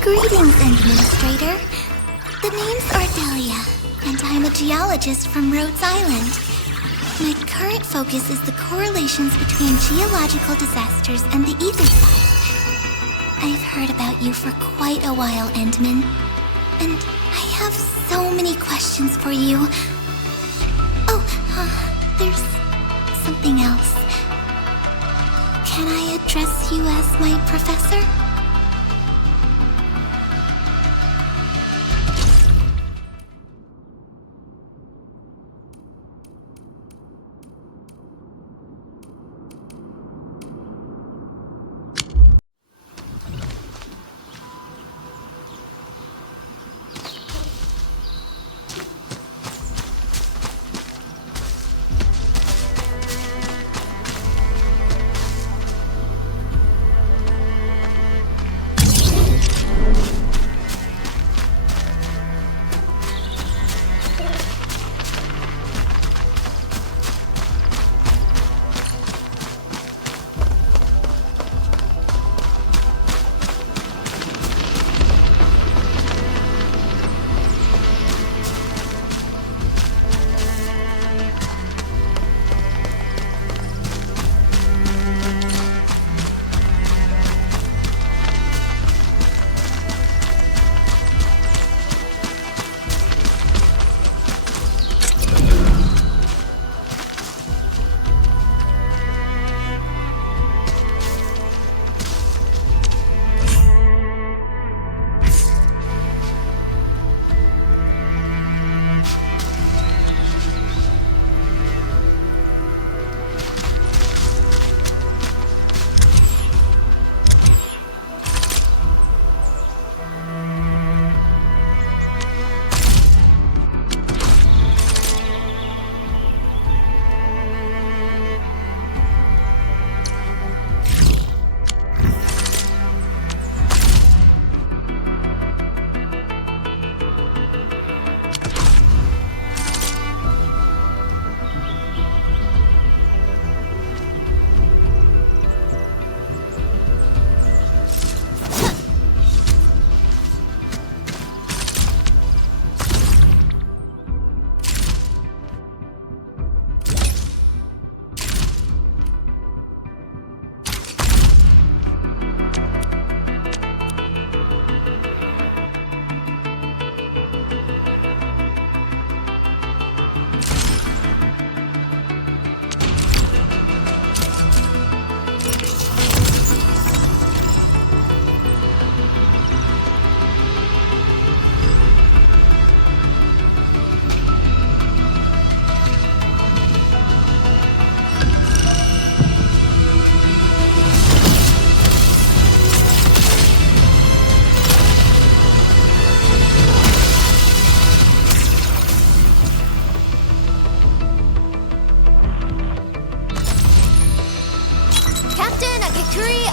Greetings, Administrator. The name's Ardelia, and I'm a geologist from Rhodes Island. My current focus is the correlations between geological disasters and the ether side. I've heard about you for quite a while, Endman, and I have so many questions for you. Oh, there's something else. Can I address you as my professor?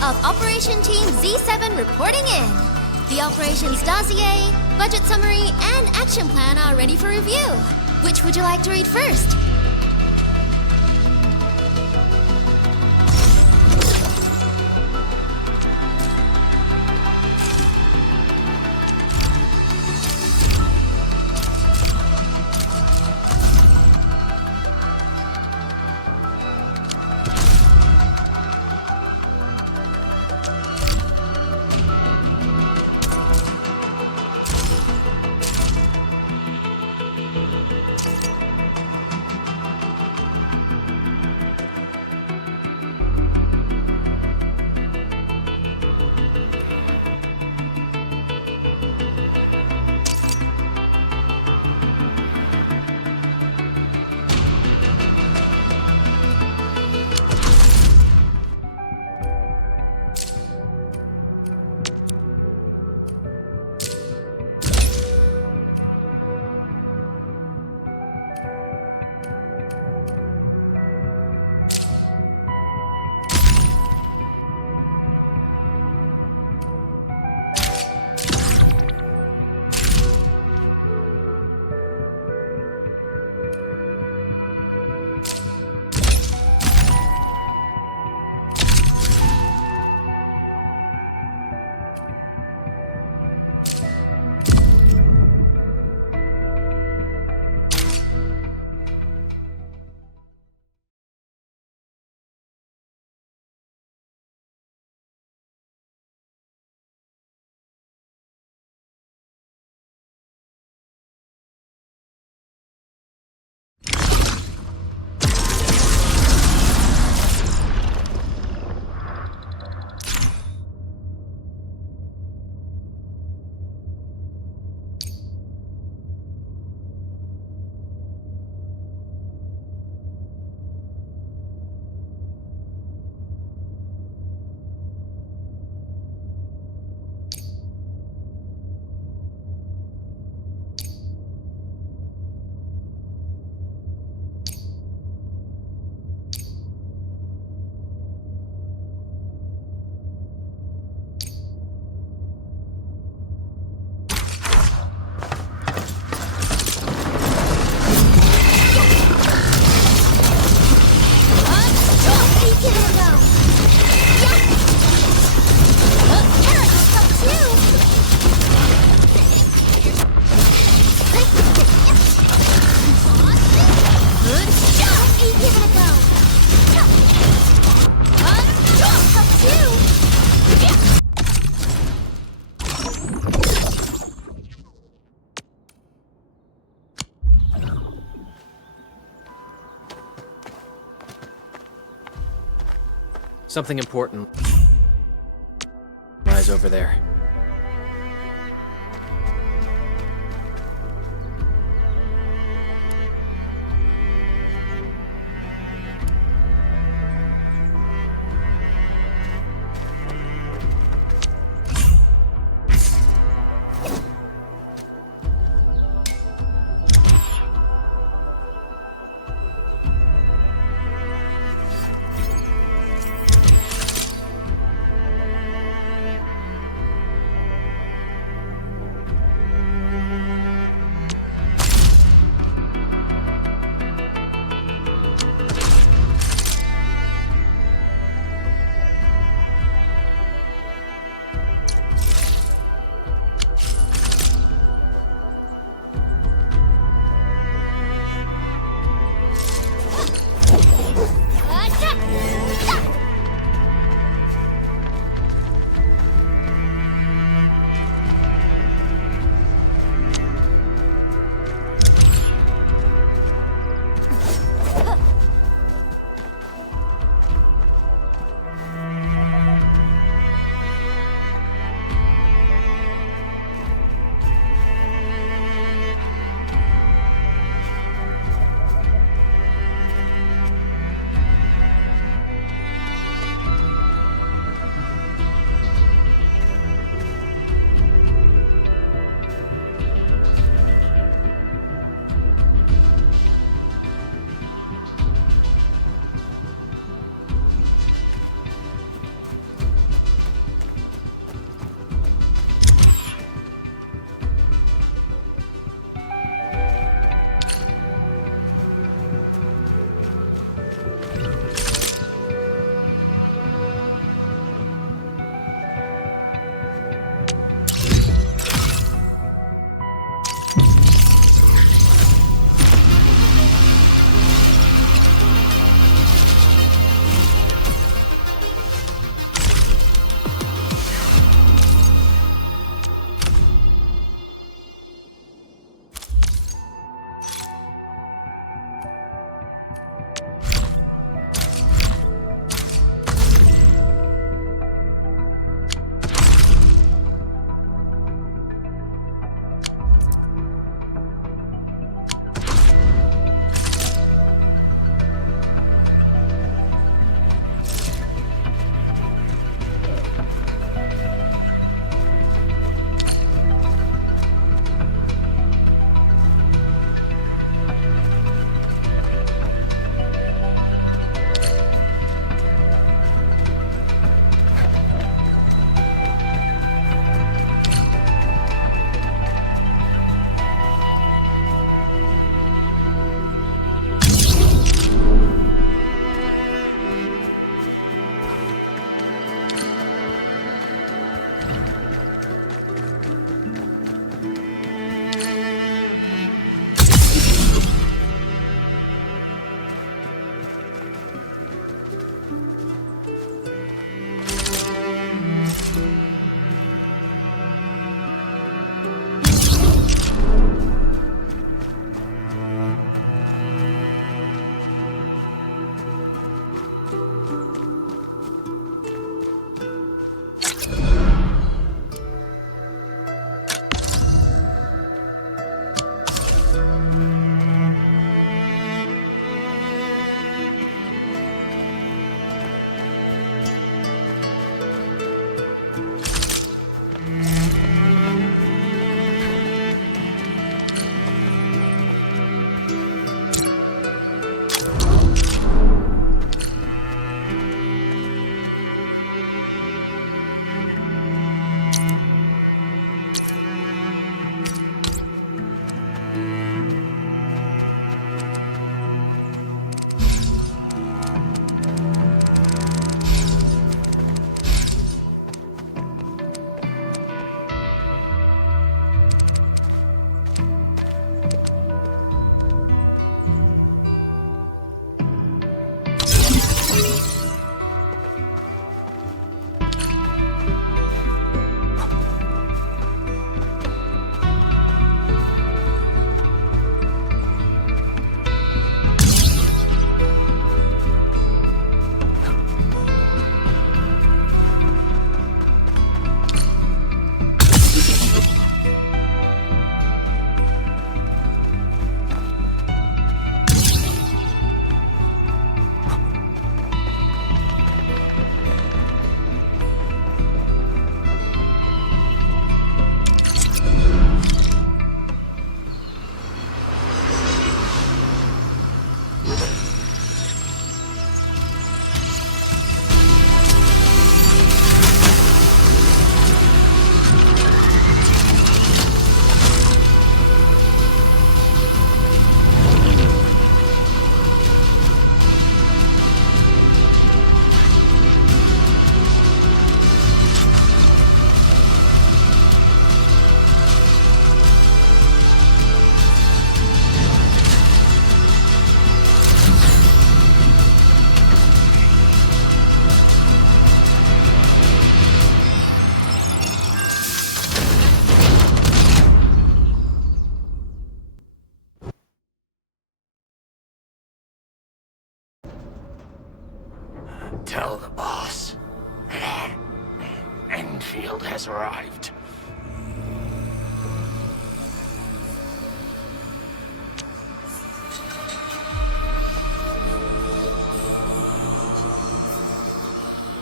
Of Operation Team Z7 reporting in. The operations dossier, budget summary, and action plan are ready for review. Which would you like to read first? Something important lies over there. Tell the boss. Enfield has arrived.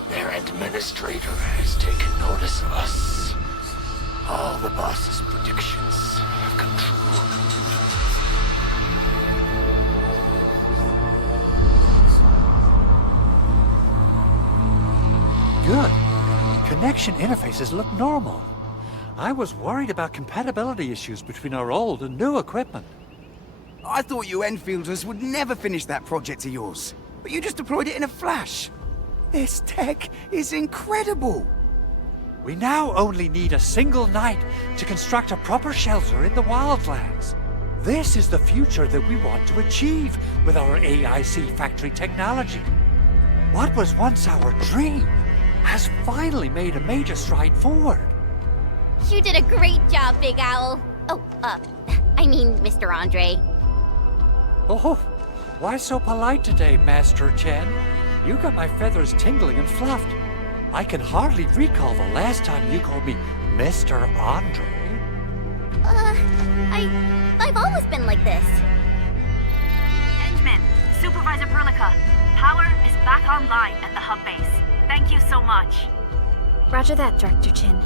Their administrator has taken notice of us. All the boss's predictions have come true. Good. Connection interfaces look normal. I was worried about compatibility issues between our old and new equipment. I thought you Enfielders would never finish that project of yours, but you just deployed it in a flash. This tech is incredible. We now only need a single night to construct a proper shelter in the wildlands. This is the future that we want to achieve with our AIC factory technology. What was once our dream has finally made a major stride forward. You did a great job, Big Owl. Oh, I mean, Mr. Andre. Oh, why so polite today, Master Chen? You got my feathers tingling and fluffed. I can hardly recall the last time you called me Mr. Andre. I've always been like this. Engman, Supervisor Perlica, power is back online at the hub base. Thank you so much. Roger that, Director Chin.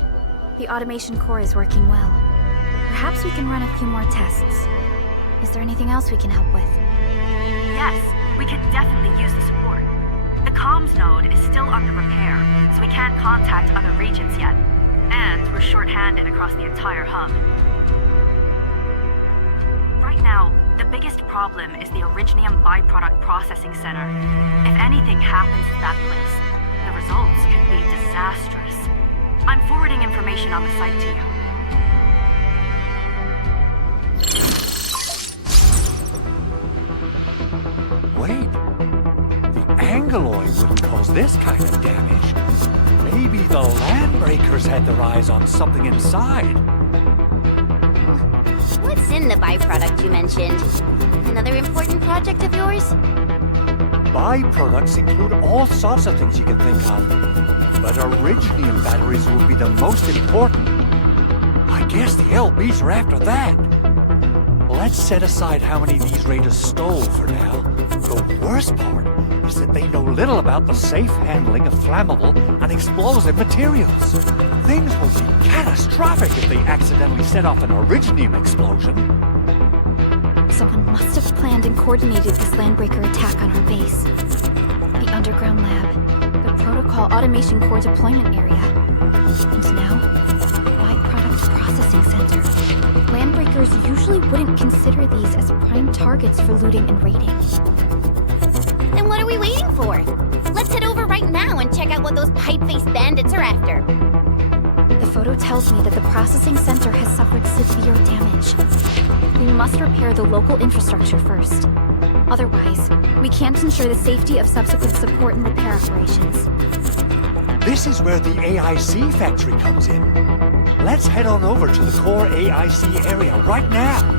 The automation core is working well. Perhaps we can run a few more tests. Is there anything else we can help with? Yes, we could definitely use the support. The comms node is still under repair, so we can't contact other regions yet. And we're short-handed across the entire hub. Right now, the biggest problem is the Originium byproduct processing center. If anything happens to that place, the results could be disastrous. I'm forwarding information on the site to you. Wait, the Angoloid wouldn't cause this kind of damage. Maybe the Landbreakers had their eyes on something inside. What's in the byproduct you mentioned? Another important project of yours? Byproducts include all sorts of things you can think of. But Originium batteries will be the most important. I guess the LBs are after that. Let's set aside how many these raiders stole for now. The worst part is that they know little about the safe handling of flammable and explosive materials. Things will be catastrophic if they accidentally set off an Originium explosion. Someone must have planned and coordinated this Landbreaker attack on our base. The underground lab, the protocol automation core deployment area, and now, byproduct processing center. Landbreakers usually wouldn't consider these as prime targets for looting and raiding. Then what are we waiting for? Let's head over right now and check out what those pipe-faced bandits are after. The photo tells me that the processing center has suffered severe damage. We must repair the local infrastructure first. Otherwise, we can't ensure the safety of subsequent support and repair operations. This is where the AIC factory comes in. Let's head on over to the core AIC area right now.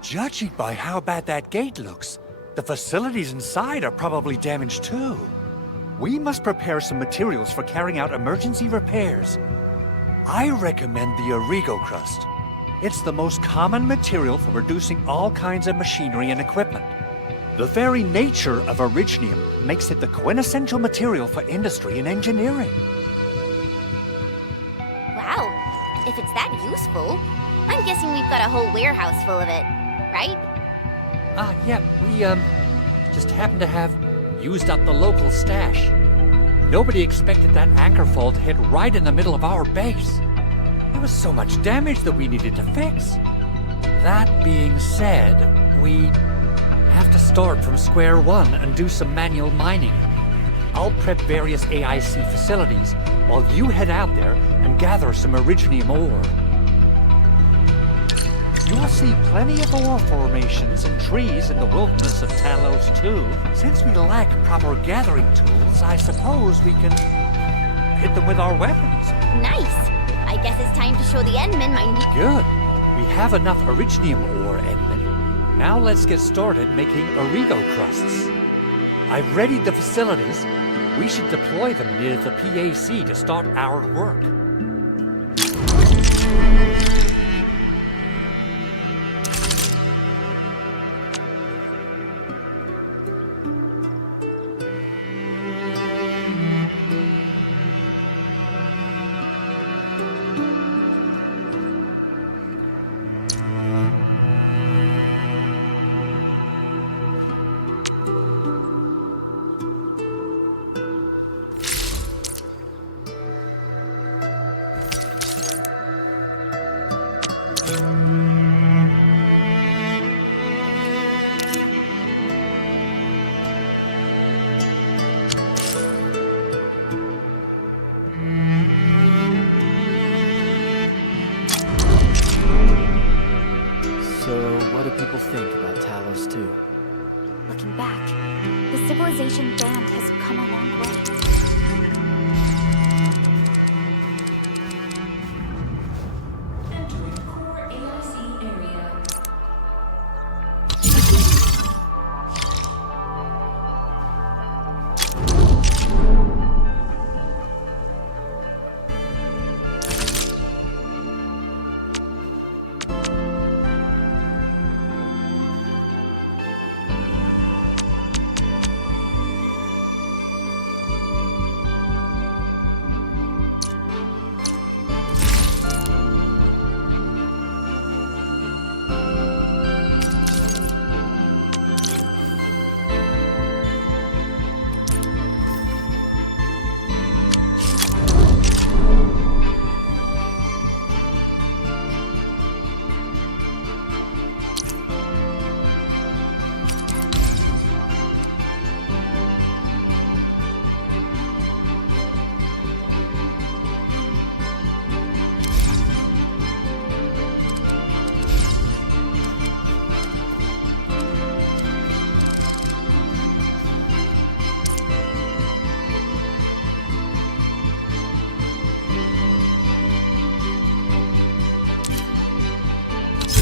Judging by how bad that gate looks, the facilities inside are probably damaged too. We must prepare some materials for carrying out emergency repairs. I recommend the Origo crust. It's the most common material for producing all kinds of machinery and equipment. The very nature of Originium makes it the quintessential material for industry and engineering. Wow, if it's that useful, I'm guessing we've got a whole warehouse full of it, right? Yeah, we, just happen to have used up the local stash. Nobody expected that anchor fault to hit right in the middle of our base. There was so much damage that we needed to fix. That being said, we have to start from square one and do some manual mining. I'll prep various AIC facilities while you head out there and gather some Originium ore. You'll see plenty of ore formations and trees in the wilderness of Talos too. Since we lack proper gathering tools, I suppose we can hit them with our weapons. Nice! I guess it's time to show the Endmen my new... Good. We have enough Originium ore, Edmund. Now let's get started making Origo crusts. I've readied the facilities. We should deploy them near the PAC to start our work. People think about Talos too. Looking back, the civilization band has come a long way. Entering core AIC area.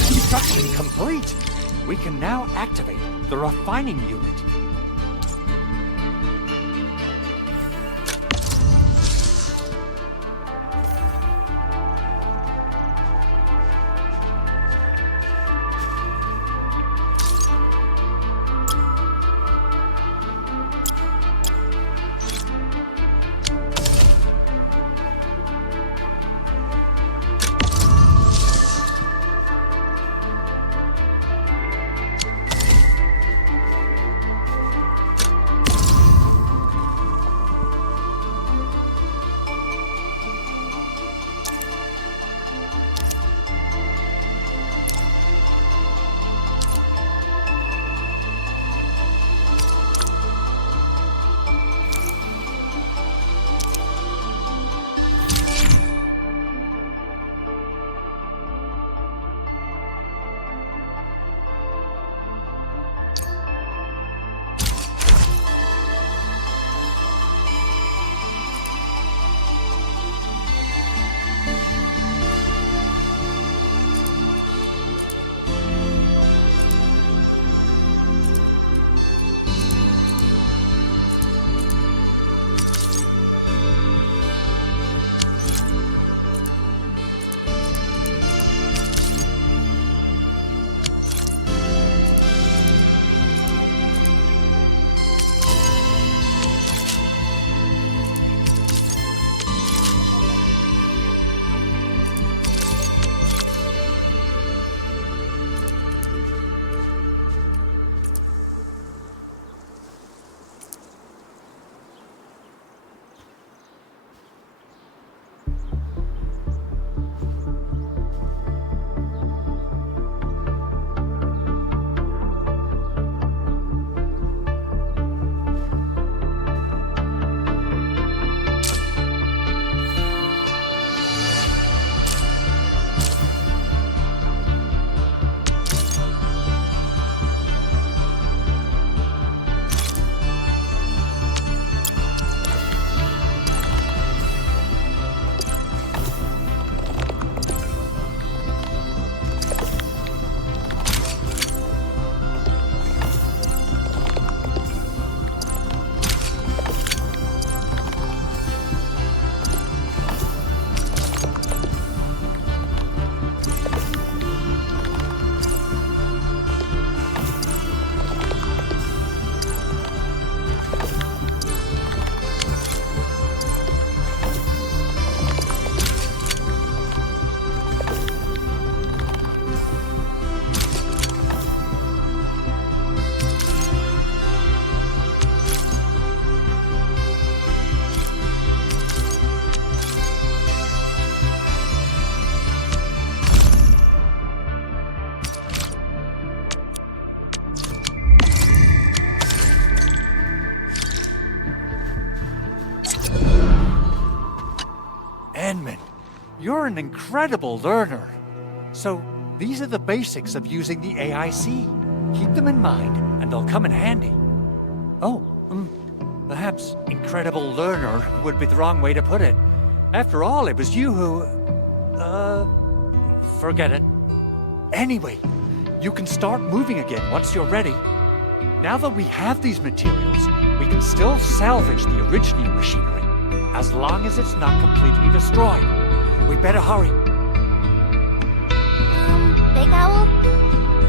Construction complete. We can now activate the refining unit. You're an incredible learner. So, these are the basics of using the AIC. Keep them in mind, and they'll come in handy. Oh, perhaps incredible learner would be the wrong way to put it. After all, it was you who... forget it. Anyway, you can start moving again once you're ready. Now that we have these materials, we can still salvage the Originium machinery, as long as it's not completely destroyed. We better hurry. Big Owl?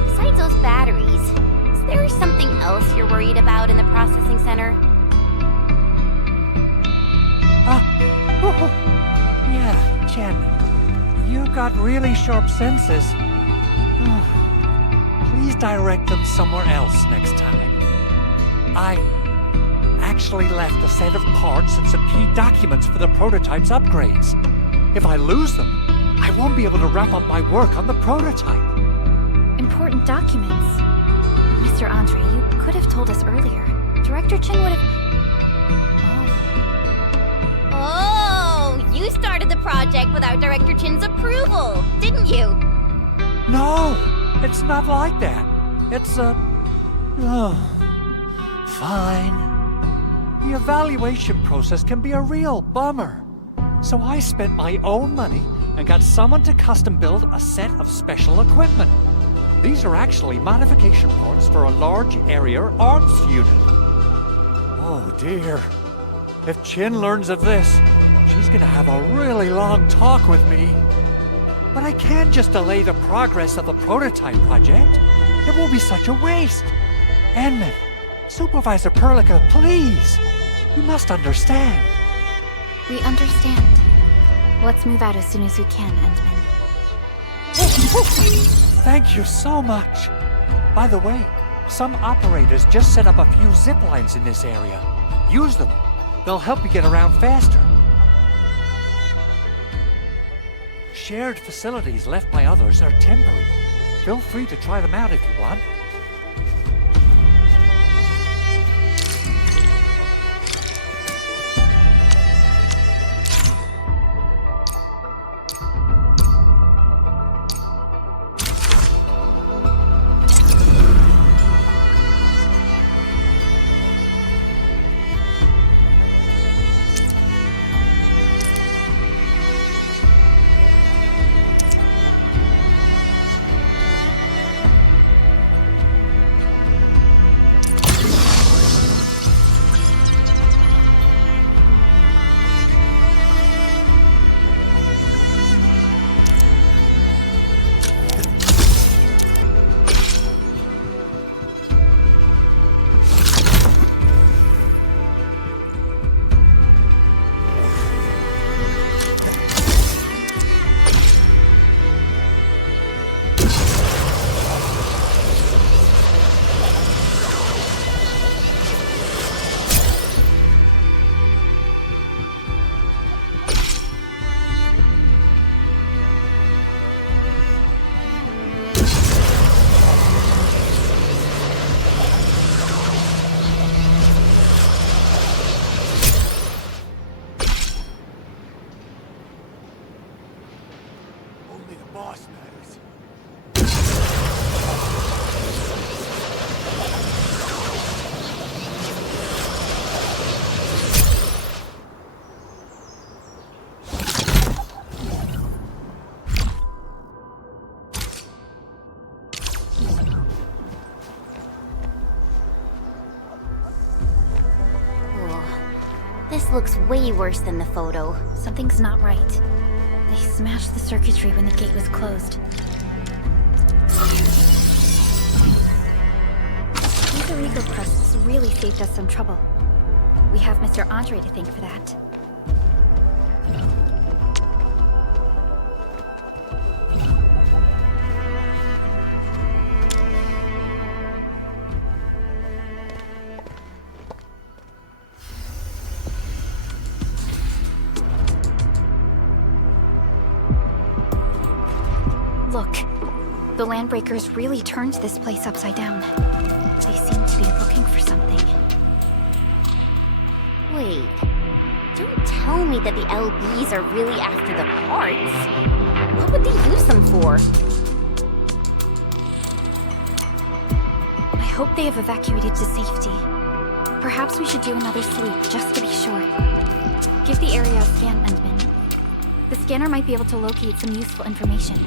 Besides those batteries, is there something else you're worried about in the processing center? Yeah, Jen. You've got really sharp senses. Please direct them somewhere else next time. I actually left a set of parts and some key documents for the prototype's upgrades. If I lose them, I won't be able to wrap up my work on the prototype. Important documents. Mr. Andre, you could have told us earlier. Director Chin would have... Oh, you started the project without Director Chin's approval, didn't you? No, it's not like that. It's fine. The evaluation process can be a real bummer. So I spent my own money and got someone to custom build a set of special equipment. These are actually modification parts for a large area arts unit. Oh dear. If Chin learns of this, she's gonna have a really long talk with me. But I can't just delay the progress of the prototype project. It will be such a waste. Enman, Supervisor Perlica, please. You must understand. We understand. Let's move out as soon as we can, Endman. Thank you so much. By the way, some operators just set up a few zip lines in this area. Use them. They'll help you get around faster. Shared facilities left by others are temporary. Feel free to try them out if you want. This looks way worse than the photo. Something's not right. They smashed the circuitry when the gate was closed. These illegal crusts really saved us some trouble. We have Mr. Andre to thank for that. Look, the Landbreakers really turned this place upside down. They seem to be looking for something. Wait, Don't tell me that the LBs are really after the parts. What would they use them for? I hope they have evacuated to safety. Perhaps we should do another sweep, just to be sure. Give the area a scan, Endman. The scanner might be able to locate some useful information.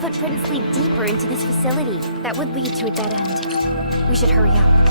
Footprints lead deeper into this facility. That would lead to a dead end. We should hurry up.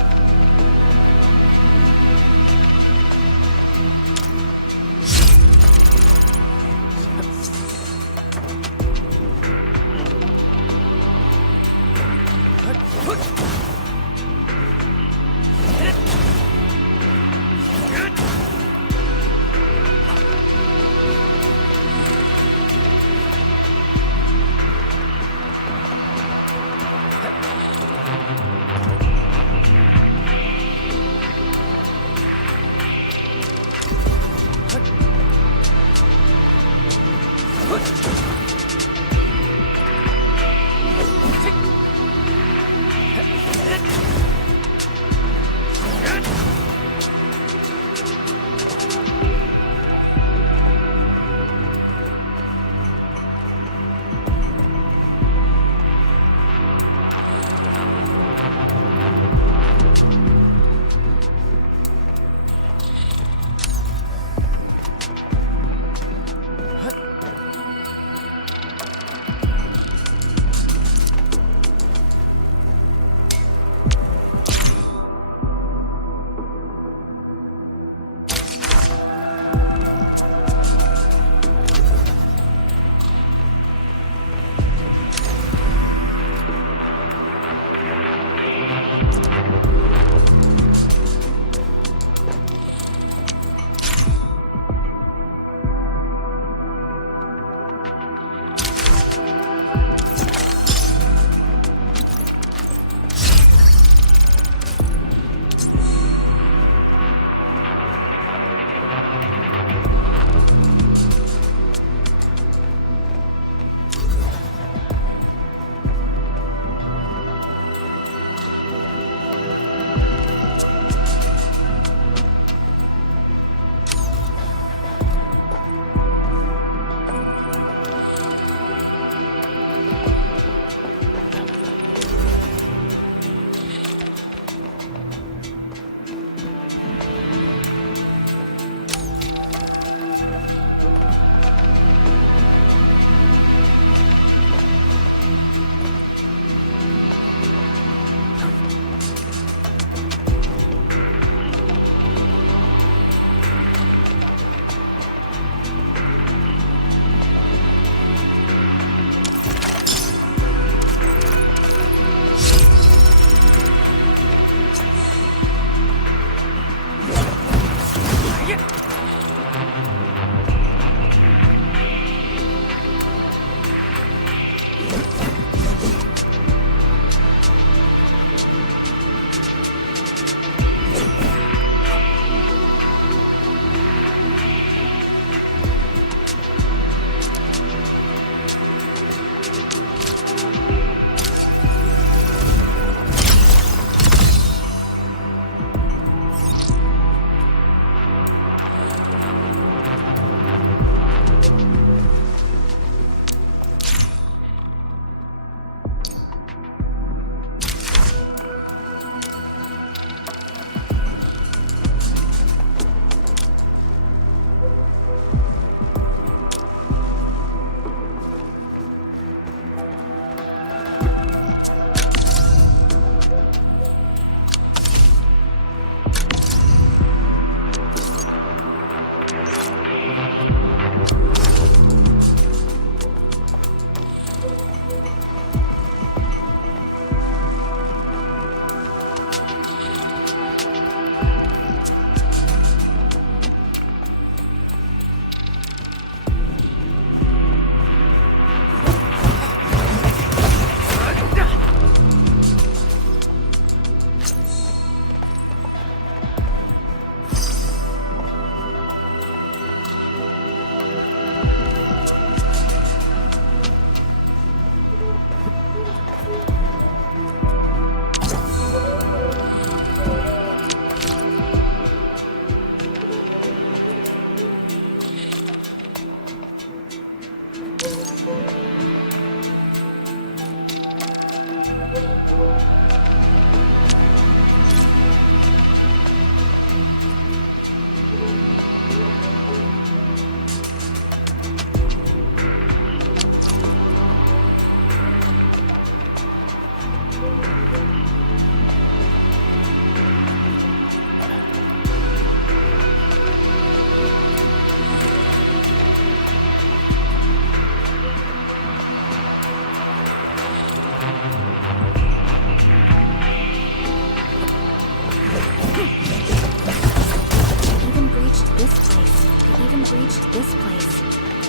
reached this place,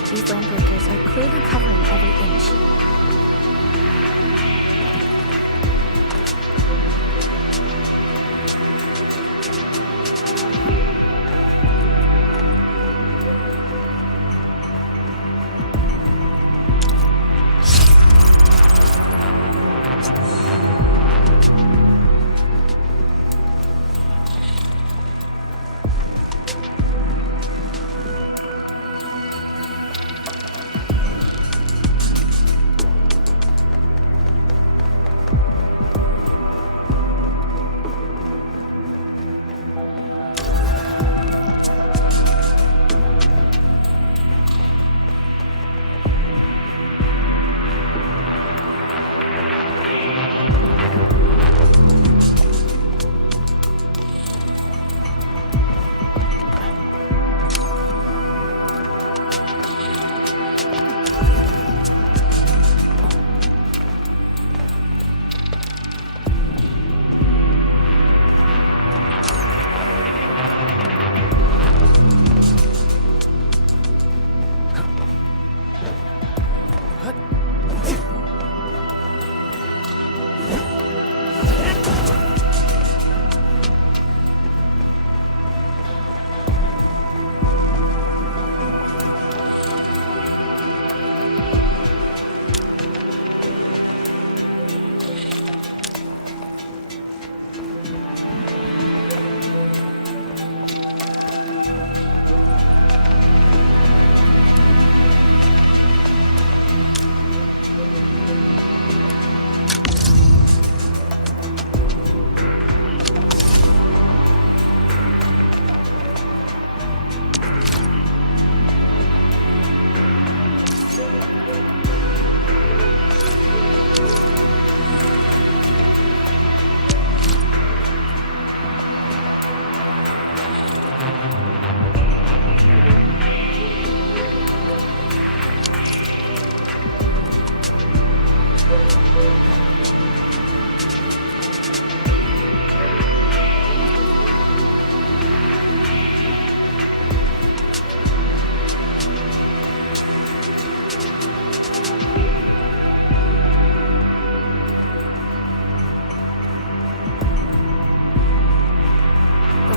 these landbreakers are clearly covering every inch.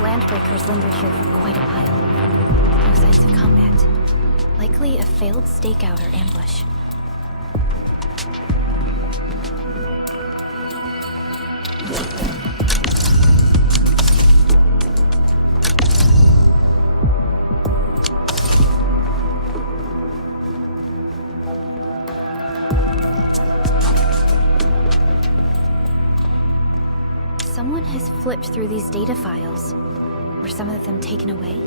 Landbreakers lingered here for quite a while. No signs of combat. Likely a failed stakeout or ambush. Someone has flipped through these data files. Were some of them taken away?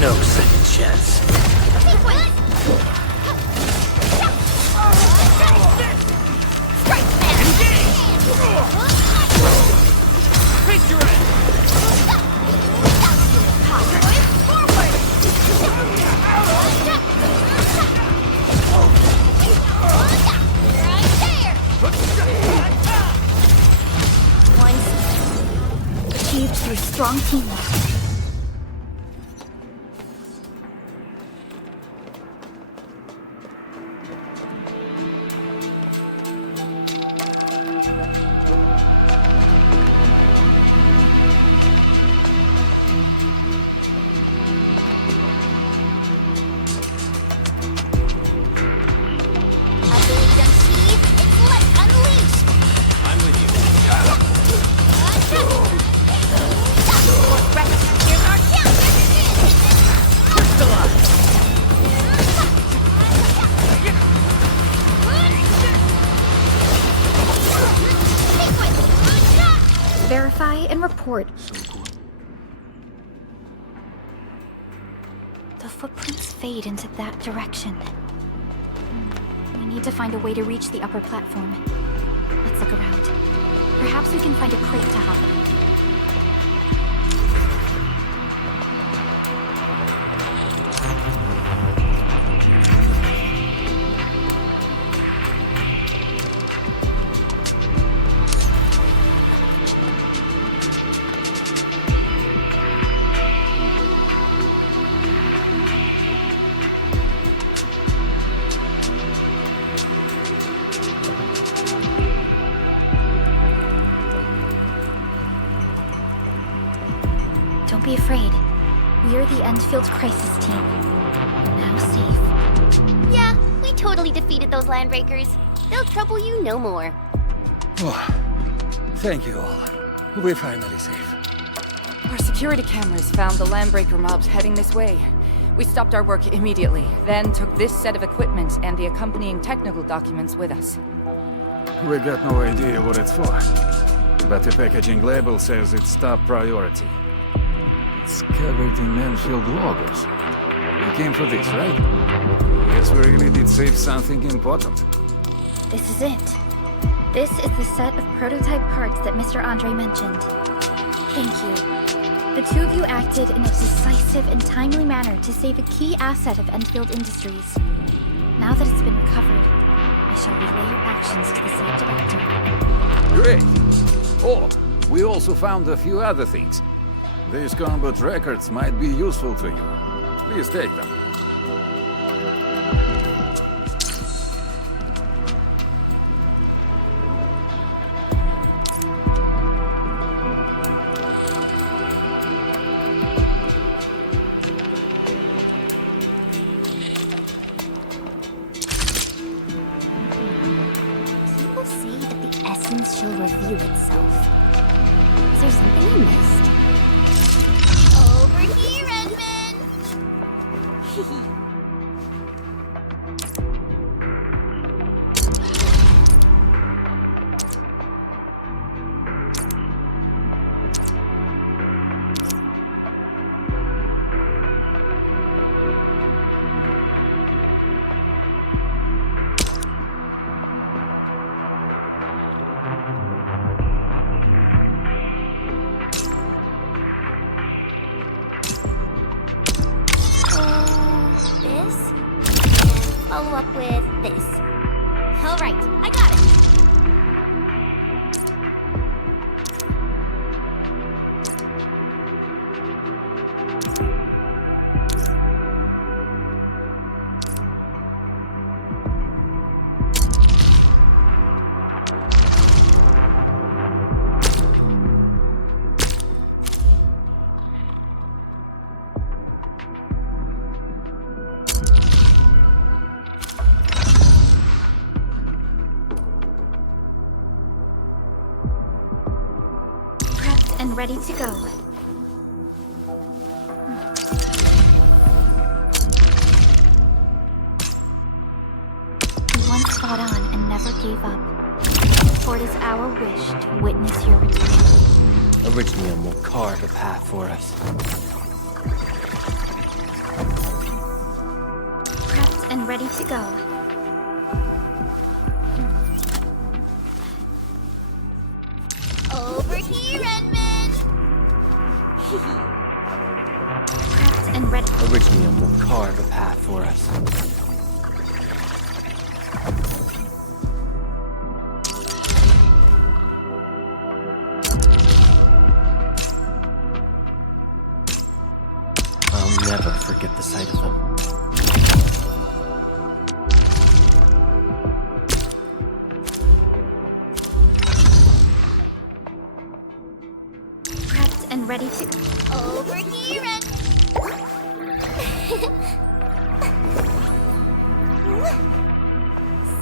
No second chance. Achieved through strong teamwork. forward. So cool. The footprints fade into that direction. We need to find a way to reach the upper platform. Let's look around. Perhaps we can find a crate to hop in. Don't be afraid. We're the Endfield Crisis Team. We're now safe. Yeah, we totally defeated those landbreakers. They'll trouble you no more. Oh, thank you all. We're finally safe. Our security cameras found the landbreaker mobs heading this way. We stopped our work immediately, then took this set of equipment and the accompanying technical documents with us. We got no idea what it's for, but the packaging label says it's top priority. It's covered in Enfield logos. We came for this, right? Guess we really did save something important. This is it. This is the set of prototype parts that Mr. Andre mentioned. Thank you. The two of you acted in a decisive and timely manner to save a key asset of Enfield Industries. Now that it's been recovered, I shall relay your actions to the site director. Great! Oh, we also found a few other things. These combat records might be useful to you. Please take them. People say that the essence shall reveal itself. Is there something I missed? Over here, Edmund! This, and follow up with this. All right, I got it. Prepped and ready to go. We once fought on and never gave up. For it is our wish to witness your return. Originium will carve a path for us. Prepped and ready to go. Over here, Edmund! Prepped and ready. Originium will carve a path for us. I'll never forget the sight of them. Prepped and ready to go. Over here, Edmund!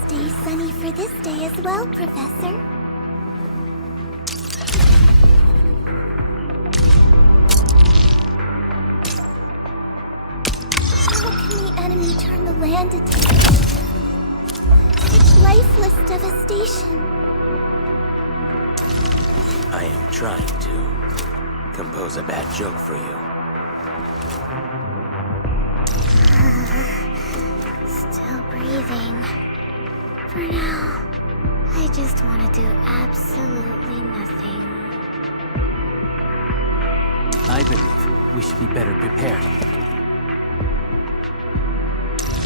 Stay sunny for this day as well, Professor. How can the enemy turn the land into such lifeless devastation? I am trying to. compose a bad joke for you. Still breathing. For now, I just want to do absolutely nothing. I believe we should be better prepared.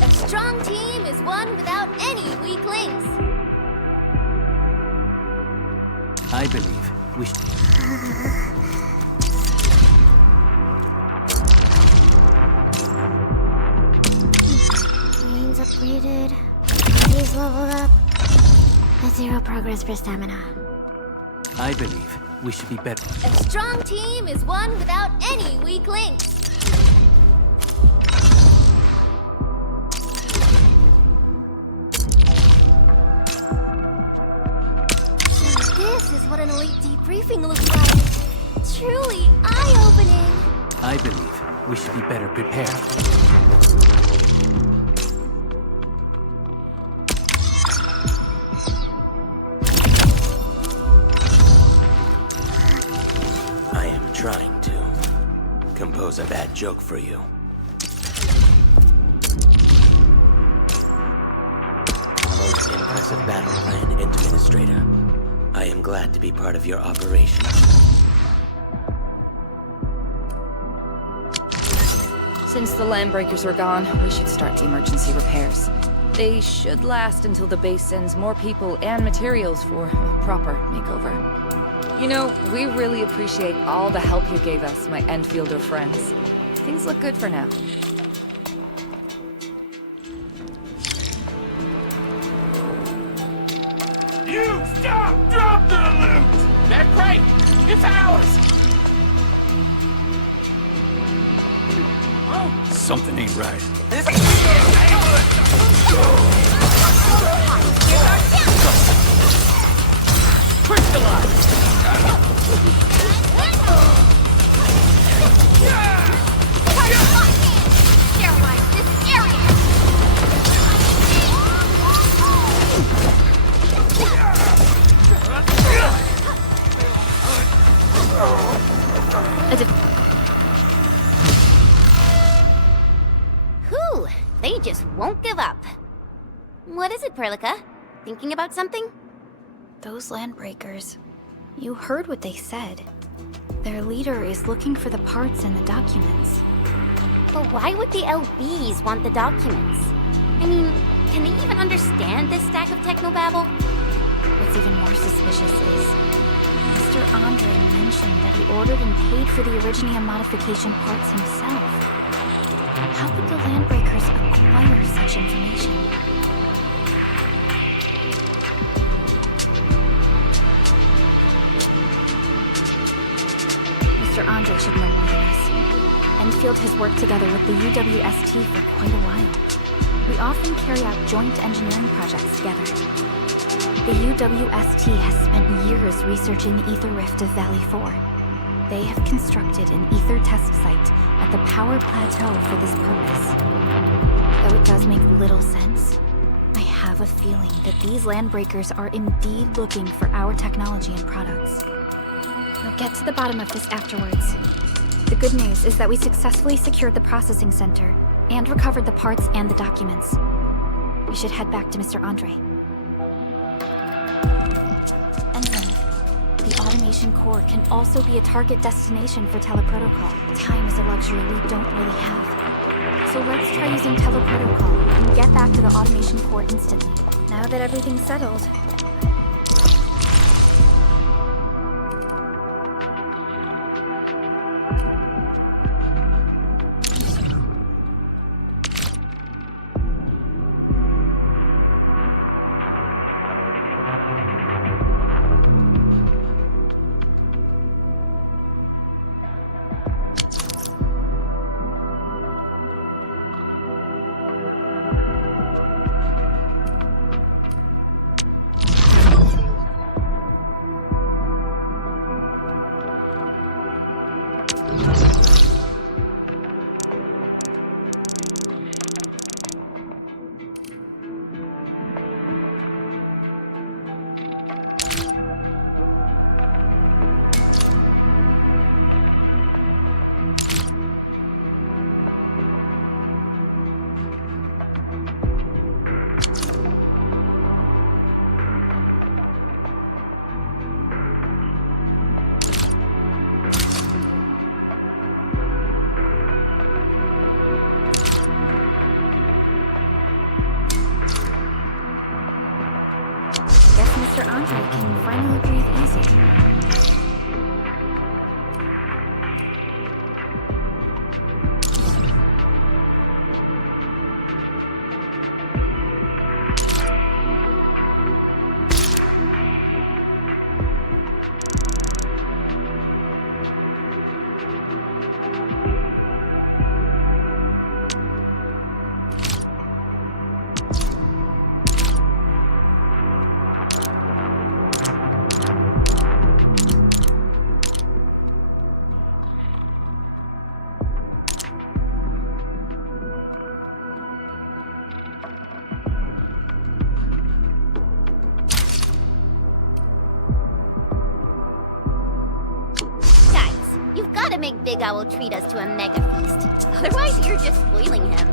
A strong team is one without any weak links. I believe we should... Brains upgraded, bodies leveled up, but 0 progress for stamina. I believe we should be better. A strong team is one without any weak links. So this is what an elite debriefing looks like. Truly eye-opening. I believe we should be better prepared. I am trying to compose a bad joke for you. Most impressive battle plan, Administrator. I am glad to be part of your operation. Since the landbreakers are gone, we should start the emergency repairs. They should last until the base sends more people and materials for a proper makeover. You know, we really appreciate all the help you gave us, my Enfielder friends. Things look good for now. You stop! Drop the loot! That crate! It's ours! Something ain't right. Sterilize this area! Whew, they just won't give up. What is it, Perlica? Thinking about something? Those landbreakers. You heard what they said. Their leader is looking for the parts and the documents. But why would the LBs want the documents? I mean, can they even understand this stack of technobabble? What's even more suspicious is Mr. Andre mentioned that he ordered and paid for the Originium modification parts himself. How could the landbreakers acquire such information? Mr. Andre should know more than us. Enfield has worked together with the UWST for quite a while. We often carry out joint engineering projects together. The UWST has spent years researching the ether rift of Valley 4. They have constructed an ether test site at the power plateau for this purpose. Though it does make little sense, I have a feeling that these landbreakers are indeed looking for our technology and products. We'll get to the bottom of this afterwards. The good news is that we successfully secured the processing center and recovered the parts and the documents. We should head back to Mr. Andre. And then, the automation core can also be a target destination for teleprotocol. Time is a luxury we don't really have. So let's try using teleprotocol and get back to the automation core instantly. Now that everything's settled, Andre can finally breathe easy. Gotta make Big Owl treat us to a mega feast. Otherwise, you're just spoiling him.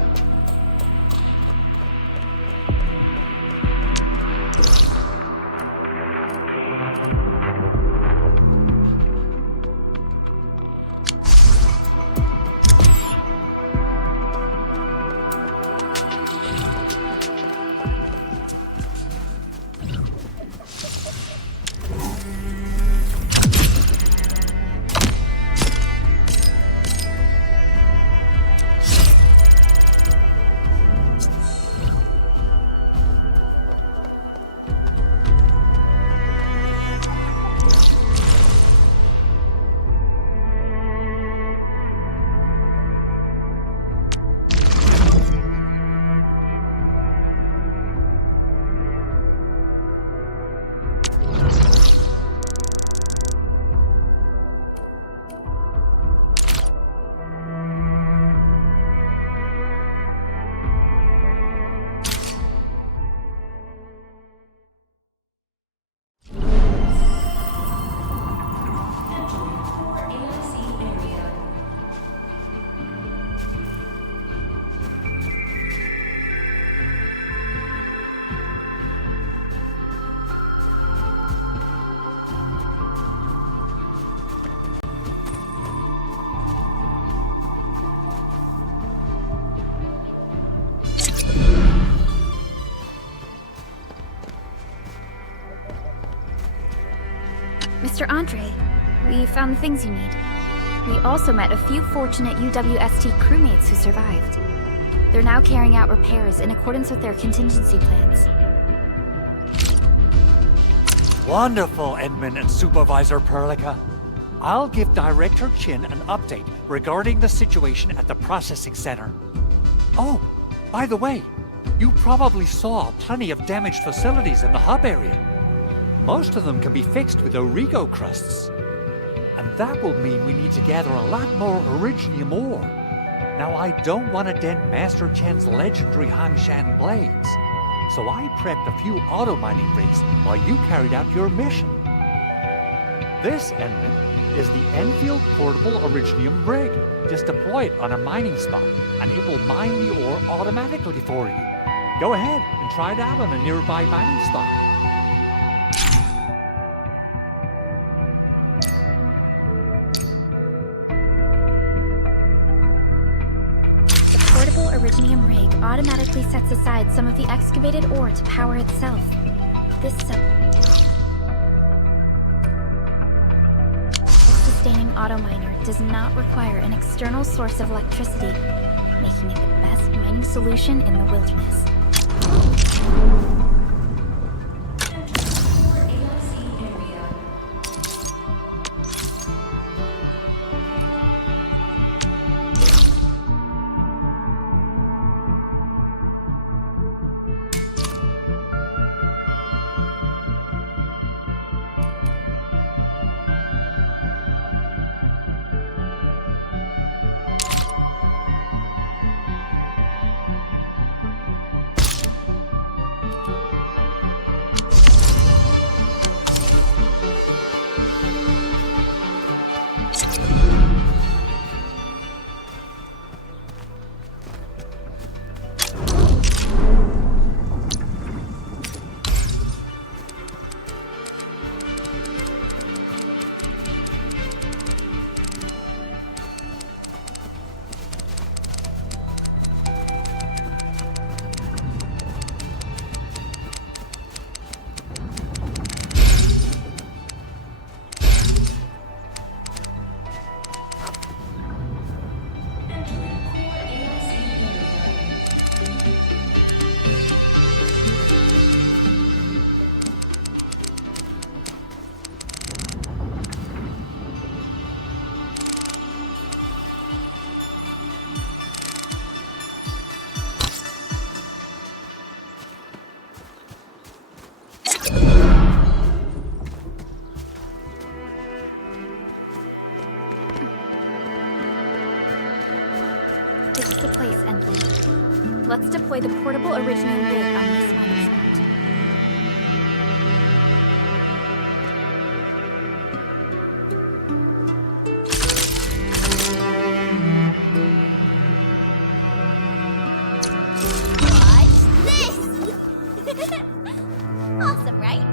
Mr. Andre, we found the things you need. We also met a few fortunate UWST crewmates who survived. They're now carrying out repairs in accordance with their contingency plans. Wonderful, Edmund and Supervisor Perlica. I'll give Director Chin an update regarding the situation at the processing center. Oh, by the way, you probably saw plenty of damaged facilities in the hub area. Most of them can be fixed with Origo crusts. And that will mean we need to gather a lot more Originium ore. Now, I don't want to dent Master Chen's legendary Hangshan blades, so I prepped a few auto mining rigs while you carried out your mission. This, Edmund, is the Enfield Portable Originium rig. Just deploy it on a mining spot, and it will mine the ore automatically for you. Go ahead and try it out on a nearby mining spot. Originium rig automatically sets aside some of the excavated ore to power itself. This self-sustaining auto miner does not require an external source of electricity, making it the best mining solution in the wilderness. This is the place, Endling. Let's deploy the portable Originium rig on this mining spot. Awesome, right?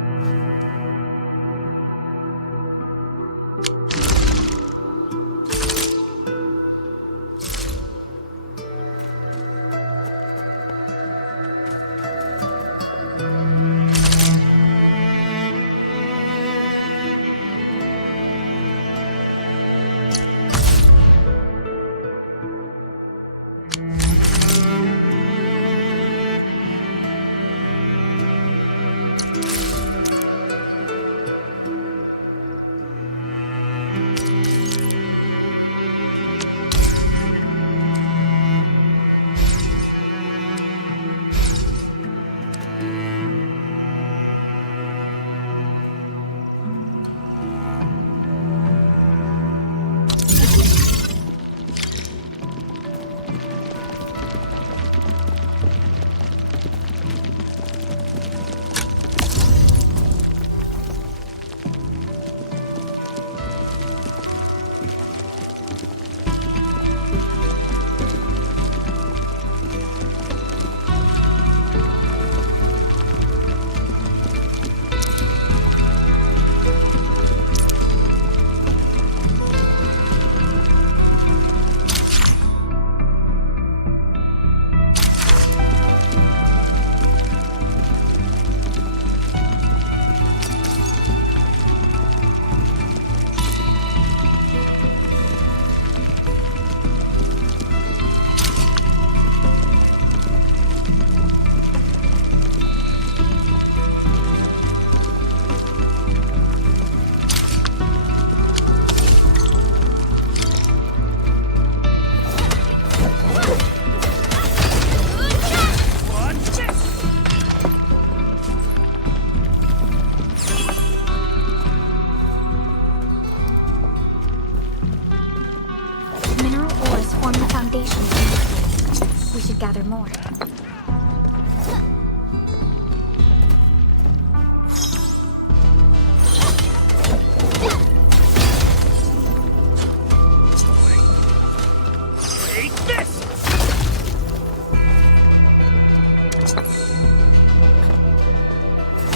Gather more.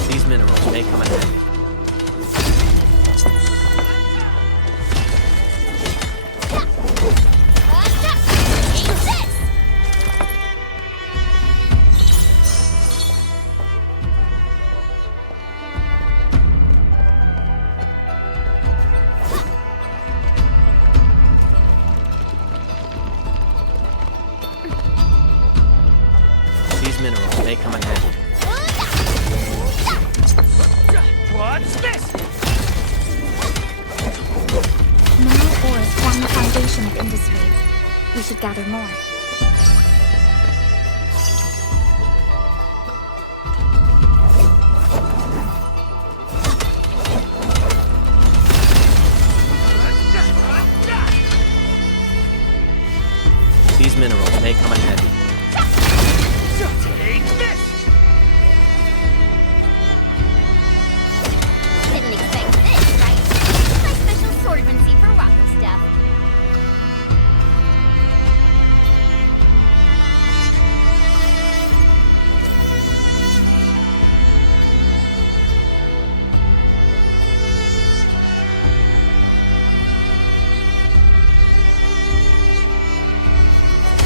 These minerals may come in handy. Minerals may come in handy. What's this? Mineral ores form the foundation of industry. We should gather more. These minerals may come in handy. Take this! Didn't expect this, right? My special swordsmancy for rocker stuff.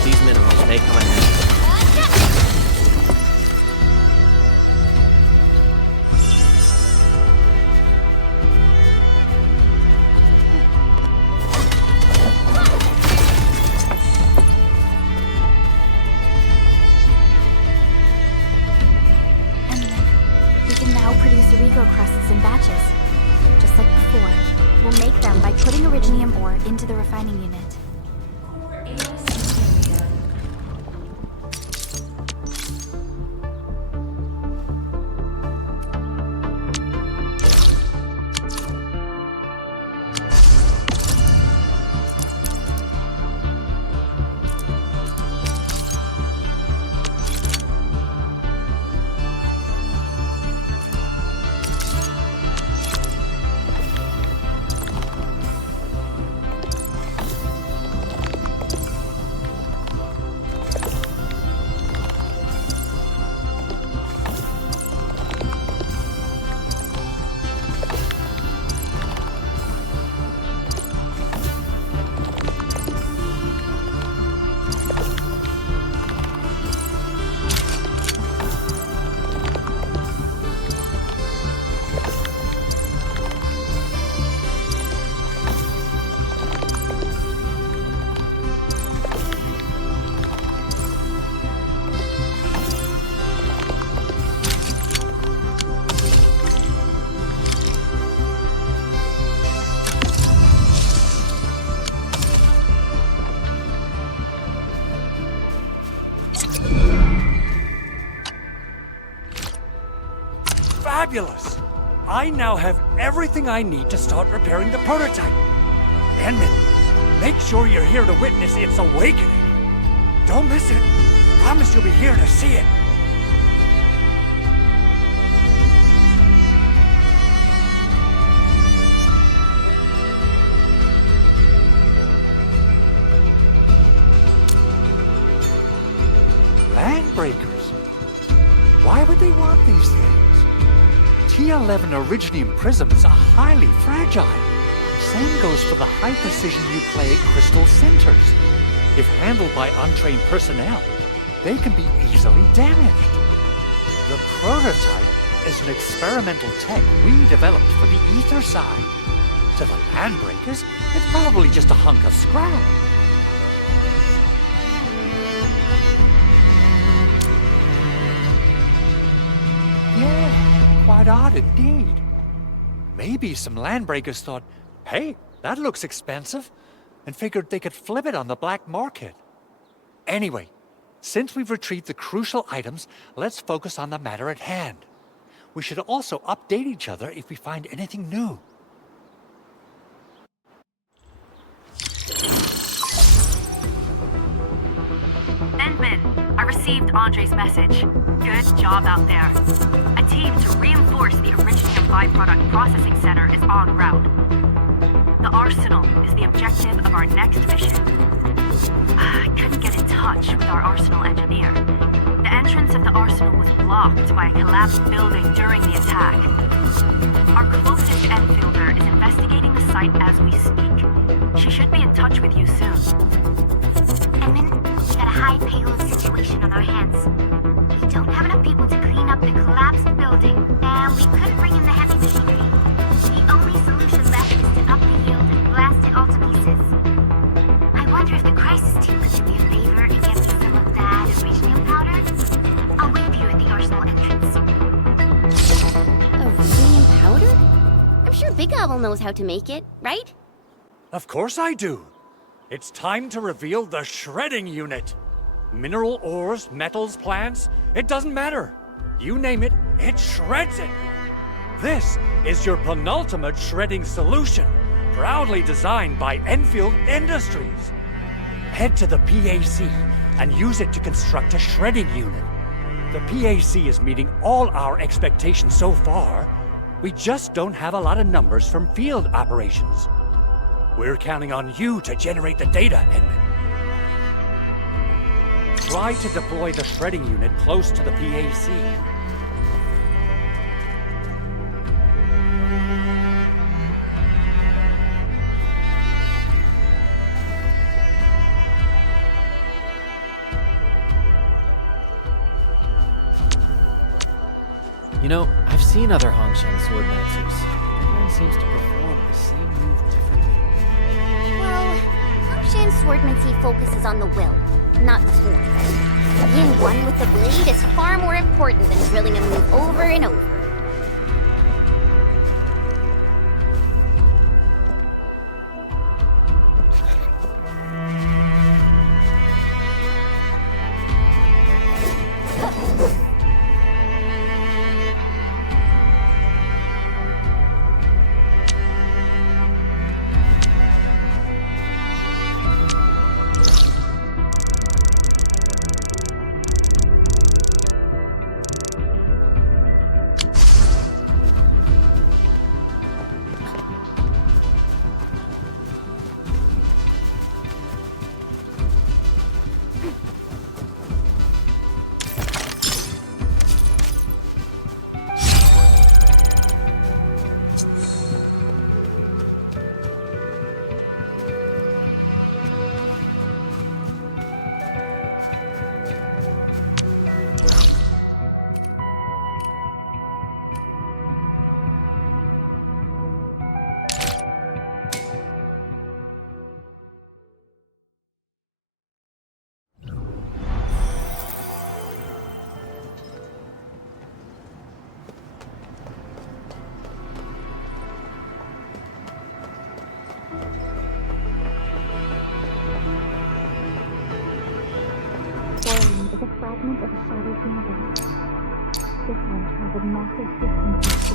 These minerals may come in handy. Crusts in batches. Just like before, we'll make them by putting Originium ore into the refining unit. fabulous! I now have everything I need to start repairing the prototype. Enman, make sure you're here to witness its awakening. Don't miss it. Promise you'll be here to see it. Landbreakers? Why would they want these things? T11 Originium prisms are highly fragile. Same goes for the high-precision nucleic crystal centers. If handled by untrained personnel, they can be easily damaged. The prototype is an experimental tech we developed for the ether side. To the Landbreakers, it's probably just a hunk of scrap. Yeah, quite odd indeed. Maybe some Landbreakers thought, hey, that looks expensive, and figured they could flip it on the black market. Anyway, since we've retrieved the crucial items, let's focus on the matter at hand. We should also update each other if we find anything new. Endman, I received Andre's message. Good job out there. A team to reinforce the Originium byproduct processing center is en route. The arsenal is the objective of our next mission. I couldn't get in touch with our arsenal engineer. The entrance of the arsenal was blocked by a collapsed building during the attack. Our closest Enfielder is investigating the site as we speak. She should be in touch with you soon. Edmund, we got a high payload situation on our hands. We don't have enough people to clean up the collapsed building, and we couldn't bring in the heavy machinery. The only solution left is to up the yield and blast it all to pieces. I wonder if the crisis team could do me a favor and get me some of that Originium powder? I'll wait for you at the arsenal entrance. Originium powder? I'm sure Big Owl knows how to make it, right? Of course I do. It's time to reveal the shredding unit. Mineral ores, metals, plants, it doesn't matter. You name it, it shreds it. This is your penultimate shredding solution, proudly designed by Enfield Industries. Head to the PAC and use it to construct a shredding unit. The PAC is meeting all our expectations so far. We just don't have a lot of numbers from field operations. We're counting on you to generate the data, Edmund. Try to deploy the shredding unit close to the PAC. You know, I've seen other Hongshan swordmasters. Everyone seems to perform the same move differently. Well, Hongshan swordmancy focuses on the will, not the form. Being one with the blade is far more important than drilling a move over and over. Is a fragment of a shattered universe. This one traveled massive distances to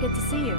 Good to see you.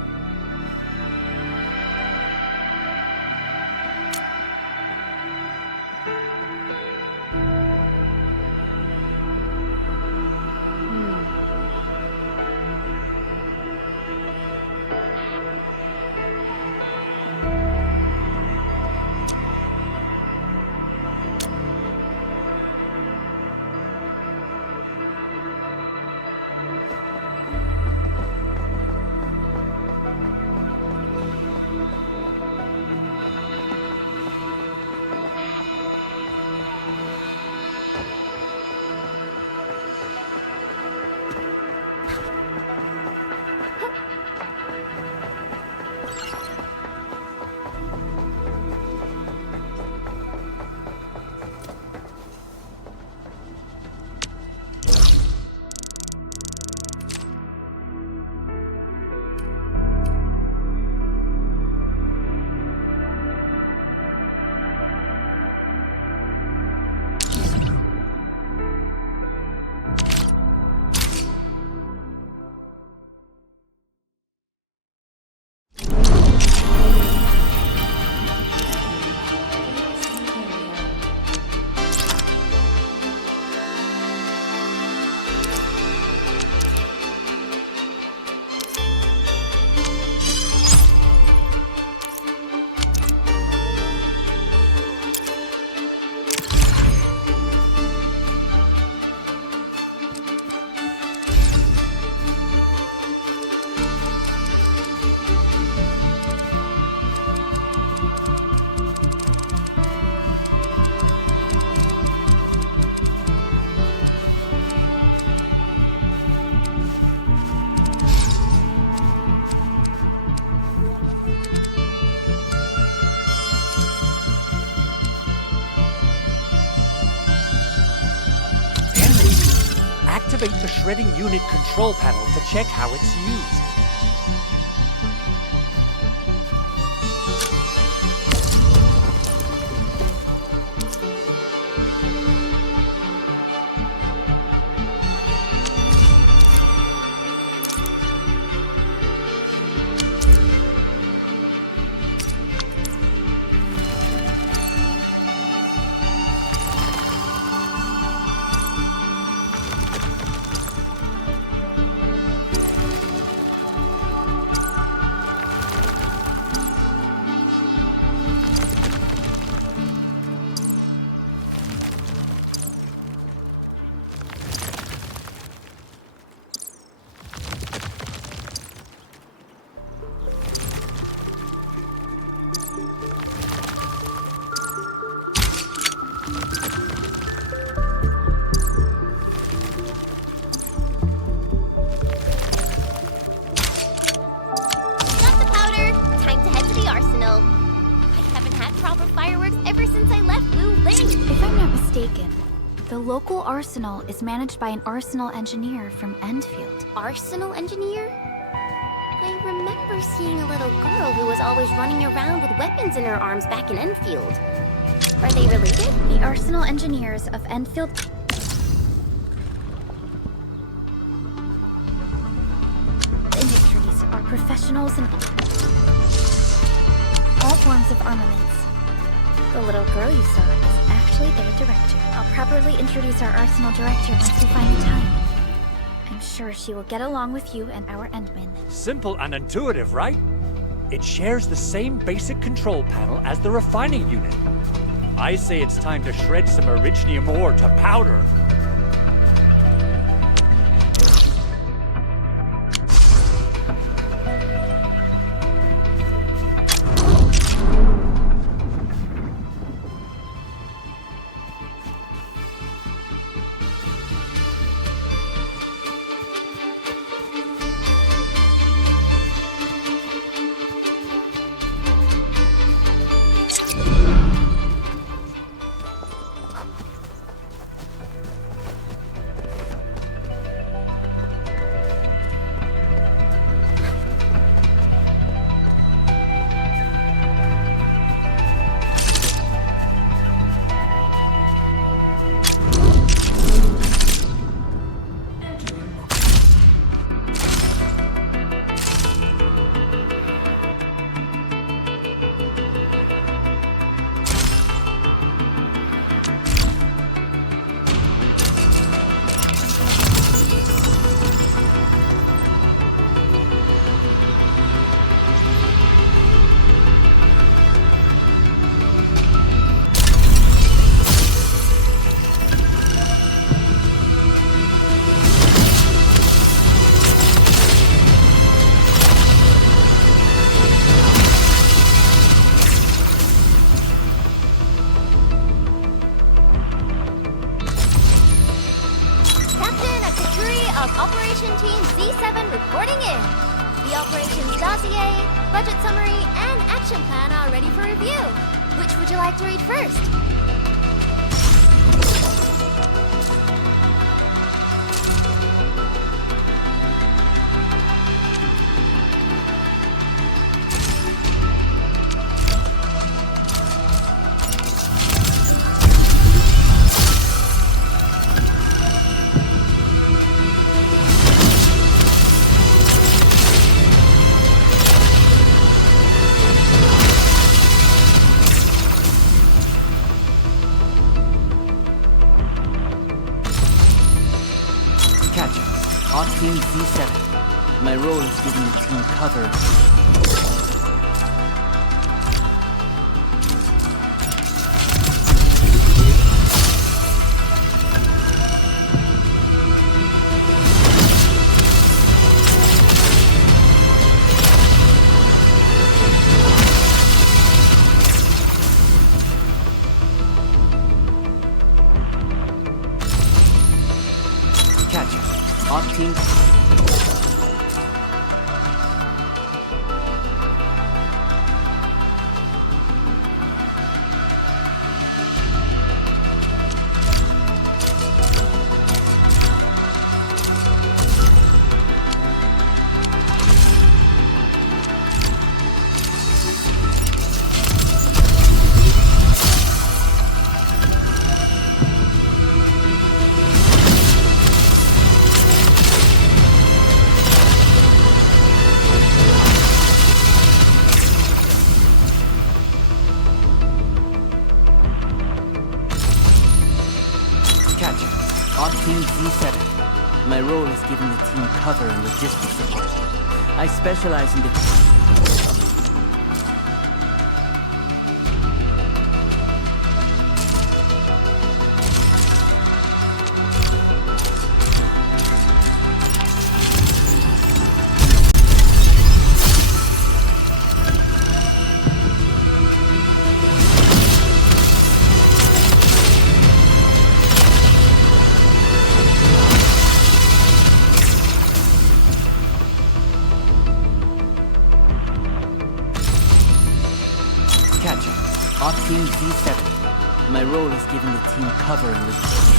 Activate the shredding unit control panel to check how it's used. The local arsenal is managed by an arsenal engineer from Endfield. Arsenal engineer? I remember seeing a little girl who was always running around with weapons in her arms back in Enfield. Are they related? The arsenal engineers of Enfield Industries are professionals in all forms of armaments. The little girl you saw is actually their director. I'll properly introduce our arsenal director once we find the time. I'm sure she will get along with you and our Endmen. Simple and intuitive, right? It shares the same basic control panel as the refining unit. I say it's time to shred some Originium ore to powder. Operation Team Z7 reporting in. The operations dossier, budget summary, and action plan are ready for review. Which would you like to read first? On Team Z7, my role is giving the team cover. On Team... On Team Z7, my role is giving the team cover and logistics support. I specialize in the... On Team Z7, my role is giving the team cover and logistics.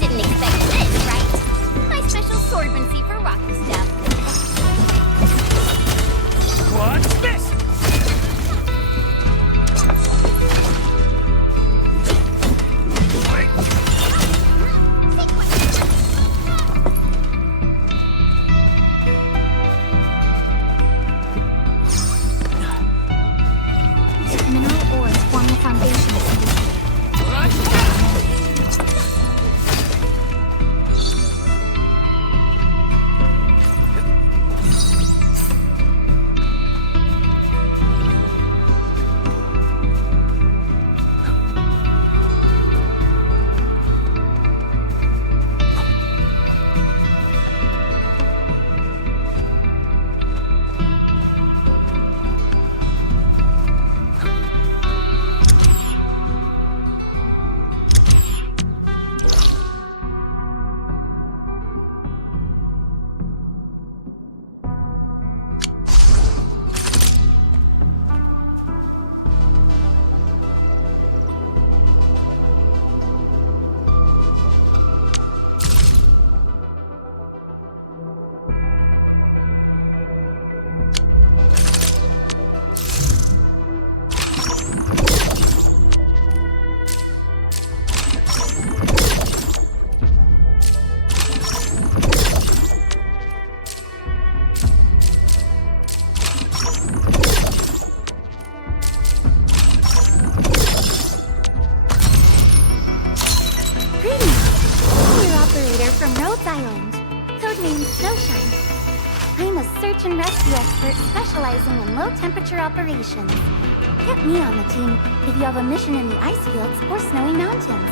Didn't expect this, right? My special swordmancy for rocky stuff. What's this? Mineral ores form the foundation of the from Rhodes Island, codenamed Snowshine. I'm a search and rescue expert specializing in low-temperature operations. Get me on the team if you have a mission in the ice fields or snowy mountains.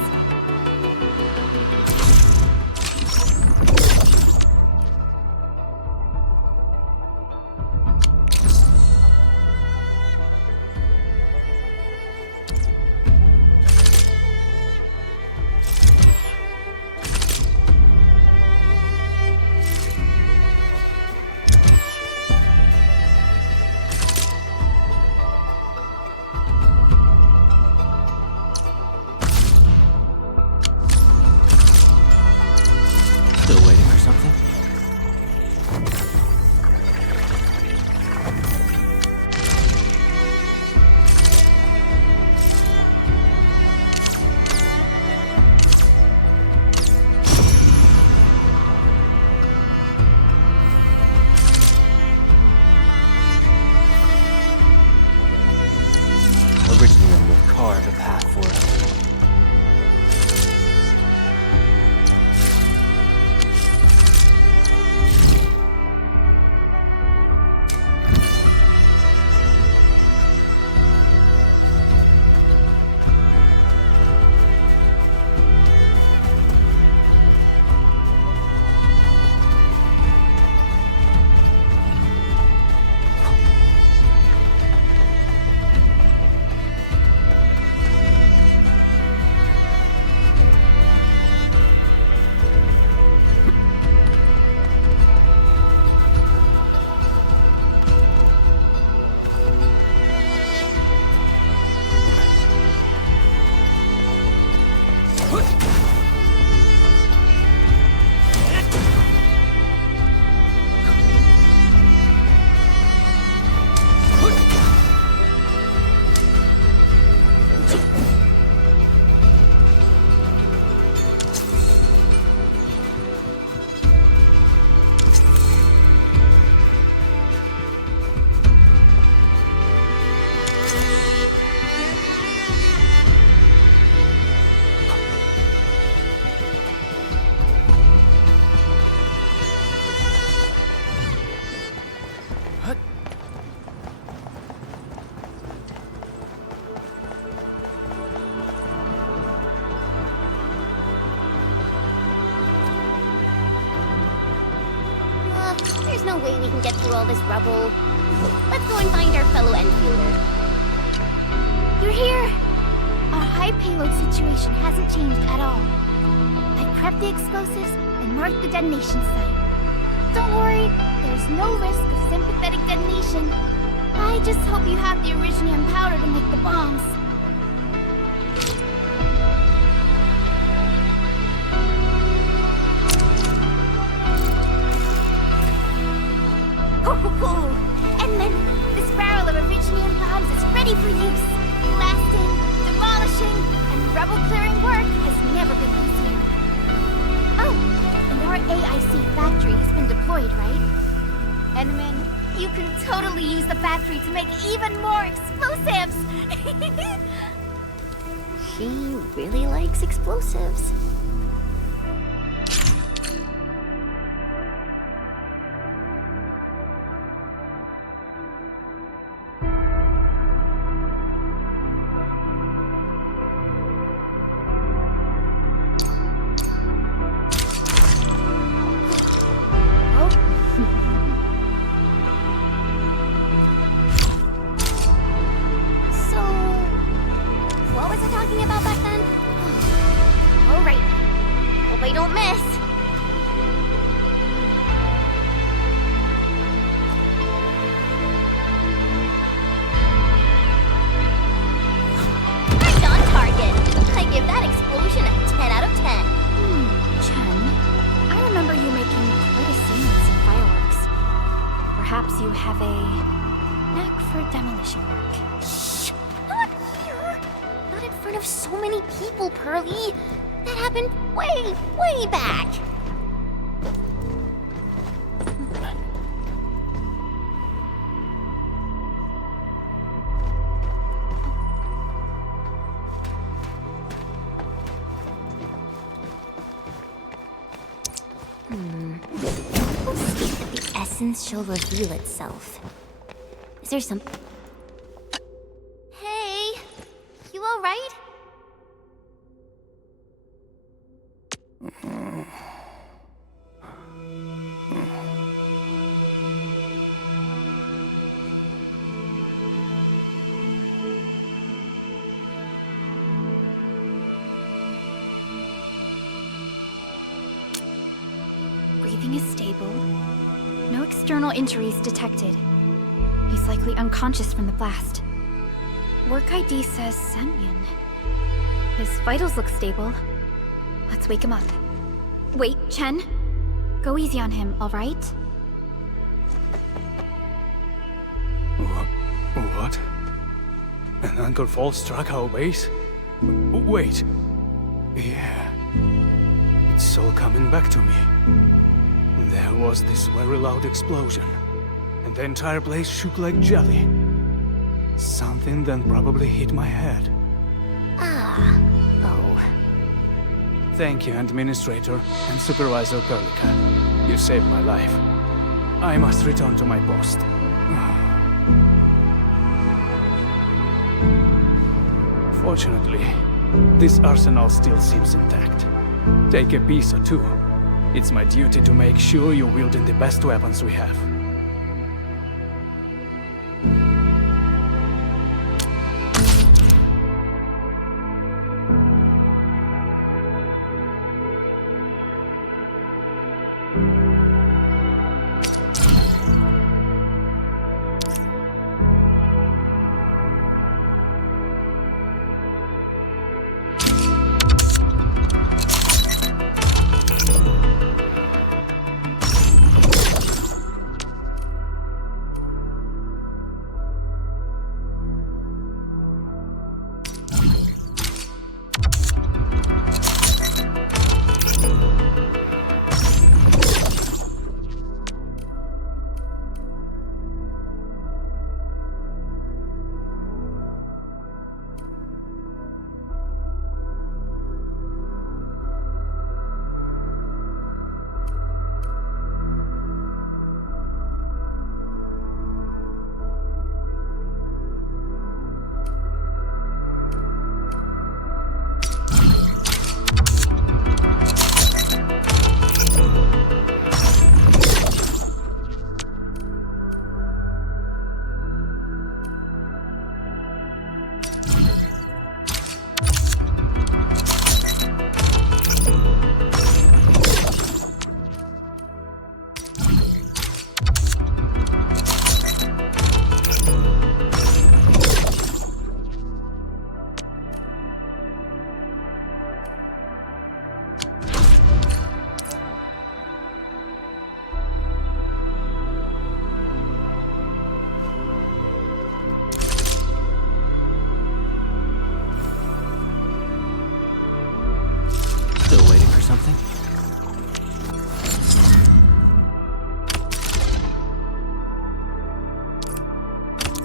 Still waiting for something? Originally, will carve a path for us. There's no way we can get through all this rubble. Let's go and find our fellow Enfielder. You're here! Our high payload situation hasn't changed at all. I prepped the explosives and marked the detonation site. there's no risk of sympathetic detonation. I just hope you have the Originium powder to make the bombs. And then this barrel of Originium bombs is ready for use. Blasting, demolishing, and rubble-clearing work has never been easier. Oh, and our AIC factory has been deployed, right? Edmund, you can totally use the factory to make even more explosives! She really likes explosives. Perhaps you have a knack for demolition work. Shh! Not here! Not in front of so many people, Pearly! That happened way, way back! Shall reveal itself. Is there some... Hey! You alright? Breathing is stable. No external injuries detected. He's likely unconscious from the blast. Work ID says Semyon. His vitals look stable. Let's wake him up. Wait, Chen. Go easy on him, all right? What? An anchor fault struck our base? Wait. Yeah. It's all coming back to me. There was this very loud explosion, and the entire place shook like jelly. Something then probably hit my head. Oh. Thank you, Administrator and Supervisor Perlica. You saved my life. I must return to my post. Fortunately, this arsenal still seems intact. Take a piece or two. It's my duty to make sure you're wielding the best weapons we have.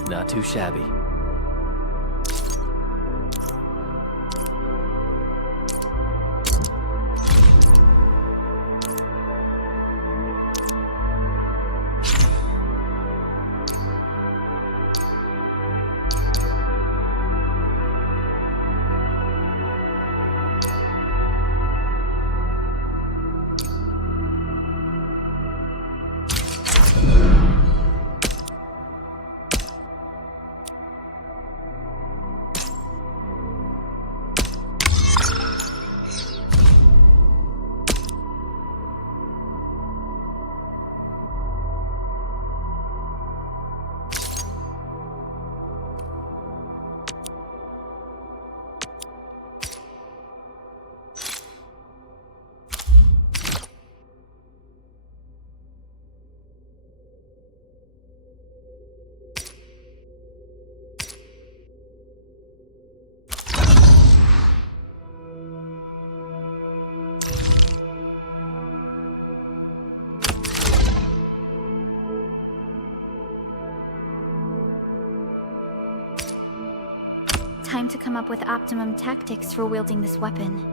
Not too shabby. Time to come up with optimum tactics for wielding this weapon.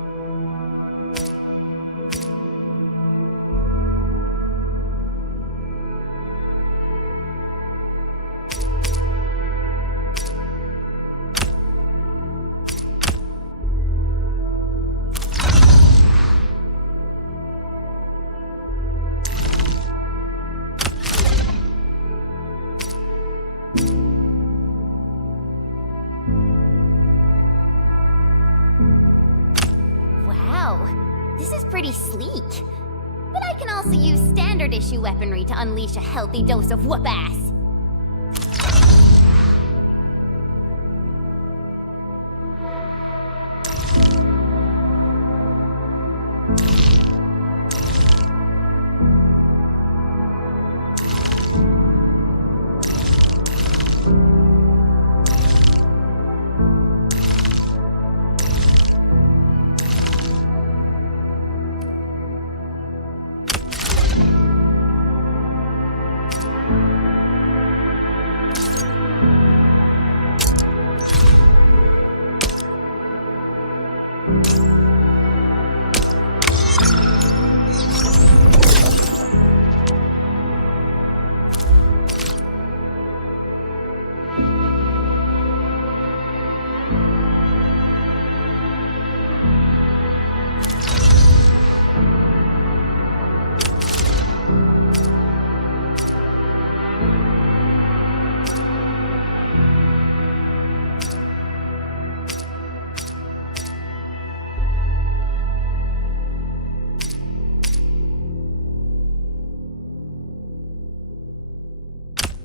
This is pretty sleek. But I can also use standard issue weaponry to unleash a healthy dose of whoop-ass.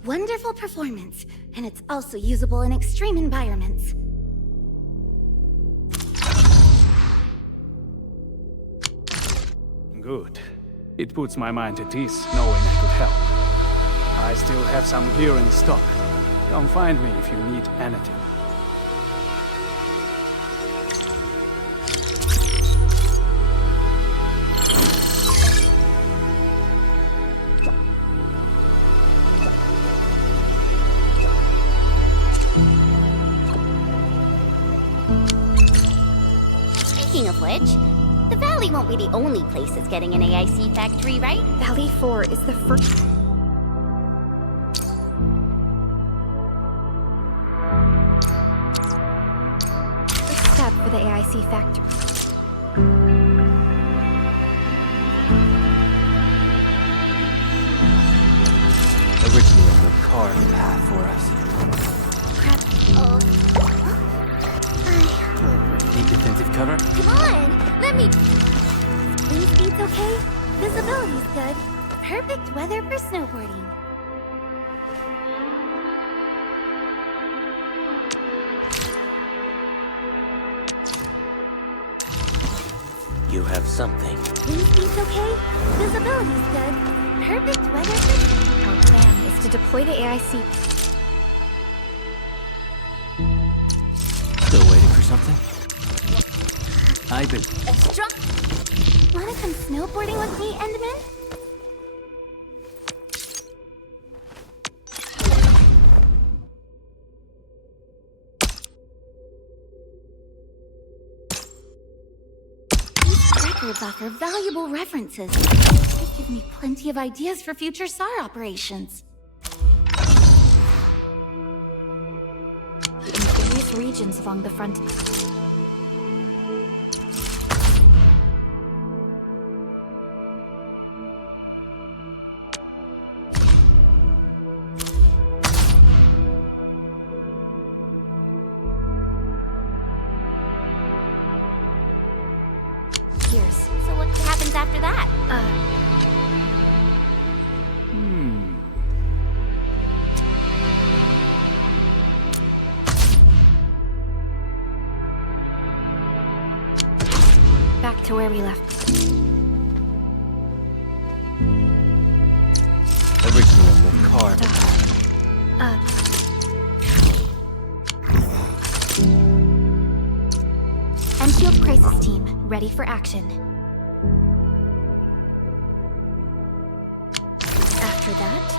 Wonderful performance, and it's also usable in extreme environments. Good. It puts my mind at ease knowing I could help. I still have some here in stock. Come find me if you need anything. Speaking of which, the Valley won't be the only place that's getting an AIC factory, right? Valley 4 is the first... step for the AIC factory. Originally will carve a path for us. Crap. Oh. Need defensive cover? Come on! Let me... Wind speed's okay? Visibility's good. Perfect weather for snowboarding. You have something. Wind speed's okay? Visibility's good. Perfect weather for... Our plan is to deploy the AIC... Still waiting for something? I've been... Wanna come snowboarding with me, Enderman? records offer valuable references. They give me plenty of ideas for future SAR operations. In various regions along the front. So what happens after that? Back to where we left. Original car. Enfield Crisis Team, ready for action. After that...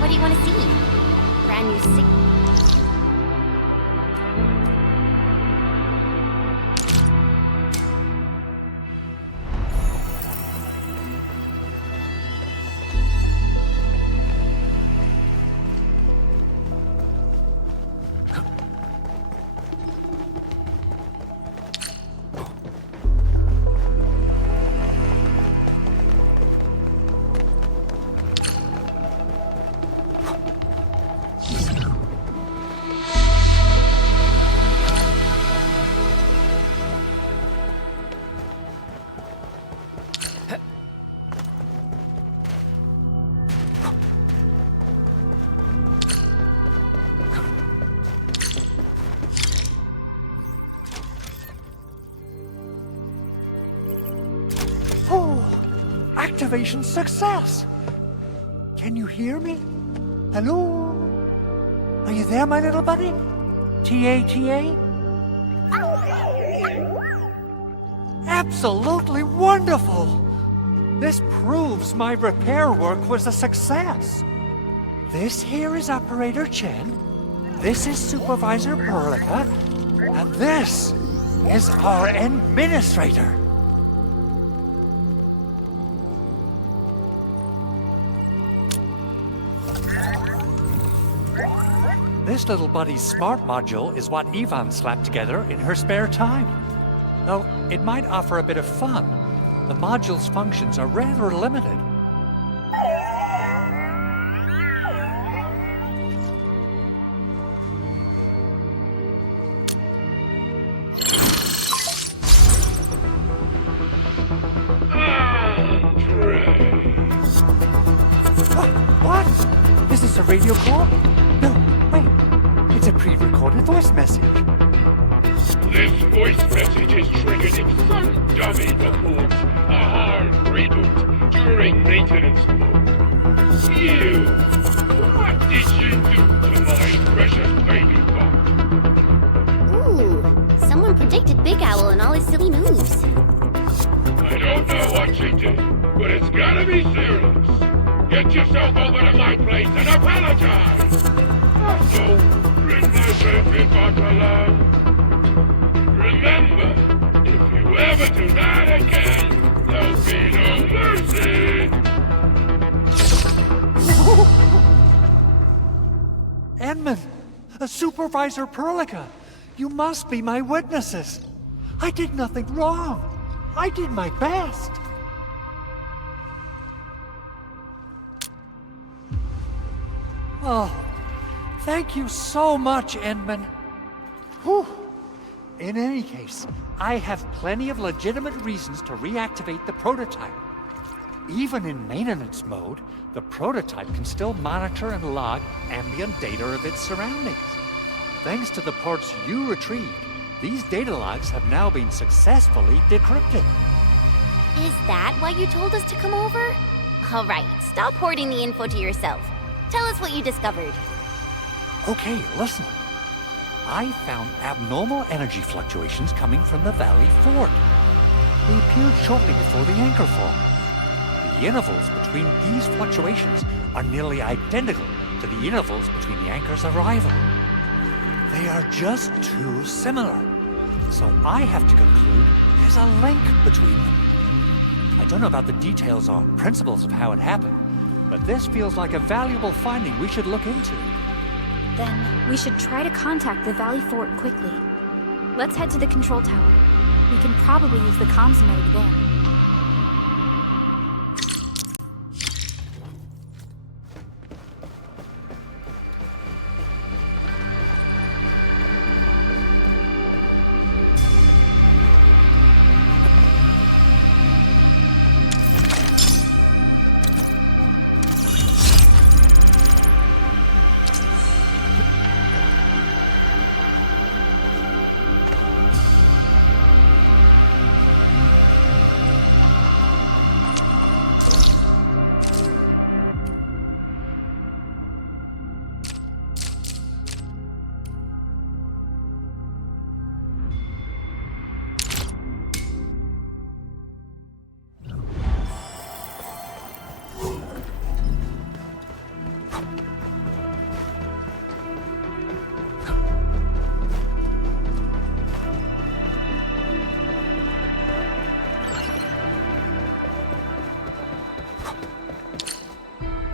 What do you want to see? Brand new Activation success! Can you hear me? Hello? Are you there, my little buddy? T-A-T-A? Absolutely wonderful! This proves my repair work was a success. This here is Operator Chen, this is Supervisor Perlica, and this is our Administrator. This little buddy's smart module is what Yvonne slapped together in her spare time. Though it might offer a bit of fun, the module's functions are rather limited. What? Is this a radio call? No, wait. It's a pre-recorded voice message. This voice message is triggered if some dummy performs a hard reboot during maintenance mode. You! What did you do to my precious baby bot? Ooh, someone predicted Big Owl and all his silly moves. I don't know what you did, but it's gotta be serious. Get yourself over to my place and apologize! So, remember, if you ever do that again, there'll be no mercy! Edmund, Supervisor Perlica, you must be my witnesses. I did nothing wrong. I did my best. Oh, thank you so much, Edmund. Whew. In any case, I have plenty of legitimate reasons to reactivate the prototype. Even in maintenance mode, the prototype can still monitor and log ambient data of its surroundings. Thanks to the parts you retrieved, these data logs have now been successfully decrypted. Is that why you told us to come over? All right, stop hoarding the info to yourself. Tell us what you discovered. Okay, listen. I found abnormal energy fluctuations coming from the Valley Fort. They appeared shortly before the anchor fall. The intervals between these fluctuations are nearly identical to the intervals between the anchor's arrival. They are just too similar. So I have to conclude there's a link between them. I don't know about the details or principles of how it happened, but this feels like a valuable finding we should look into. Then we should try to contact the Valley Fort quickly. Let's head to the control tower. We can probably use the comms node there.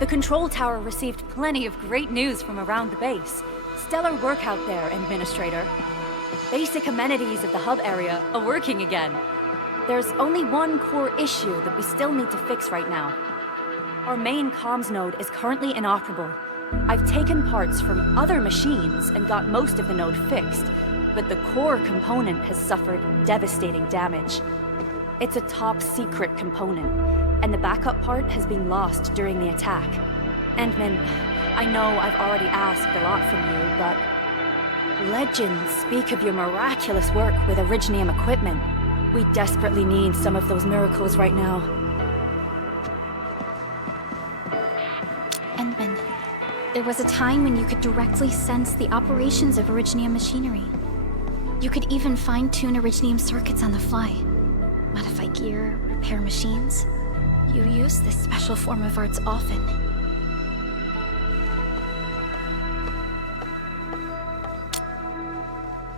The control tower received plenty of great news from around the base. Stellar work out there, Administrator. Basic amenities of the hub area are working again. There's only one core issue that we still need to fix right now. Our main comms node is currently inoperable. I've taken parts from other machines and got most of the node fixed, but the core component has suffered devastating damage. It's a top secret component, and the backup part has been lost during the attack. Endman, I know I've already asked a lot from you, but legends speak of your miraculous work with Originium equipment. We desperately need some of those miracles right now. Endman, there was a time when you could directly sense the operations of Originium machinery. You could even fine-tune Originium circuits on the fly, modify gear, repair machines. You use this special form of arts often.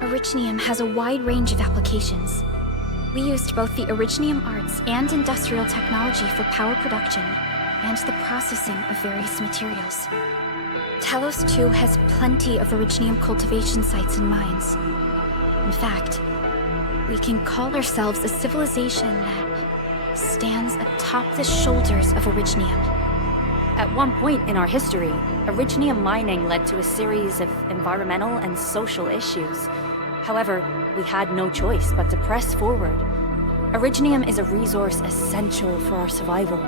Originium has a wide range of applications. We used both the Originium arts and industrial technology for power production and the processing of various materials. Talos 2 has plenty of Originium cultivation sites and mines. In fact, we can call ourselves a civilization that stands atop the shoulders of Originium. At one point in our history, Originium mining led to a series of environmental and social issues. However, we had no choice but to press forward. Originium is a resource essential for our survival.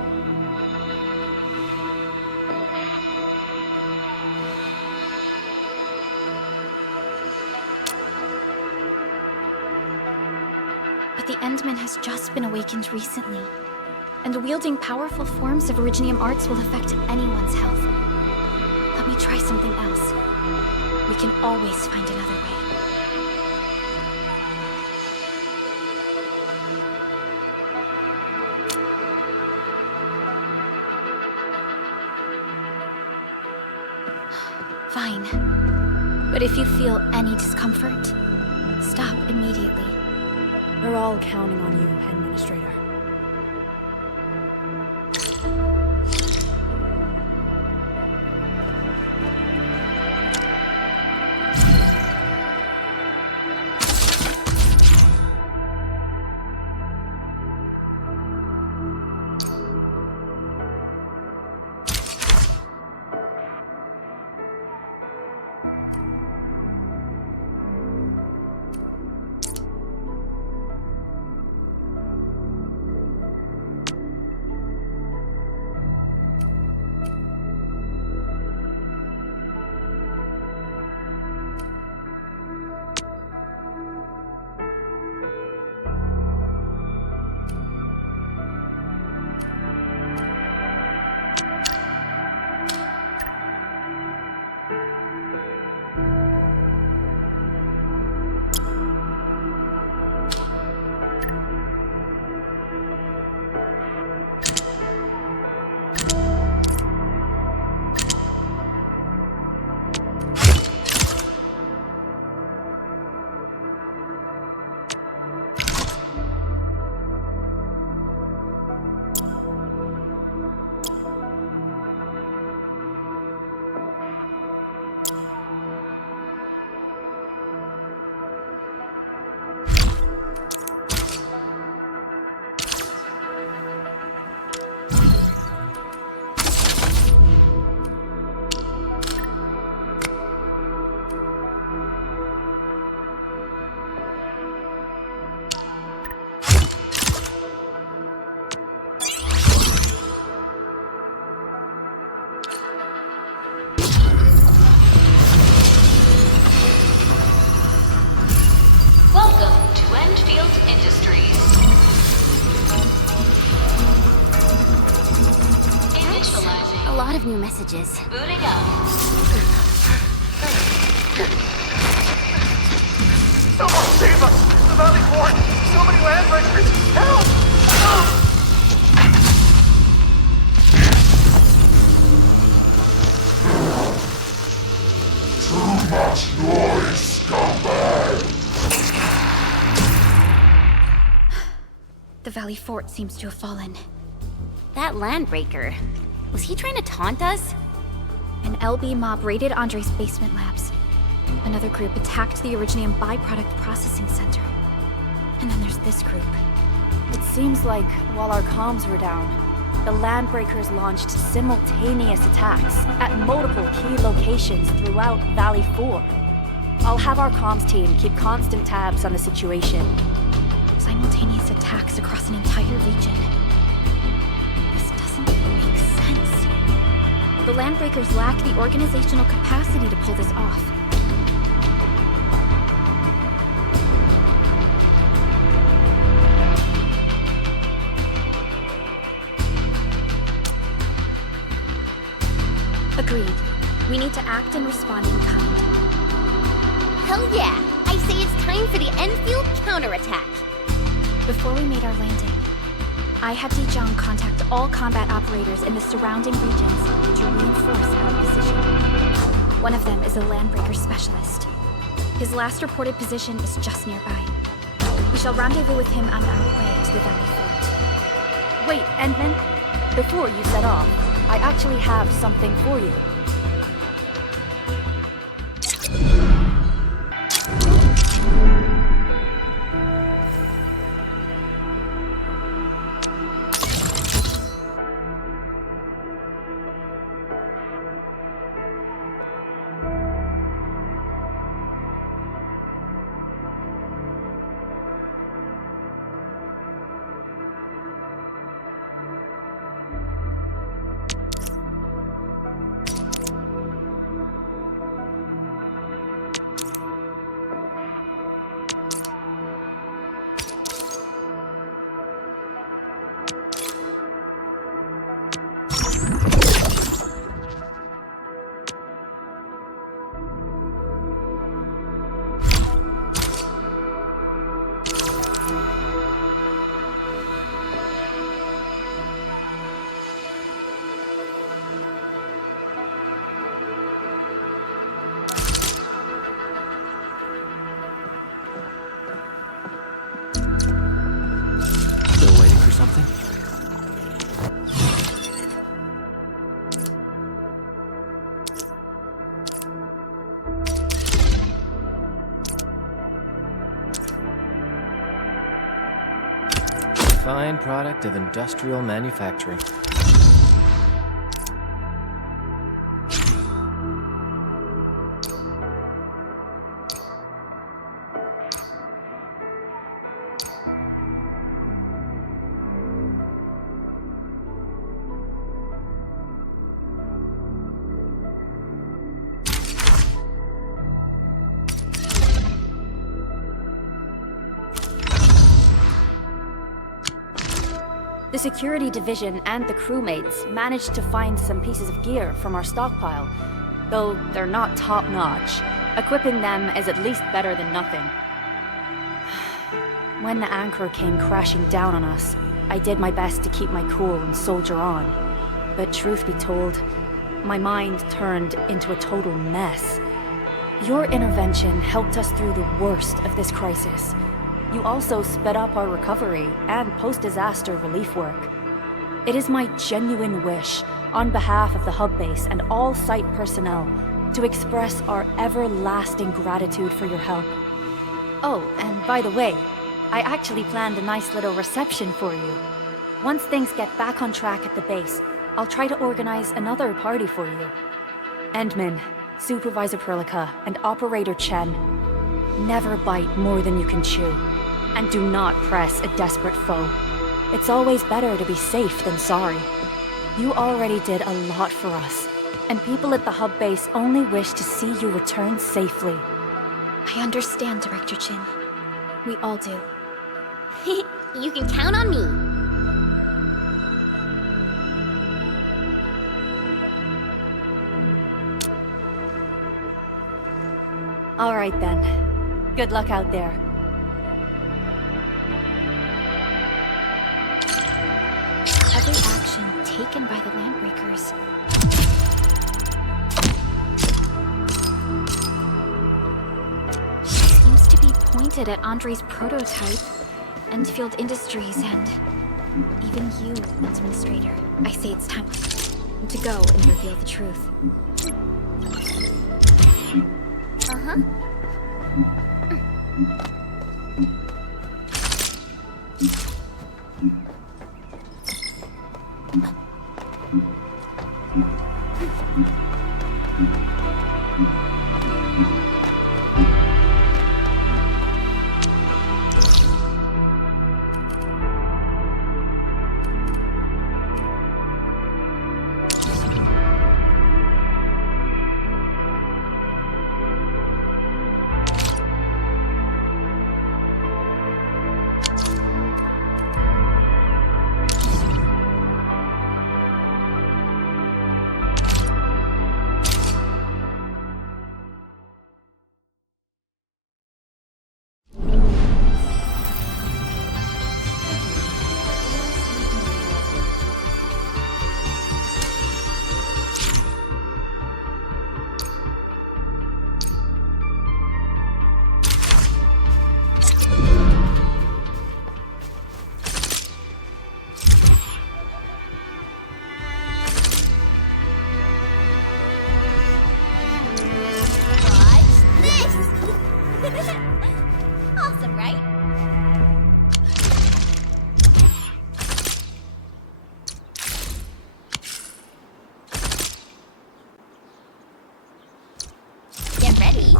But the Endman has just been awakened recently, and wielding powerful forms of Originium arts will affect anyone's health. Let me try something else. We can always find another way. Fine. But if you feel any discomfort, stop immediately. We're all counting on you, Administrator. a lot of new messages. Booting up. Someone save us! The Valley Fort! So many landbreakers! Help! Too much noise, scumbag! The Valley Fort seems to have fallen. That landbreaker, was he trying to taunt us? An LB mob raided Andre's basement labs. Another group attacked the Originium byproduct processing center. And then there's this group. It seems like while our comms were down, the Landbreakers launched simultaneous attacks at multiple key locations throughout Valley 4. I'll have our comms team keep constant tabs on the situation. Simultaneous attacks across an entire region. This doesn't make sense. The Landbreakers lack the organizational capacity to pull this off. Agreed. We need to act and respond in kind. Hell yeah! I say it's time for the Enfield counterattack. Before we made our landing, I had Dijong contact all combat operators in the surrounding regions to reinforce our position. One of them is a Landbreaker specialist. His last reported position is just nearby. We shall rendezvous with him on our way to the Valley Fort. Wait, Endman, before you set off, I actually have something for you. Something? Fine product of industrial manufacturing. The security division and the crewmates managed to find some pieces of gear from our stockpile, though they're not top-notch. Equipping them is at least better than nothing. When the anchor came crashing down on us, I did my best to keep my cool and soldier on. But truth be told, my mind turned into a total mess. Your intervention helped us through the worst of this crisis. You also sped up our recovery and post-disaster relief work. It is my genuine wish, on behalf of the hub base and all site personnel, to express our everlasting gratitude for your help. Oh, and by the way, I actually planned a nice little reception for you. Once things get back on track at the base, I'll try to organize another party for you. Endman, Supervisor Perlica, and Operator Chen, never bite more than you can chew. And do not press a desperate foe. It's always better to be safe than sorry. You already did a lot for us, and people at the hub base only wish to see you return safely. I understand, Director Chin. We all do. You can count on me. All right then. Good luck out there. Every action taken by the Landbreakers seems to be pointed at Andre's prototype, Endfield Industries, and even you, Administrator. I say it's time to go and reveal the truth. Uh-huh. Awesome, right? Get ready.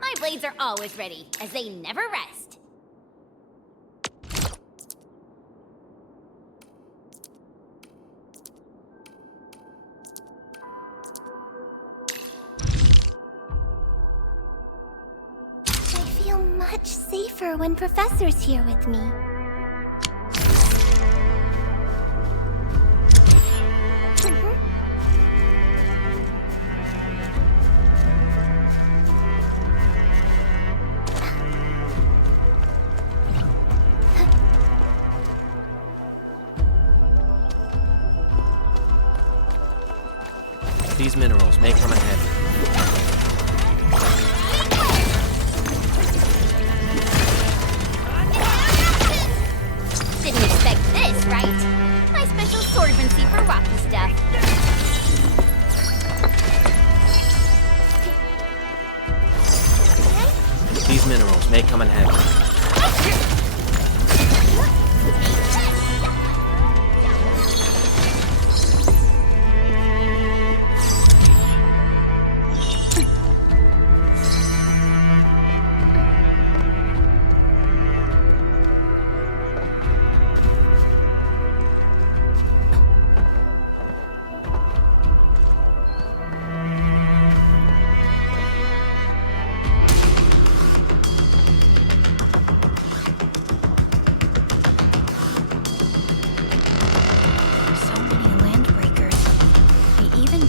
My blades are always ready, as they never rest. I feel much safer when Professor's here with me. These minerals may come in handy. Didn't expect this, right? My special swordsmancy for rocky stuff. These minerals may come in handy.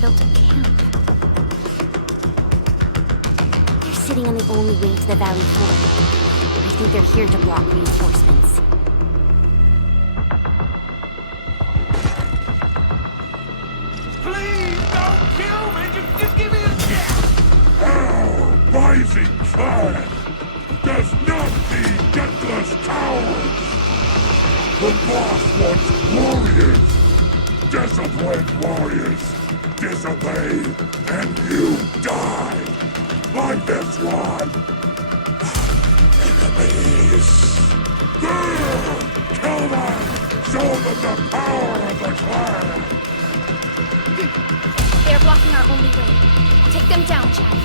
Built a camp. They're sitting on the only way to the valley floor. I think they're here to block reinforcements. Please don't kill me! Just give me a chance! Our rising flag does not need gutless cowards! The boss wants warriors! Disciplined warriors! Disobey, and you die! Like this one! Enemies! Kill them! Show them the power of the clan! They're blocking our only way. Take them down, Chad.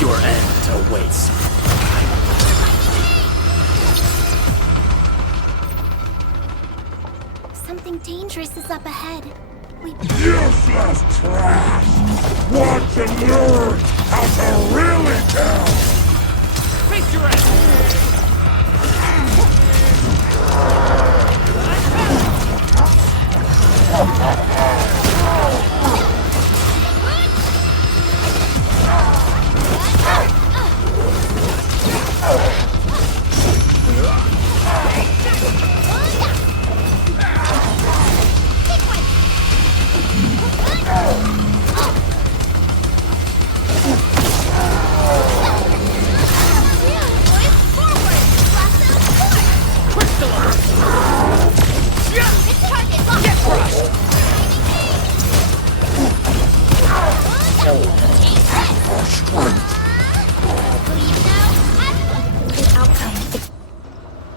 Your end awaits. Something dangerous is up ahead. We... Useless trash! Watch and learn! how to really tell! Face your ass!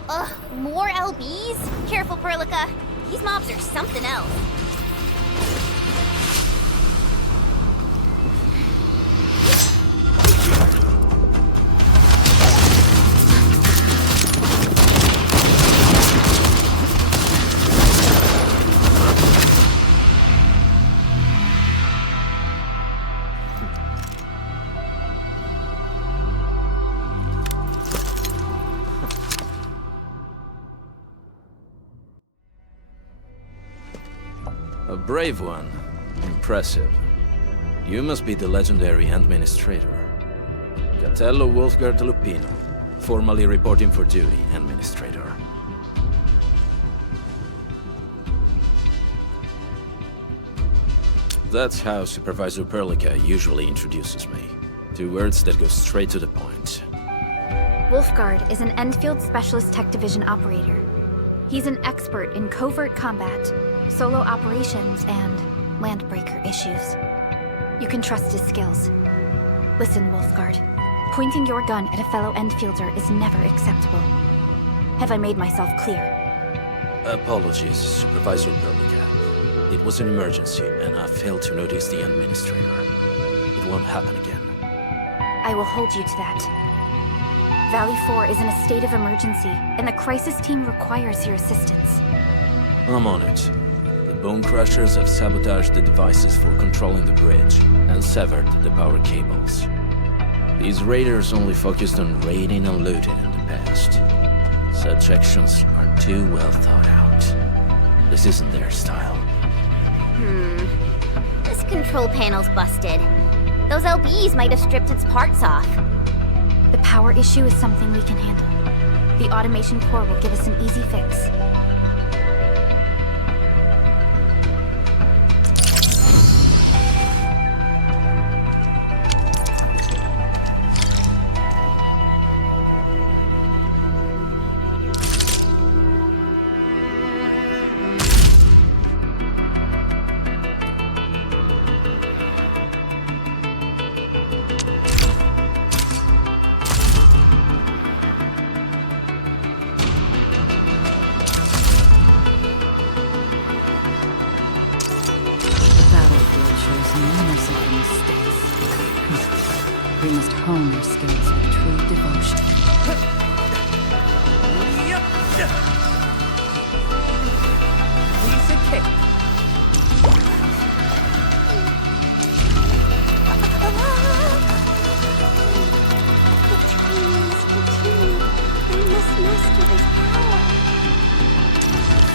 Ugh, more LBs? Careful, Perlica. These mobs are something else. A brave one. Impressive. You must be the legendary administrator. Gatello Wolfgard Lupino, formally reporting for duty, administrator. That's how Supervisor Perlica usually introduces me. 2 words that go straight to the point. Wolfgard is an Endfield Specialist Tech Division operator. He's an expert in covert combat, solo operations, and landbreaker issues. You can trust his skills. Listen, Wolfgard. Pointing your gun at a fellow Endfielder is never acceptable. Have I made myself clear? Apologies, Supervisor Perlica. It was an emergency, and I failed to notice the administrator. It won't happen again. I will hold you to that. Valley 4 is in a state of emergency, and the crisis team requires your assistance. I'm on it. The Bone Crushers have sabotaged the devices for controlling the bridge, and severed the power cables. These raiders only focused on raiding and looting in the past. Such actions are too well thought out. This isn't their style. This control panel's busted. Those LBs might have stripped its parts off. The power issue is something we can handle. The automation core will give us an easy fix. We must hone our skills with true devotion. Piece of cake.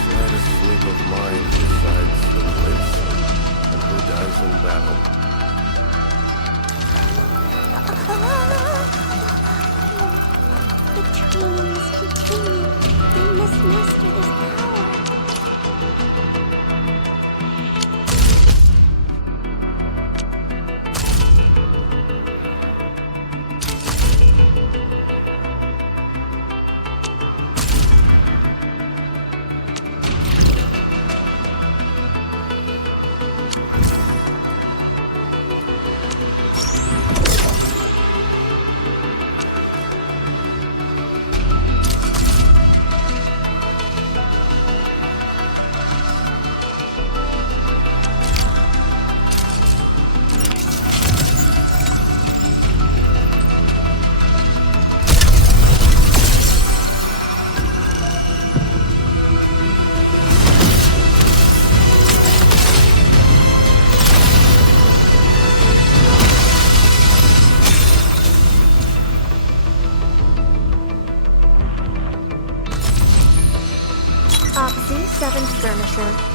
Slightest sleep of mind decides who lives and who dies in battle. The trains continue. We must master this power.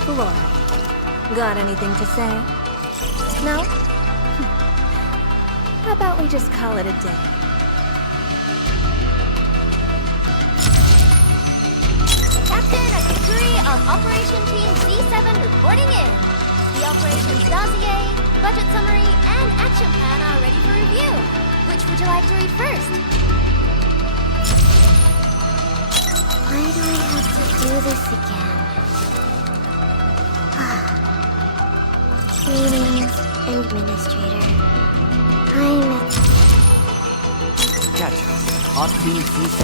Flora. Got anything to say? No? How about we just call it a day? Captain Akakuri of Operation Team Z7 reporting in. The operations dossier, budget summary, and action plan are ready for review. Which would you like to read first? Why do I have to do this again? Greetings, Administrator. Catch. Off Team C7.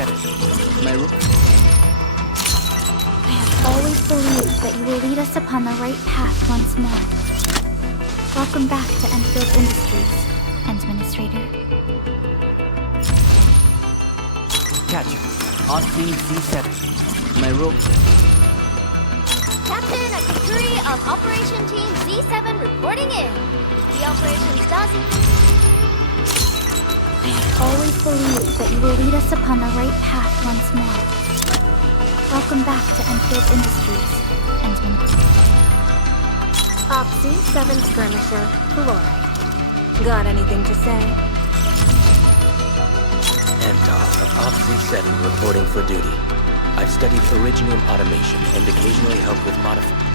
I have always believed that you will lead us upon the right path once more. Welcome back to Enfield Industries, Administrator. Catch. Off Team C7. My role. Captain Akakuri of Operation Team Z7 reporting in. The operations dossier. I have always believed that you will lead us upon the right path once more. Welcome back to Enfield Industries, Administrator. Opsy 7 Skirmisher, Flora. Got anything to say? Anton of Opsy 7 reporting for duty. I've studied Originium automation and occasionally help with modification.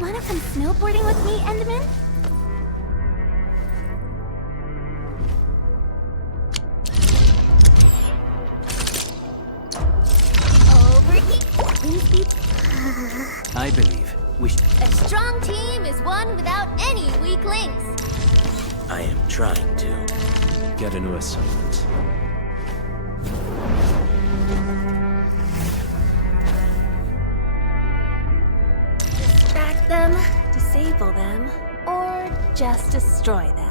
Wanna come snowboarding with me, Enderman? Over here. Wind speed. I believe we should. A strong team is one without any weak links. I am trying to. Get a new assignment. Distract them, disable them, or just destroy them.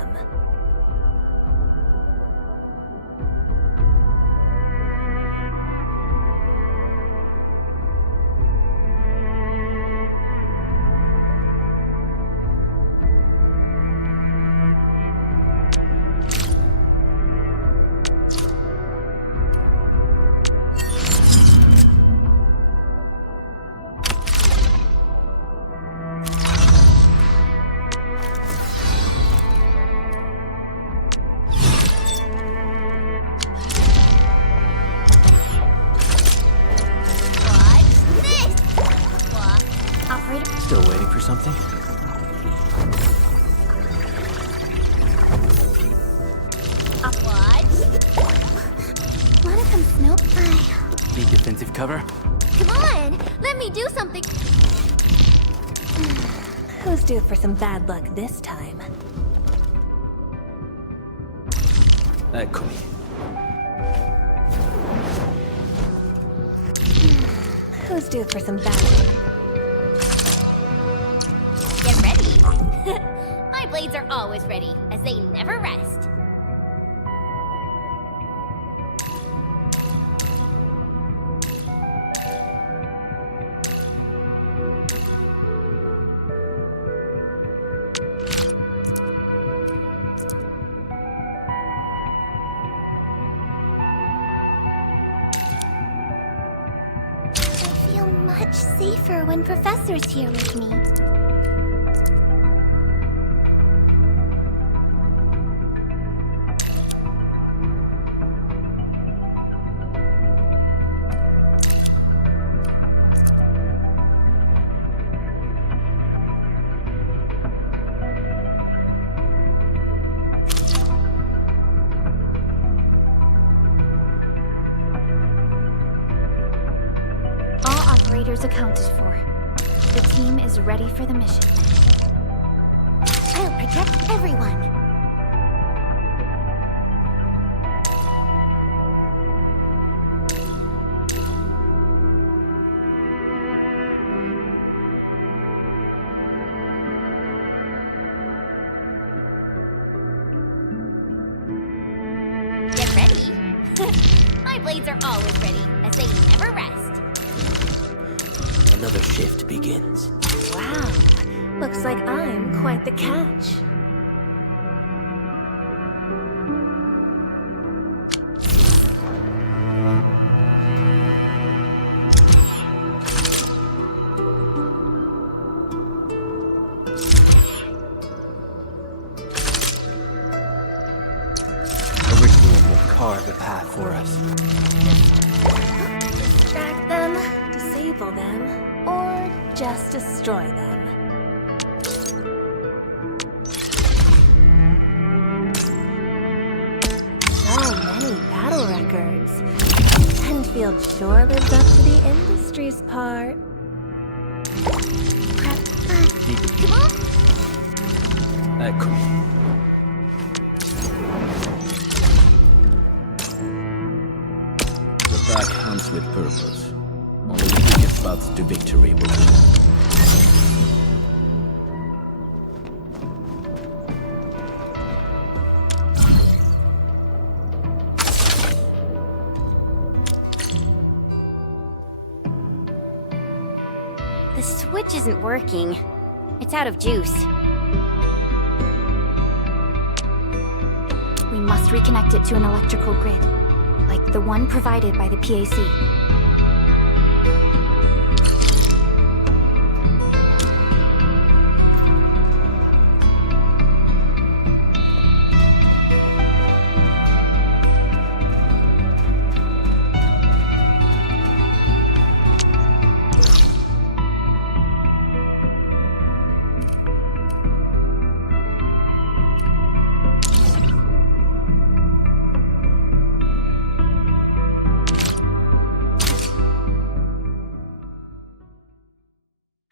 Still waiting for something? Wanna come snow? Need defensive cover? Come on, let me do something. Who's due for some bad luck this time? Eccomi. Who's due for some bad luck? Get ready. My blades are always ready, as they never rest. I feel much safer when Professor's here with me. All operators accounted for. The team is ready for the mission. I'll protect everyone. My blades are always ready, as they never rest. Another shift begins. Wow. Looks like I'm quite the catch. Carve the path for us. Distract them, disable them, or just destroy them. So many battle records. Enfield sure lives up to the industry's part. Come on! Cool. Back hunts with purpose. Only the biggest paths to victory will win. The switch isn't working. It's out of juice. We must reconnect it to an electrical grid, like the one provided by the PAC.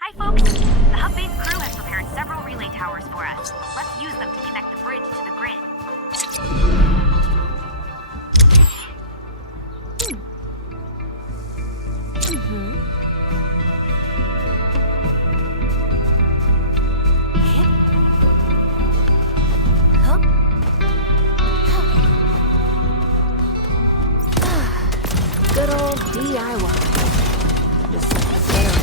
Hi, folks. The hub-based crew has prepared several relay towers for us. Let's use them to connect the bridge to the grid. Good old DIY. Just like the better.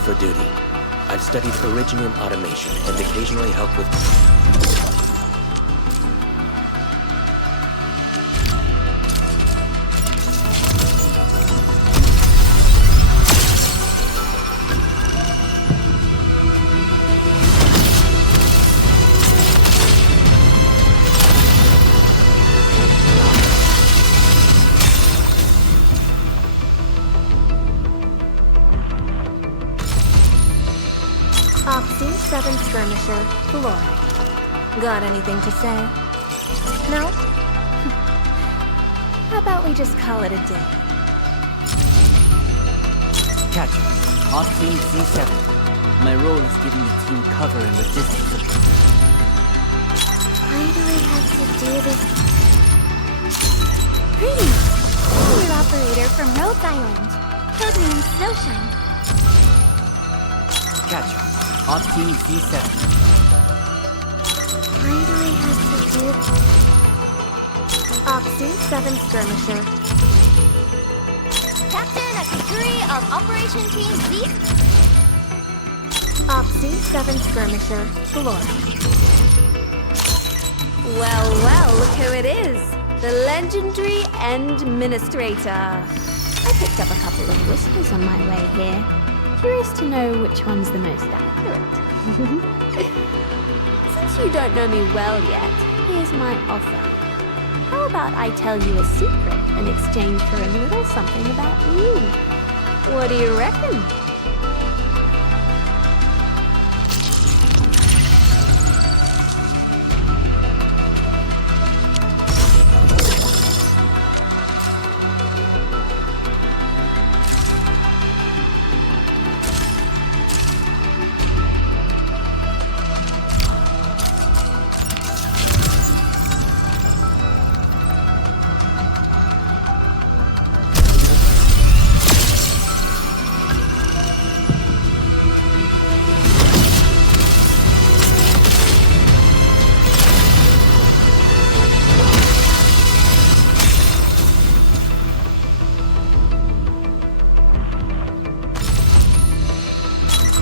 for duty. I've studied Originium automation and occasionally help with... Oxy 7 Skirmisher, Valor. Got anything to say? No? How about we just call it a day? Catcher, Off-Team C7. My role is giving the team cover and logistics support. Why do I have to do this? Greetings! I'm your operator from Rhodes Island. Codename Snowshine. Catcher, Off-Team C7. Why do I have to do... Oxy 7 Skirmisher. Captain Akakuri of Operation Team Z. Oxy 7 Skirmisher, Valor. Well, well, look who it is. The legendary Endministrator. I picked up a couple of whispers on my way here. Curious to know which one's the most accurate. Since you don't know me well yet, here's my offer. How about I tell you a secret in exchange for a little something about you? What do you reckon?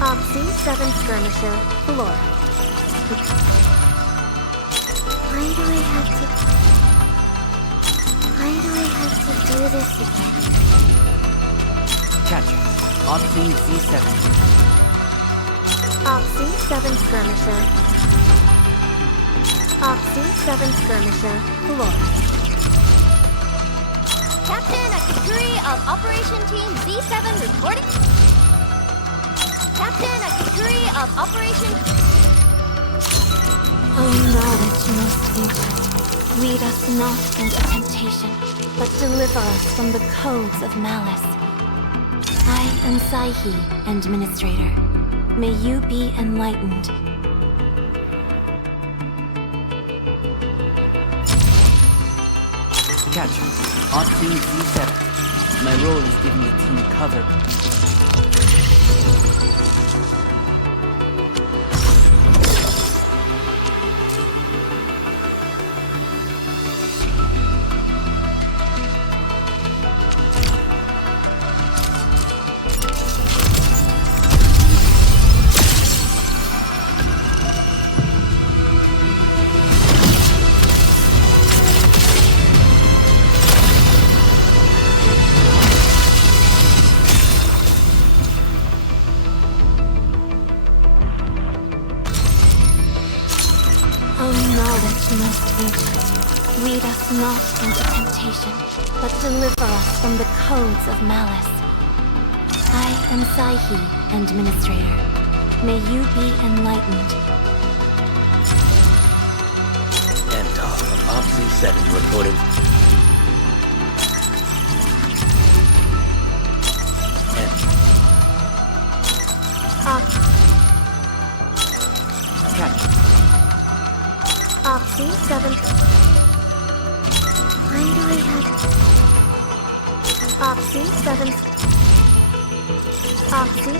Oxy 7 Skirmisher, Valor. Why do I have to do this again? Catcher, Off-Team C7. Oxy 7 Skirmisher. Oxy 7 Skirmisher, Valor. Captain Akakuri of Operation Team Z7 reporting. Captain Akakuri of Operation... Oh, knowledge most ancient, lead us not into temptation, but deliver us from the codes of malice. I am Saihi, Administrator. May you be enlightened. Catcher, Off-Team C7. My role is giving the team cover. Lead us not into temptation, but deliver us from the codes of malice. I am Saihi, Administrator. May you be enlightened. Endog of Oxy 7 reporting. Catch. Oxy 7. Why do I have... Oxy 7. Oxy.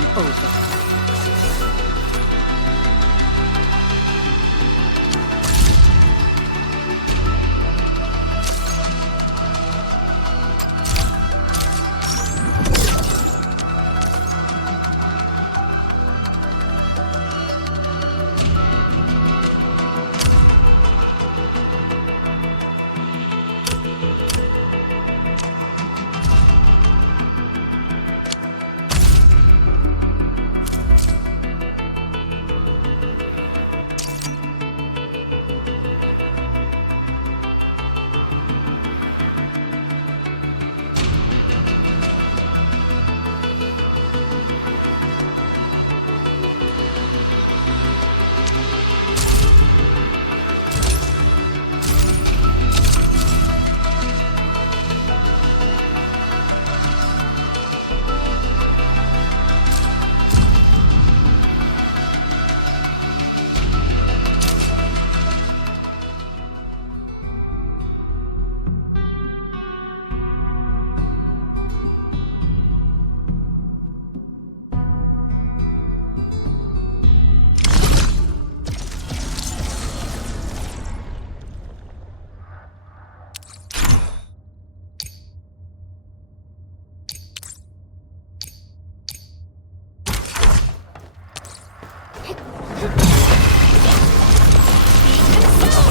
them over.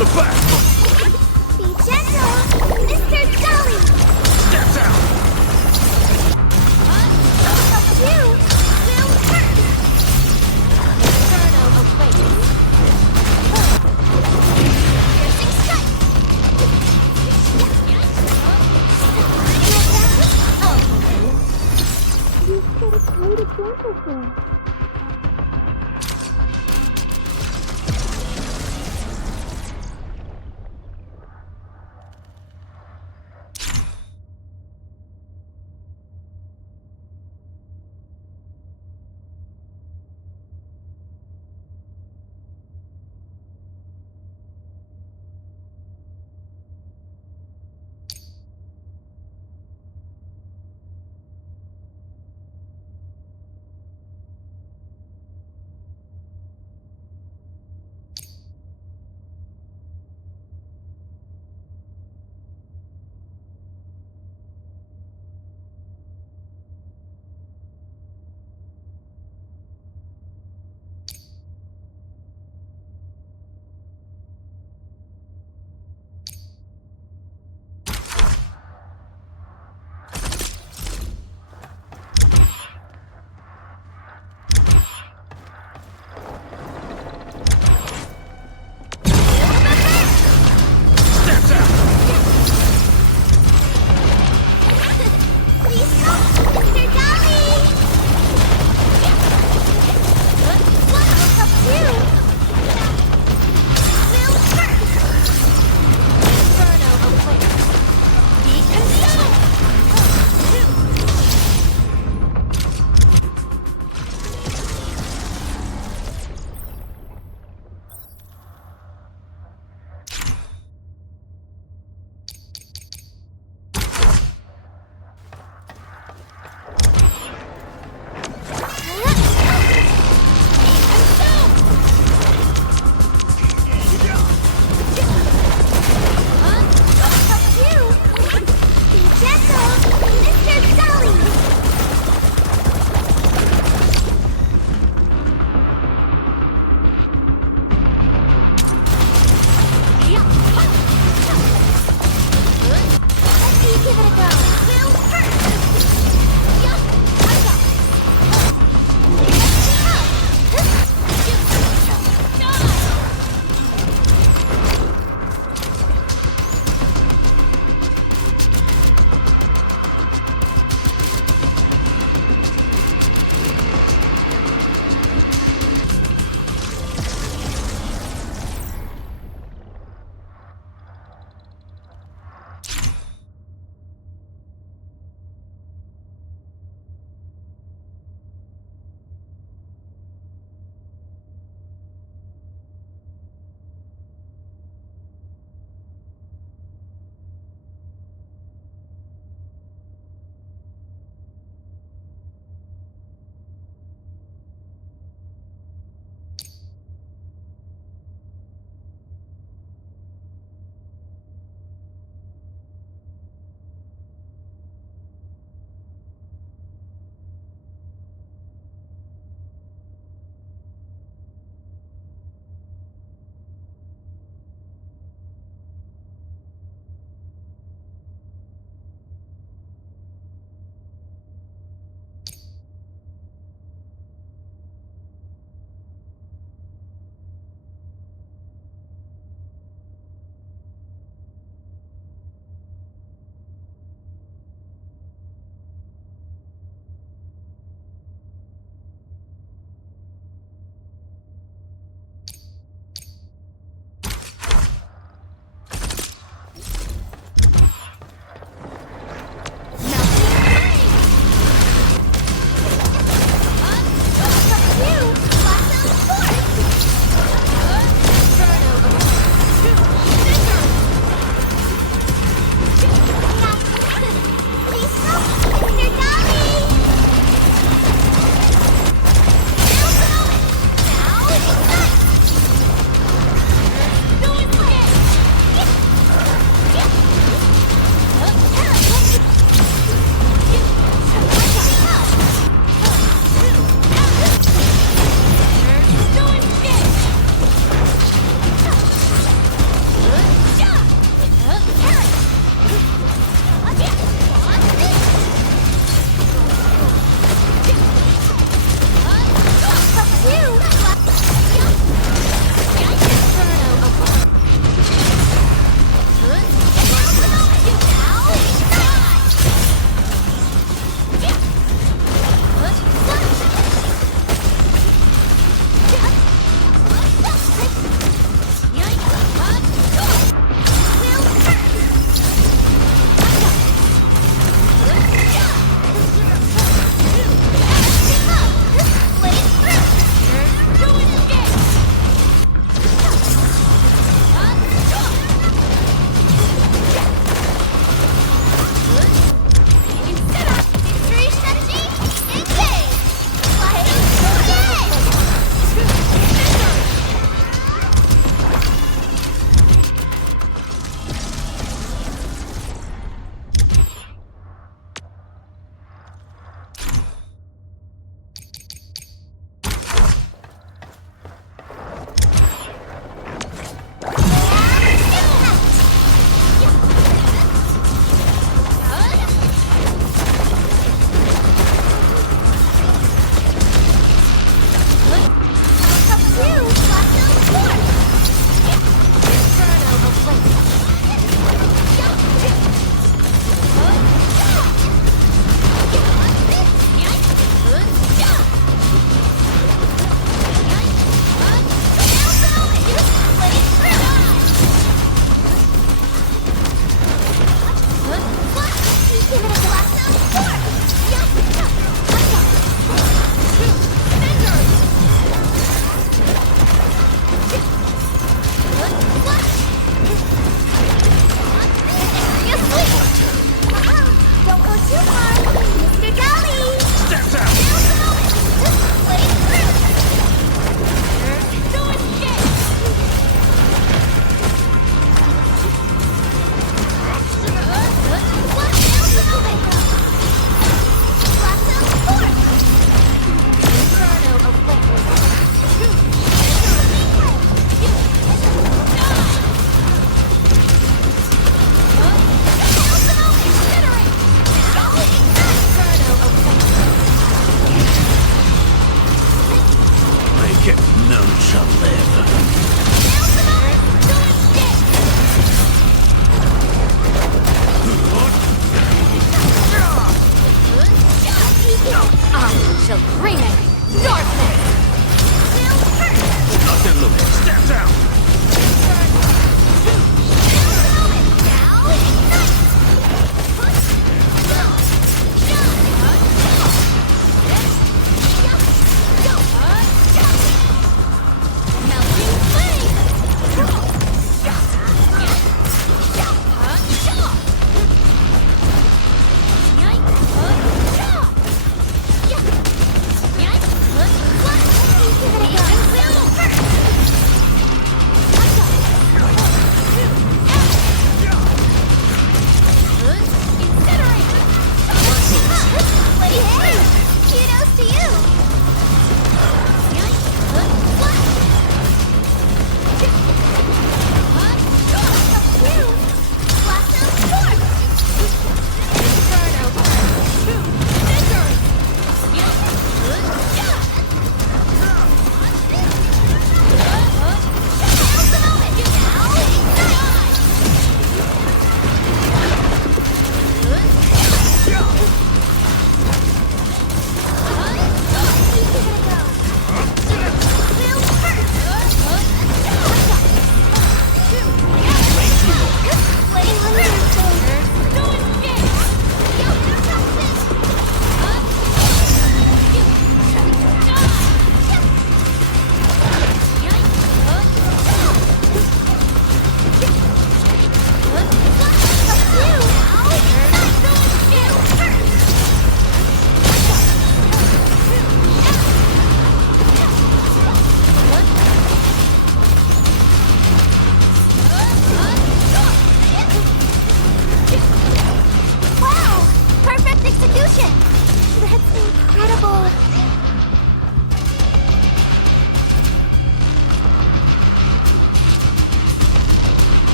The back! Be gentle! Mr. Dolly! Step down! I'll help you! Will hurt! Inferno awaits. Piercing strike! You set a great example for us.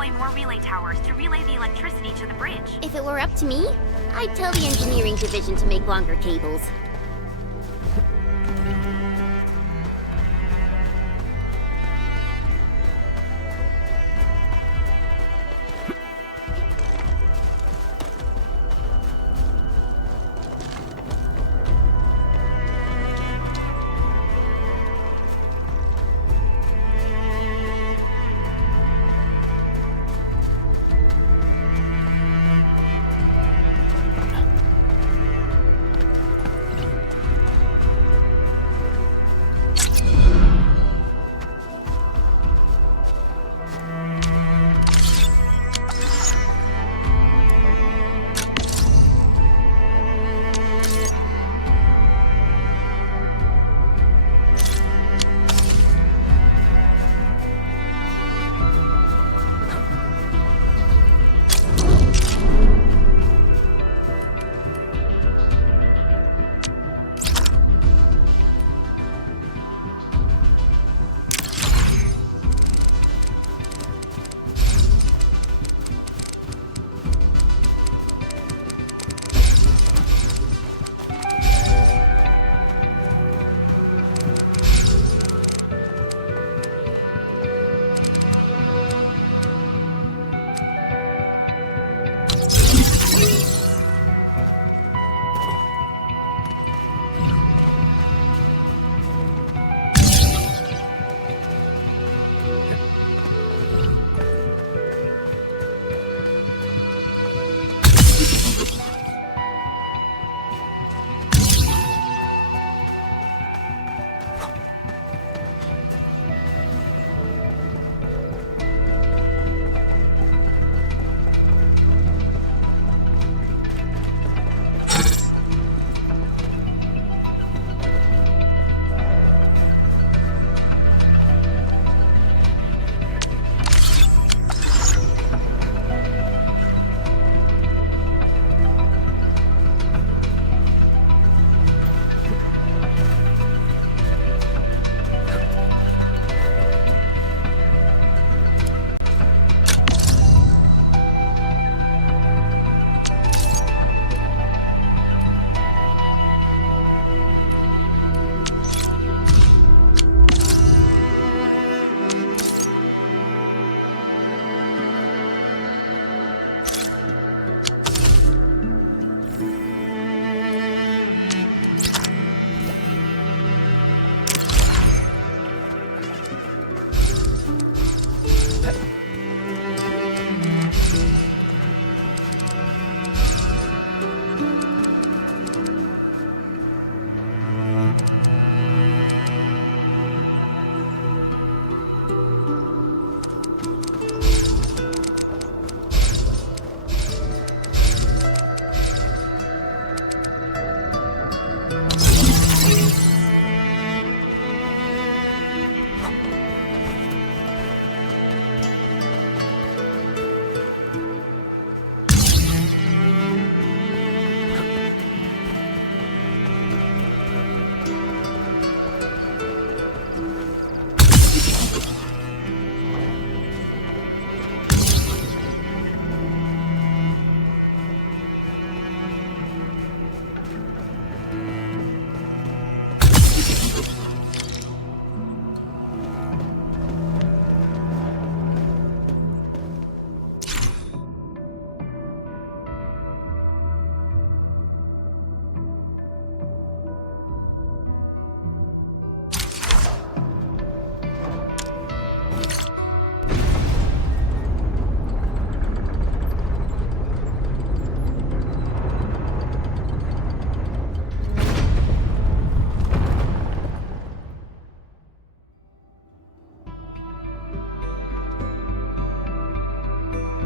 deploy more relay towers to relay the electricity to the bridge. If it were up to me, I'd tell the engineering division to make longer cables.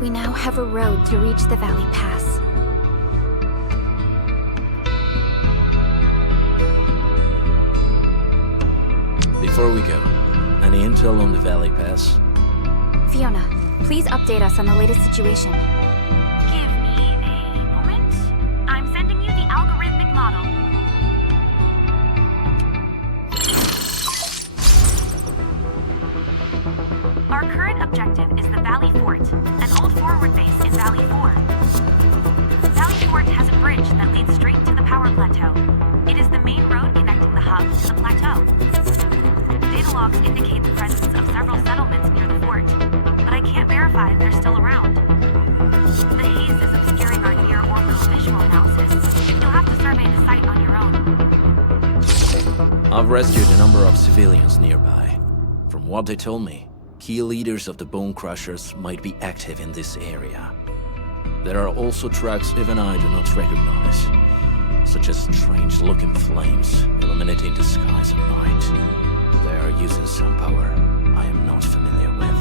We now have a road to reach the Valley Pass. Before we go, any intel on the Valley Pass? Fiona, please update us on the latest situation. Give me a moment. I'm sending you the algorithmic model. Our current objective is the Valley Valley Fort, an old forward base in Valley 4. Valley Fort has a bridge that leads straight to the power plateau. It is the main road connecting the hub to the plateau. Data logs indicate the presence of several settlements near the fort, but I can't verify if they're still around. The haze is obscuring our near-orbital visual analysis. You'll have to survey the site on your own. I've rescued a number of civilians nearby. From what they told me, key leaders of the Bone Crushers might be active in this area. There are also tracks even I do not recognize, such as strange-looking flames illuminating the skies at night. They are using some power I am not familiar with.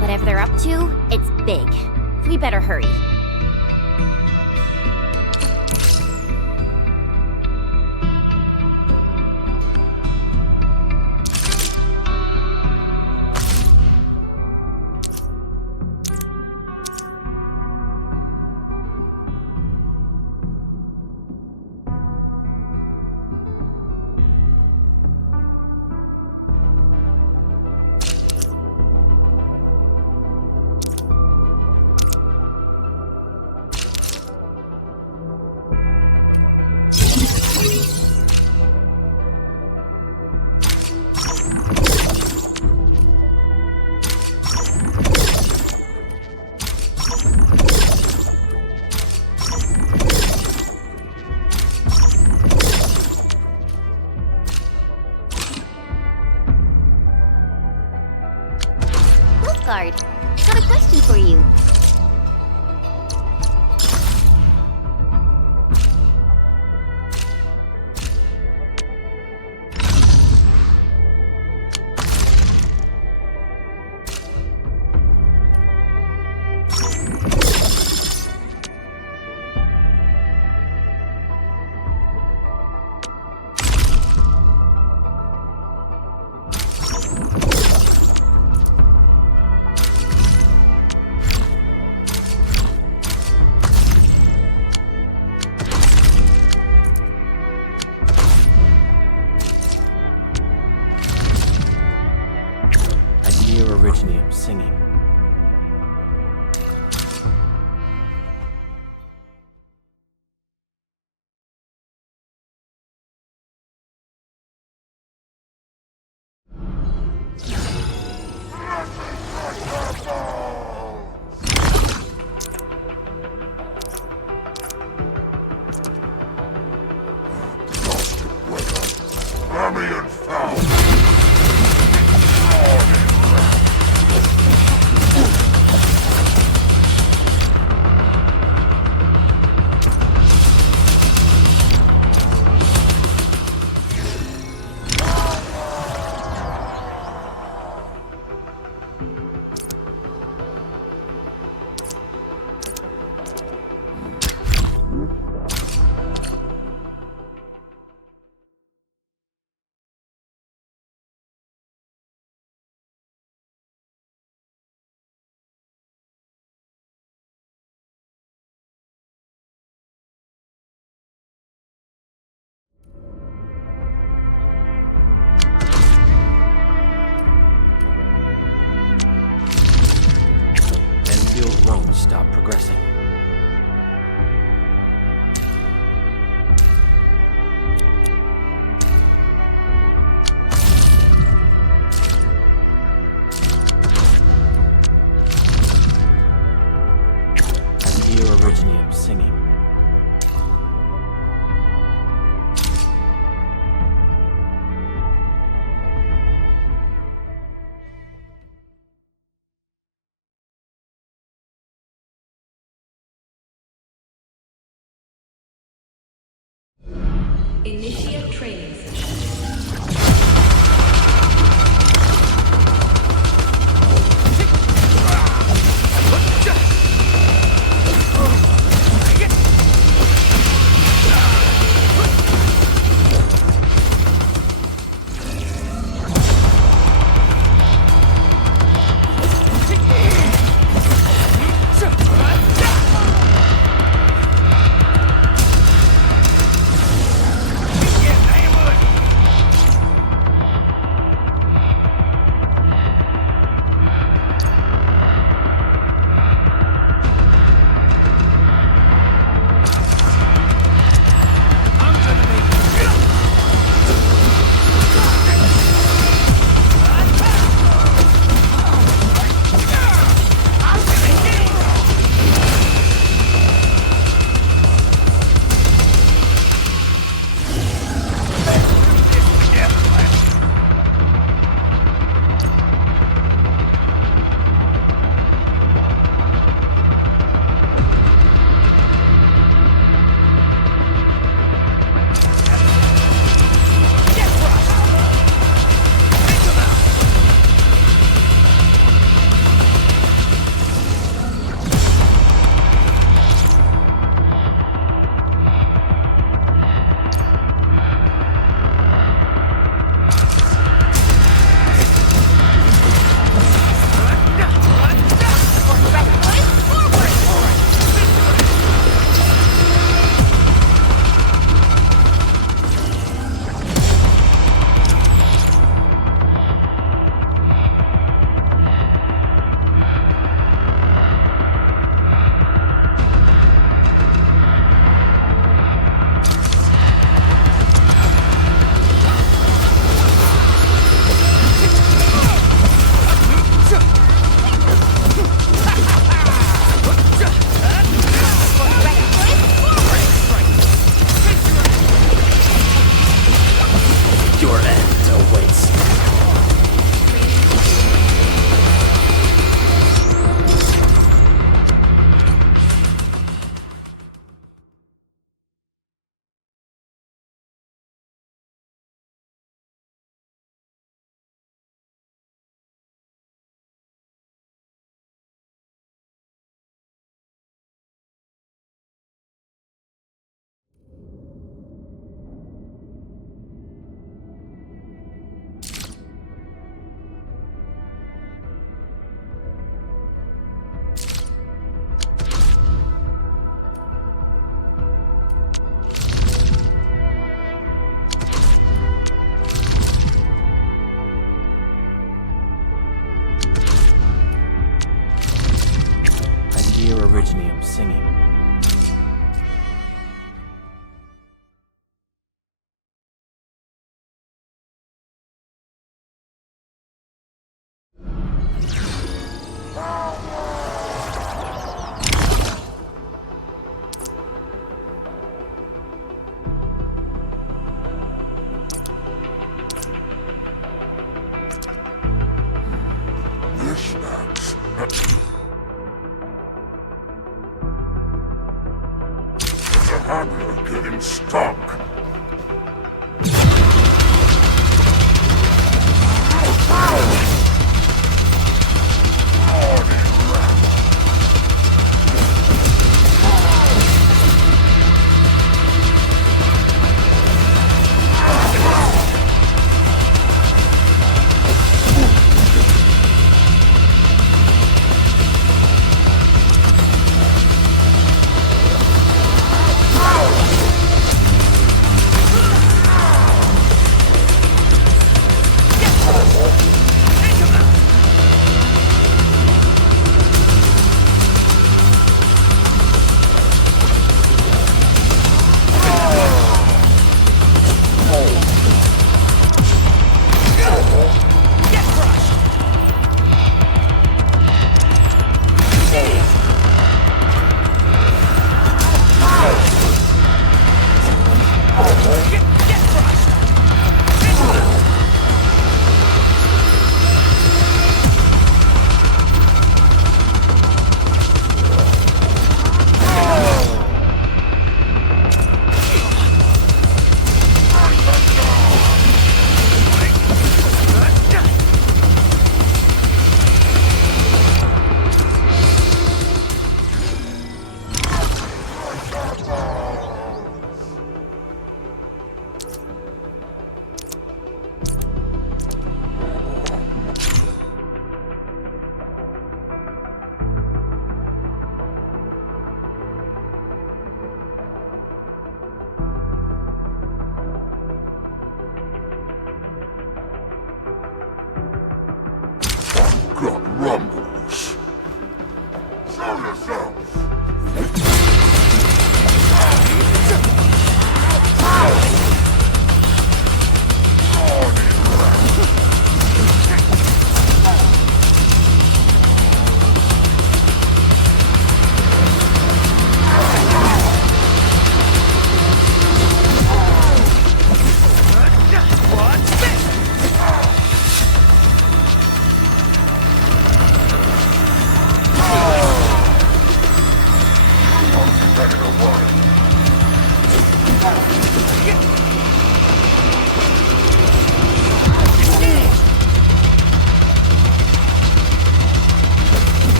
Whatever they're up to, it's big. We better hurry. Guard, got a question for you. Singing. Enfield won't stop progressing. I hear Originium singing. Initiate training session. singing.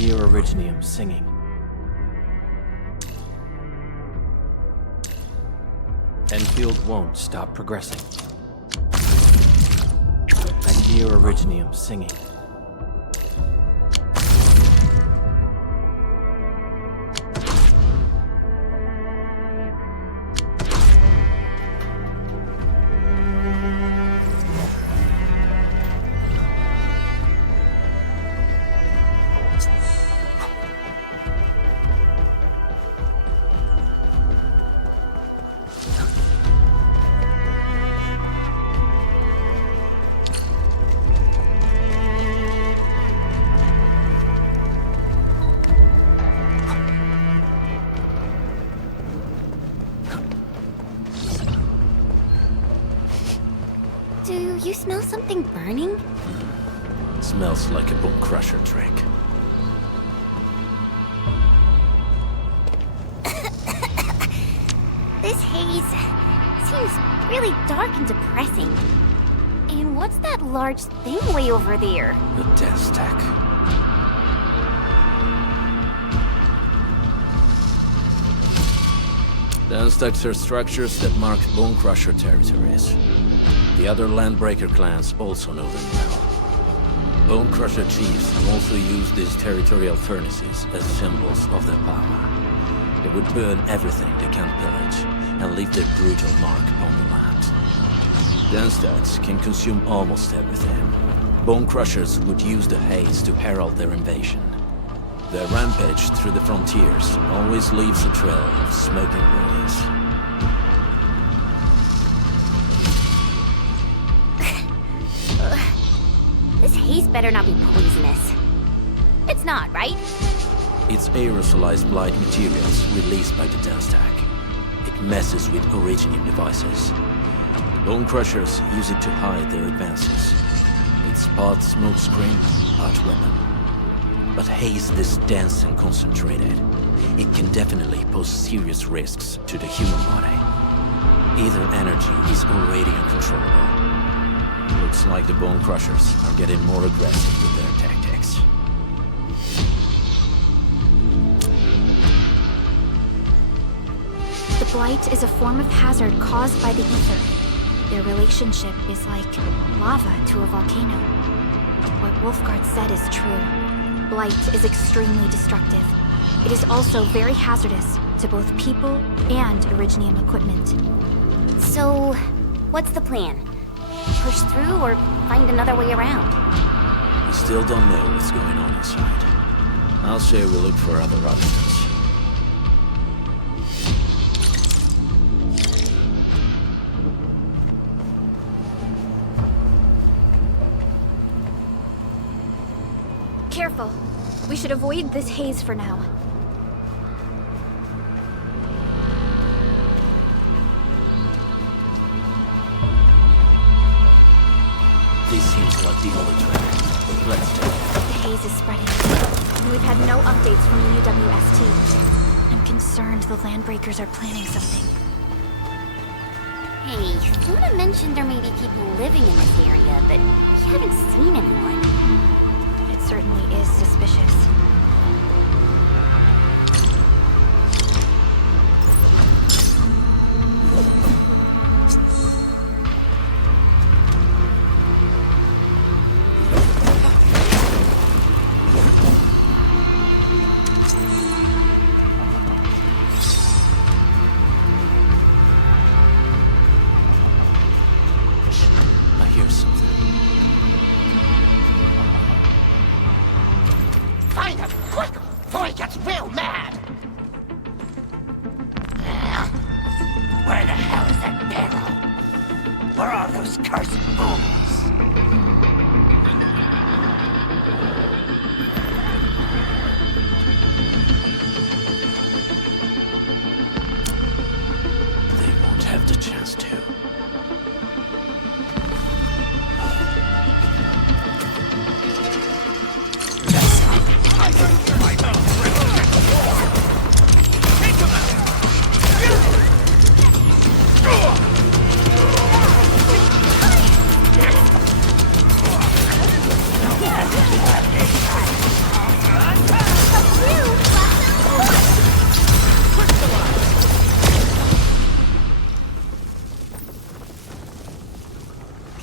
hear Originium singing. Enfield won't stop progressing. I hear Originium singing. Do you smell something burning? Smells like a bone crusher trick. This haze seems really dark and depressing. And what's that large thing way over there? The dense tech. Dense techs are structures that mark bone crusher territories. The other Landbreaker clans also know them well. Bone Crusher chiefs also use these territorial furnaces as symbols of their power. They would burn everything they can pillage and leave their brutal mark upon the land. Dense techs can consume almost everything. Bone Crushers would use the haze to herald their invasion. Their rampage through the frontiers always leaves a trail of smoking ruins. This haze better not be poisonous. It's not, right? It's aerosolized blight materials released by the dense tech. It messes with Originium devices. The Bone Crushers use it to hide their advances. It's part smoke screen, part weapon. But haze this dense and concentrated, it can definitely pose serious risks to the human body. Either energy is already uncontrollable. Looks like the Bone Crushers are getting more aggressive with their tactics. The blight is a form of hazard caused by the ether. Their relationship is like lava to a volcano. What Wolfguard said is true. Blight is extremely destructive. It is also very hazardous to both people and Originium equipment. So, what's the plan? Push through or find another way around? We still don't know what's going on inside. I'll say we look for other options. Careful. We should avoid this haze for now. This seems like the only track. Let's take it. The haze is spreading. And we've had no updates from the UWST. I'm concerned the Landbreakers are planning something. Hey, Luna mentioned there may be people living in this area, but we haven't seen anyone. It certainly is suspicious.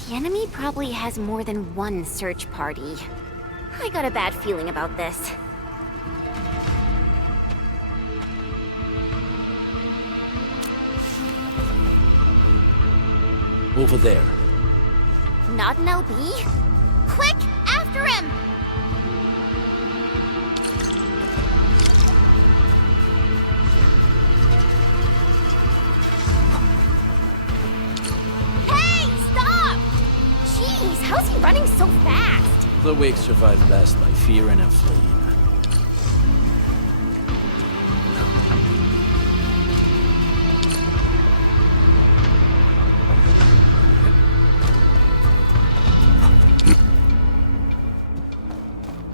The enemy probably has more than one search party. I got a bad feeling about this. Over there. Not an LB? Quick, after him! Hey, stop! Jeez, how's he running so fast? The weak survive best by fearing and fleeing.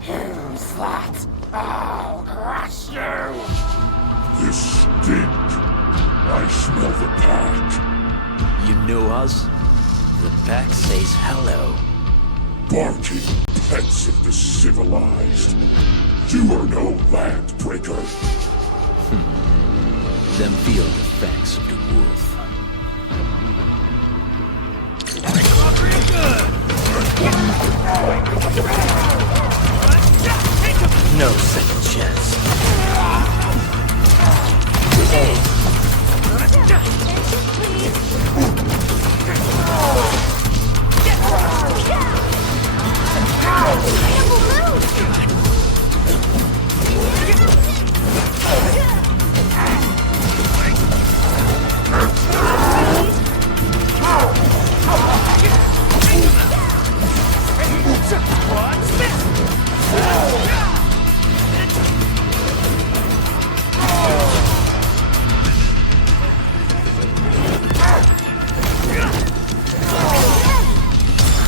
Who's that? I'll crush you! This stink. I smell the pack. You know us? The pack says hello. Barking pets of the civilized. You are no land breaker. Then feel the fangs of the wolf. No second chance.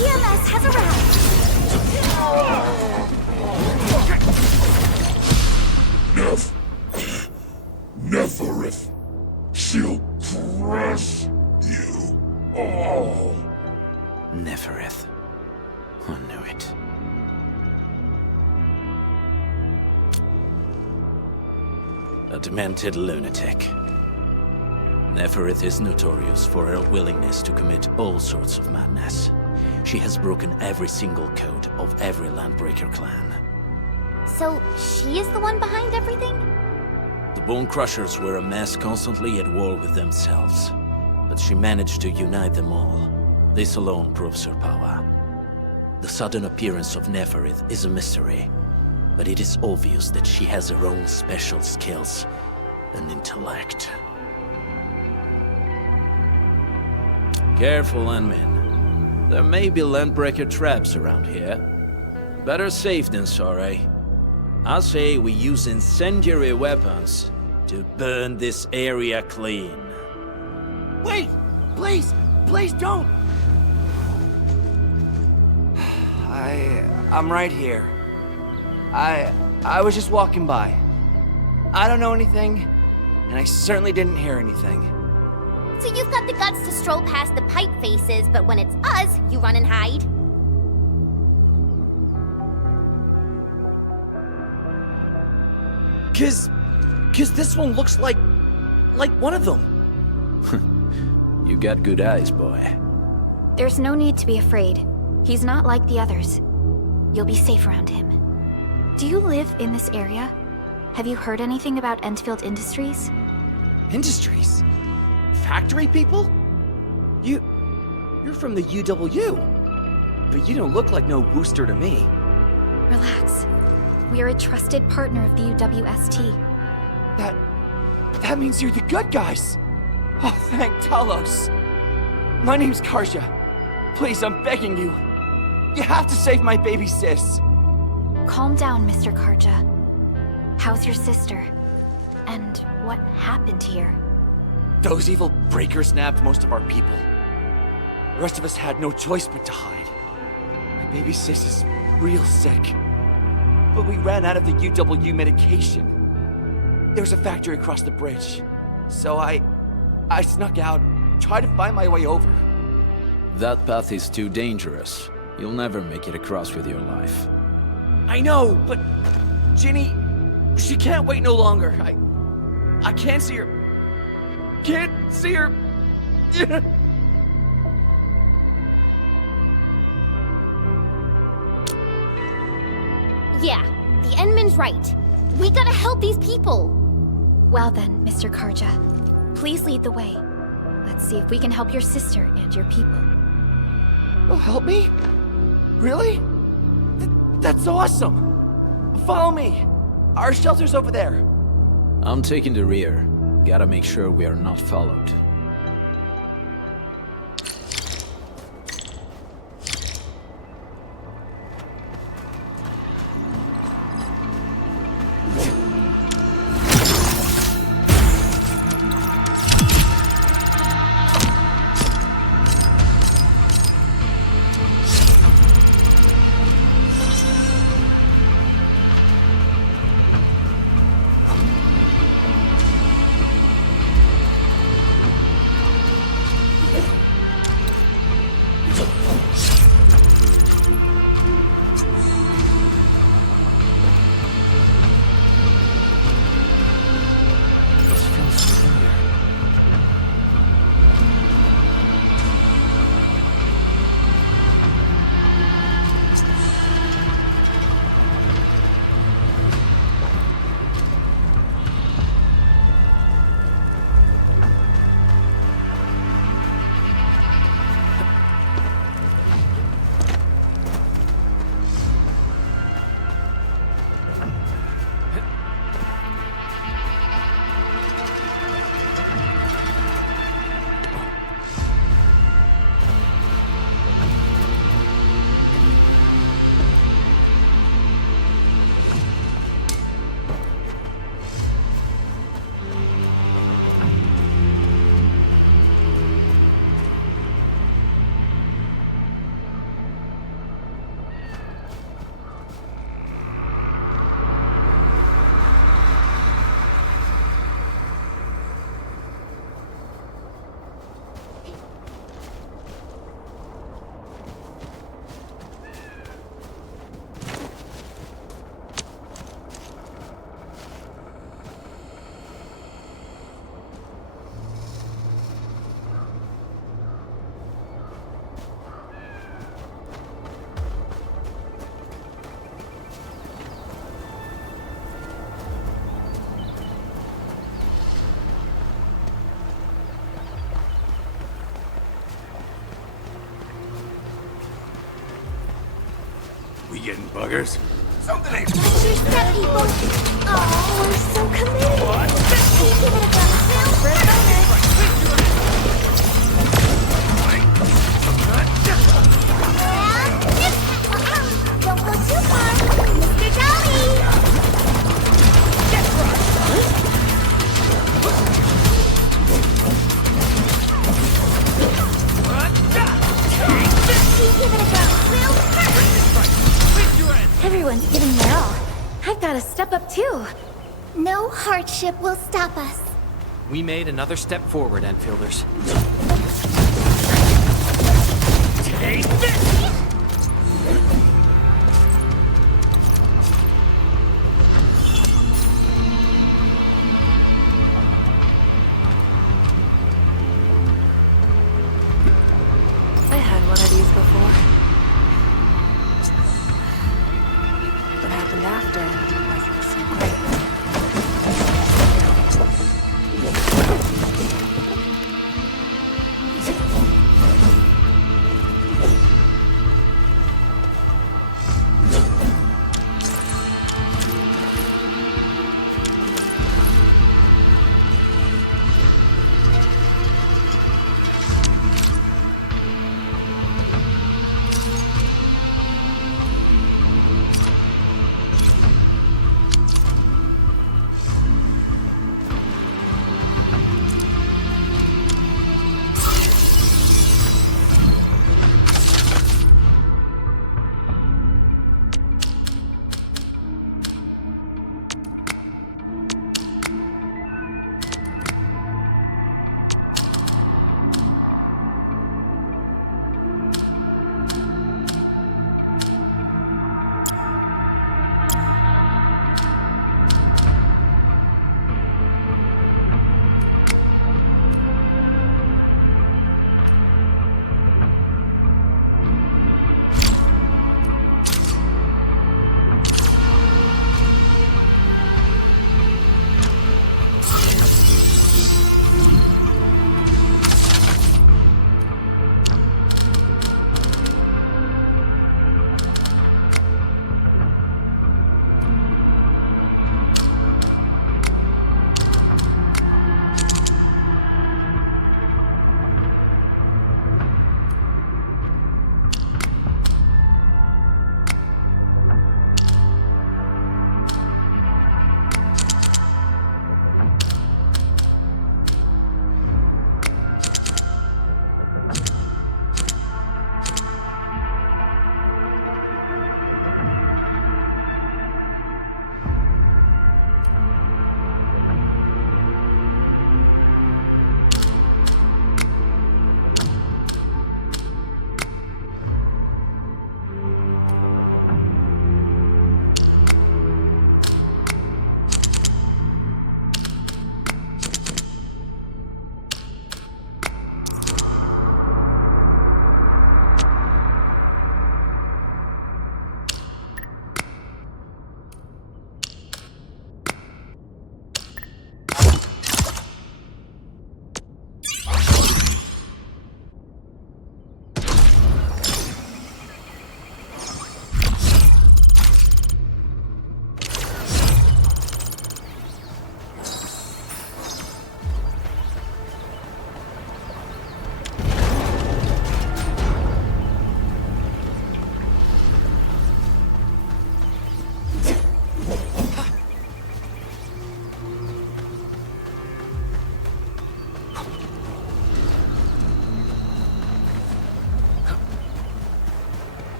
EMS has arrived. Neferith. She'll crush you all. Neferith. I knew it. A demented lunatic. Neferith is notorious for her willingness to commit all sorts of madness. She has broken every single code of every Landbreaker clan. So, she is the one behind everything? The Bone Crushers were a mess constantly at war with themselves. But she managed to unite them all. This alone proves her power. The sudden appearance of Neferith is a mystery, but it is obvious that she has her own special skills and intellect. Careful, Landmin. There may be Landbreaker traps around here. Better safe than sorry. I say we use incendiary weapons to burn this area clean. Wait! Please! Please don't! I'm right here. I was just walking by. I don't know anything, and I certainly didn't hear anything. So you've got the guts to stroll past the pipe faces, but when it's us, you run and hide? Cause this one looks like one of them. You got good eyes, boy. There's no need to be afraid. He's not like the others. You'll be safe around him. Do you live in this area? Have you heard anything about Endfield Industries? Industries? Factory people? You're from the UW. But you don't look like no Wooster to me. Relax. We are a trusted partner of the UWST. That means you're the good guys! Oh, thank Talos! My name's Karja. Please, I'm begging you. You have to save my baby sis. Calm down, Mr. Karja. How's your sister? And what happened here? Those evil breakers nabbed most of our people. The rest of us had no choice but to hide. My baby sis is real sick. But we ran out of the UW medication. There's a factory across the bridge. So I snuck out, tried to find my way over. That path is too dangerous. You'll never make it across with your life. I know, but Ginny, she can't wait no longer. I can't see her. Can't see her. Yeah, the Endman's right. We gotta help these people. Well then, Mr. Karja, please lead the way. Let's see if we can help your sister and your people. Oh, help me? Really? That's awesome! Follow me! Our shelter's over there. I'm taking the rear. Gotta make sure we are not followed. We getting buggers? Something ain't... Watch your step, people! Oh, we're so committed! What? Give it a go, Phil! For a bonus! Don't go too far, Mr. Jolly! Get crushed! Give it a go, Phil! Everyone's giving their all. I've got to step up too. No hardship will stop us. We made another step forward, Enfielders. Take this! I had one of these before. What happened after wasn't so great.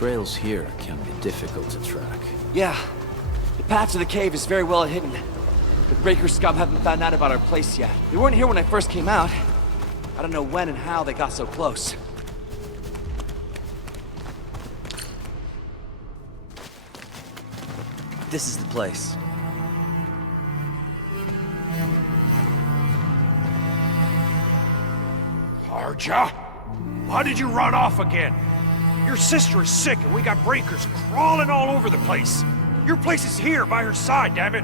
trails here can be difficult to track. Yeah. The path to the cave is very well hidden. The Breaker scum haven't found out about our place yet. They weren't here when I first came out. I don't know when and how they got so close. This is the place. Arja? Why did you run off again? Your sister is sick and we got breakers crawling all over the place. Your place is here by her side, damn it.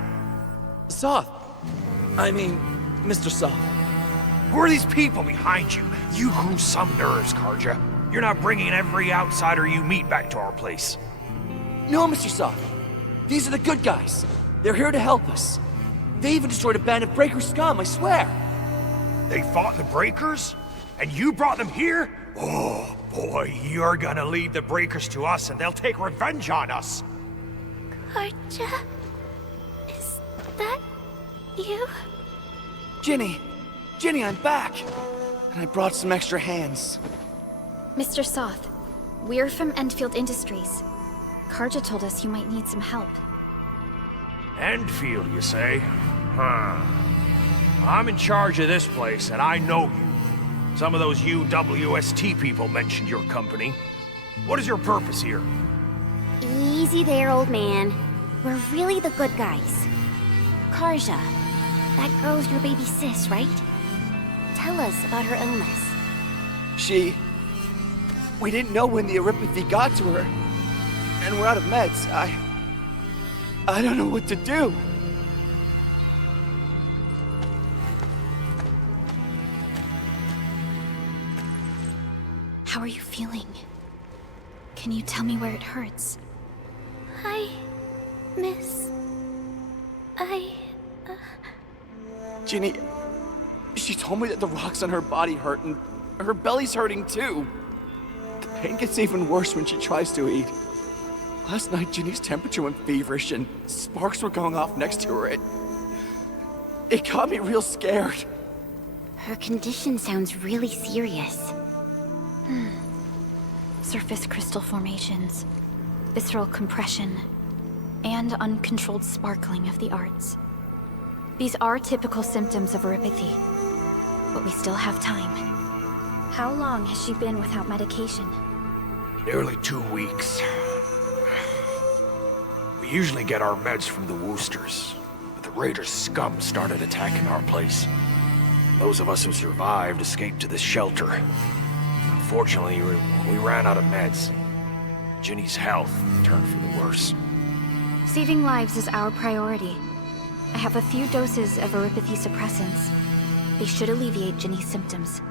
Soth. I mean, Mr. Soth. Who are these people behind you? You grew some nerves, Karja. You're not bringing every outsider you meet back to our place. No, Mr. Soth. These are the good guys. They're here to help us. They even destroyed a band of Breaker scum, I swear. They fought the Breakers? And you brought them here? Oh, boy, you're gonna leave the Breakers to us and they'll take revenge on us. Karja? Is that you? Ginny! Ginny, I'm back! And I brought some extra hands. Mr. Soth, we're from Endfield Industries. Karja told us you might need some help. Endfield, you say? Huh. I'm in charge of this place, and I know you. Some of those UWST people mentioned your company. What is your purpose here? Easy there, old man. We're really the good guys. Karja, that girl's your baby sis, right? Tell us about her illness. We didn't know when the Aripathy got to her. And we're out of meds. I don't know what to do. How are you feeling? Can you tell me where it hurts? Hi, miss. Ginny, she told me that the rocks on her body hurt and her belly's hurting too. The pain gets even worse when she tries to eat. Last night, Ginny's temperature went feverish and sparks were going off next to her. It got me real scared. Her condition sounds really serious. Surface crystal formations, visceral compression, and uncontrolled sparkling of the arts. These are typical symptoms of Aripathy, but we still have time. How long has she been without medication? Nearly 2 weeks. We usually get our meds from the Woosters, but the Raiders' scum started attacking our place. Those of us who survived escaped to this shelter. Unfortunately, we ran out of meds. Ginny's health turned for the worse. Saving lives is our priority. I have a few doses of Aripathy suppressants. They should alleviate Ginny's symptoms.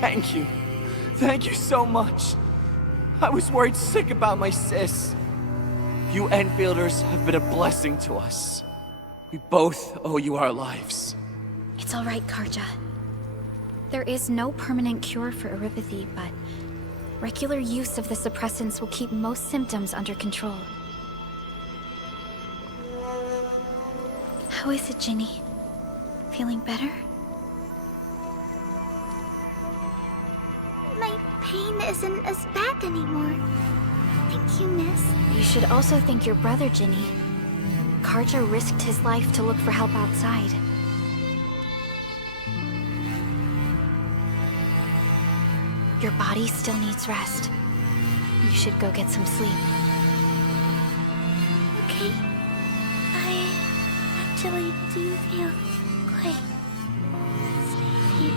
Thank you. Thank you so much. I was worried sick about my sis. You Enfielders have been a blessing to us. We both owe you our lives. It's all right, Karja. There is no permanent cure for Aripathy, but regular use of the suppressants will keep most symptoms under control. How is it, Ginny? Feeling better? My pain isn't as bad anymore. Thank you, miss. You should also thank your brother, Ginny. Karja risked his life to look for help outside. Your body still needs rest. You should go get some sleep. actually do feel quite safe here.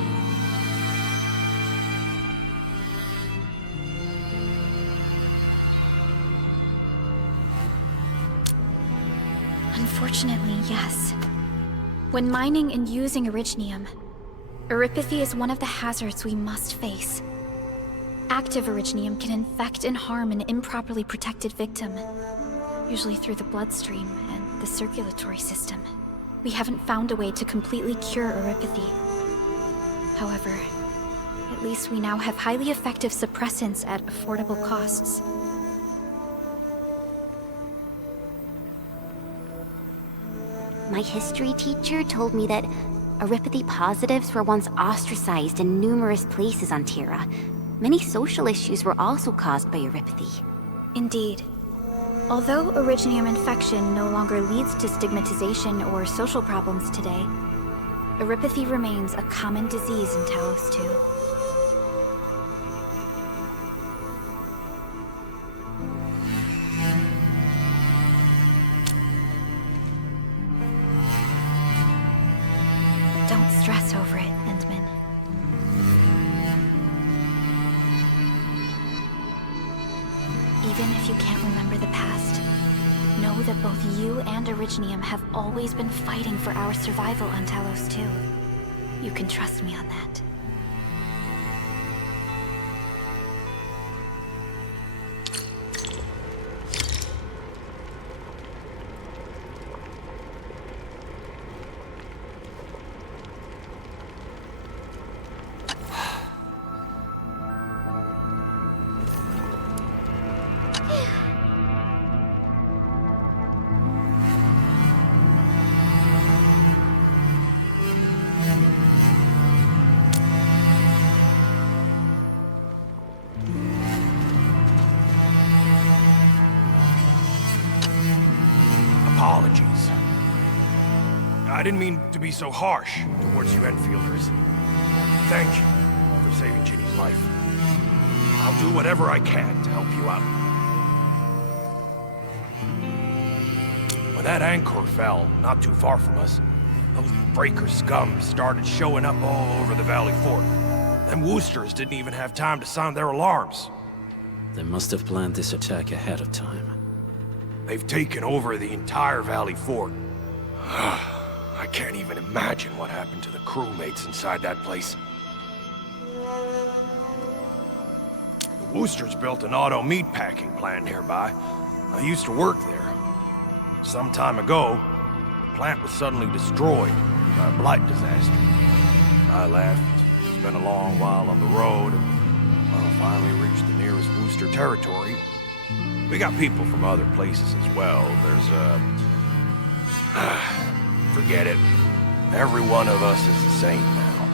Unfortunately, yes. When mining and using Originium, Eripathy is one of the hazards we must face. Active Originium can infect and harm an improperly protected victim, usually through the bloodstream and the circulatory system. We haven't found a way to completely cure Eripathy. However, at least we now have highly effective suppressants at affordable costs. My history teacher told me that Eripathy positives were once ostracized in numerous places on Terra. Many social issues were also caused by Eripathy. Indeed. Although Originium infection no longer leads to stigmatization or social problems today, Eripathy remains a common disease in Talos 2. Don't stress over it, Endman. Even if you can't remember the past, know that both you and Originium have always been fighting for our survival on Talos 2. You can trust me on that. Apologies. I didn't mean to be so harsh towards you Enfielders. Thank you for saving Ginny's life. I'll do whatever I can to help you out. When that anchor fell, not too far from us, those breaker scum started showing up all over the Valley Fort. Them Woosters didn't even have time to sound their alarms. They must have planned this attack ahead of time. They've taken over the entire Valley Fort. I can't even imagine what happened to the crewmates inside that place. The Woosters built an auto meatpacking plant nearby. I used to work there. Some time ago, the plant was suddenly destroyed by a blight disaster. I left, spent a long while on the road, and finally reached the nearest Wooster territory. We got people from other places as well. There's forget it. Every one of us is the same now.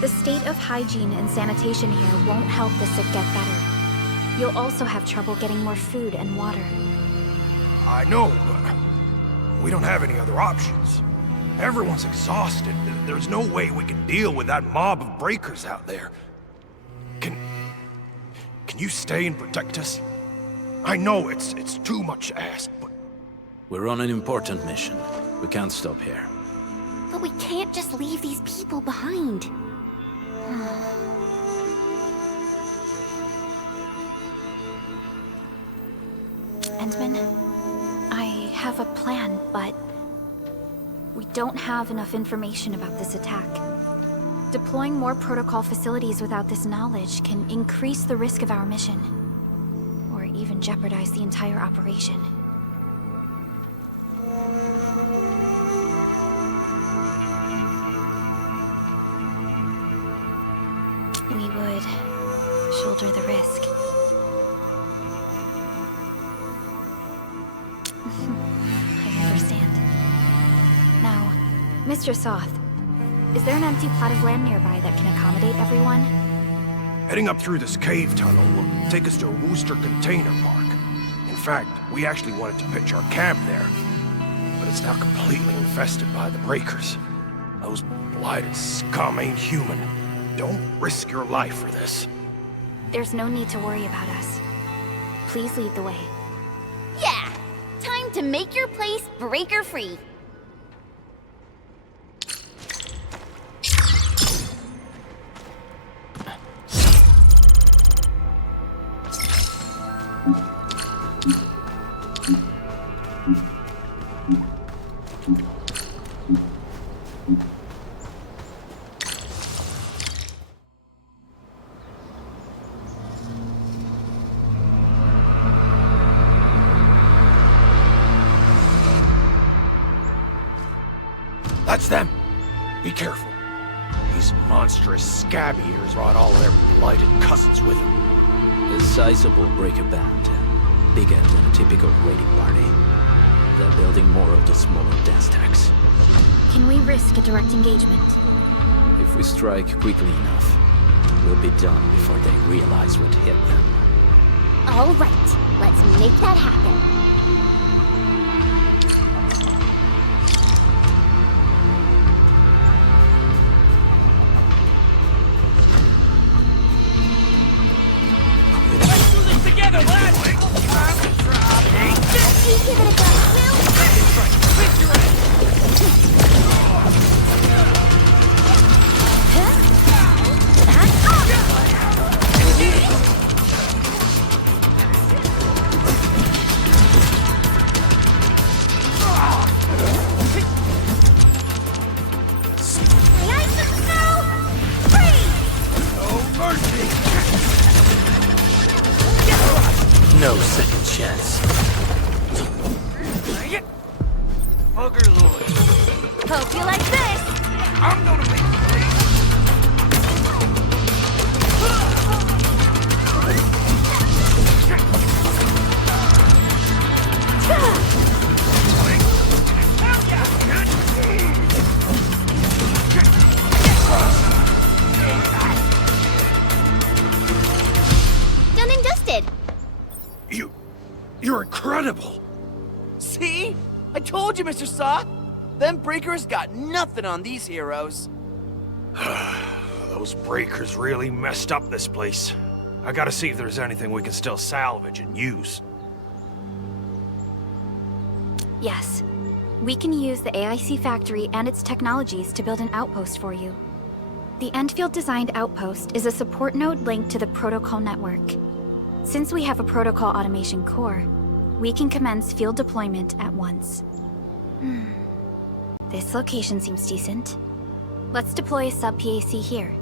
The state of hygiene and sanitation here won't help the sick get better. You'll also have trouble getting more food and water. I know, but we don't have any other options. Everyone's exhausted. There's no way we can deal with that mob of breakers out there. Can you stay and protect us? I know it's too much to ask, but... We're on an important mission. We can't stop here. But we can't just leave these people behind. Endman, I have a plan, but we don't have enough information about this attack. Deploying more protocol facilities without this knowledge can increase the risk of our mission, or even jeopardize the entire operation. We would shoulder the risk. I understand. Now, Mr. Soth, is there an empty plot of land nearby that can accommodate everyone? Heading up through this cave tunnel will take us to a Wooster container park. In fact, we actually wanted to pitch our camp there, but it's now completely infested by the breakers. Those blighted scum ain't human. Don't risk your life for this. There's no need to worry about us. Please lead the way. time to make your place breaker-free. That's them! Be careful. These monstrous scab eaters brought all their blighted cousins with them. A sizable breaker band. Bigger than a typical raiding party. They're building more of the smaller dance tags. Can we risk a direct engagement? If we strike quickly enough, we'll be done before they realize what hit them. All right, let's make that happen. Together, lads! You give it a go, Will? No second chance. Bugger Lloyd. Hope you like this. I'm gonna make Done and dusted. You're incredible! See? I told you, Mr. Saw! Them breakers got nothing on these heroes. Those breakers really messed up this place. I gotta see if there's anything we can still salvage and use. Yes. We can use the AIC factory and its technologies to build an outpost for you. The Endfield-designed outpost is a support node linked to the protocol network. Since we have a protocol automation core, we can commence field deployment at once. This location seems decent. Let's deploy a sub-PAC here.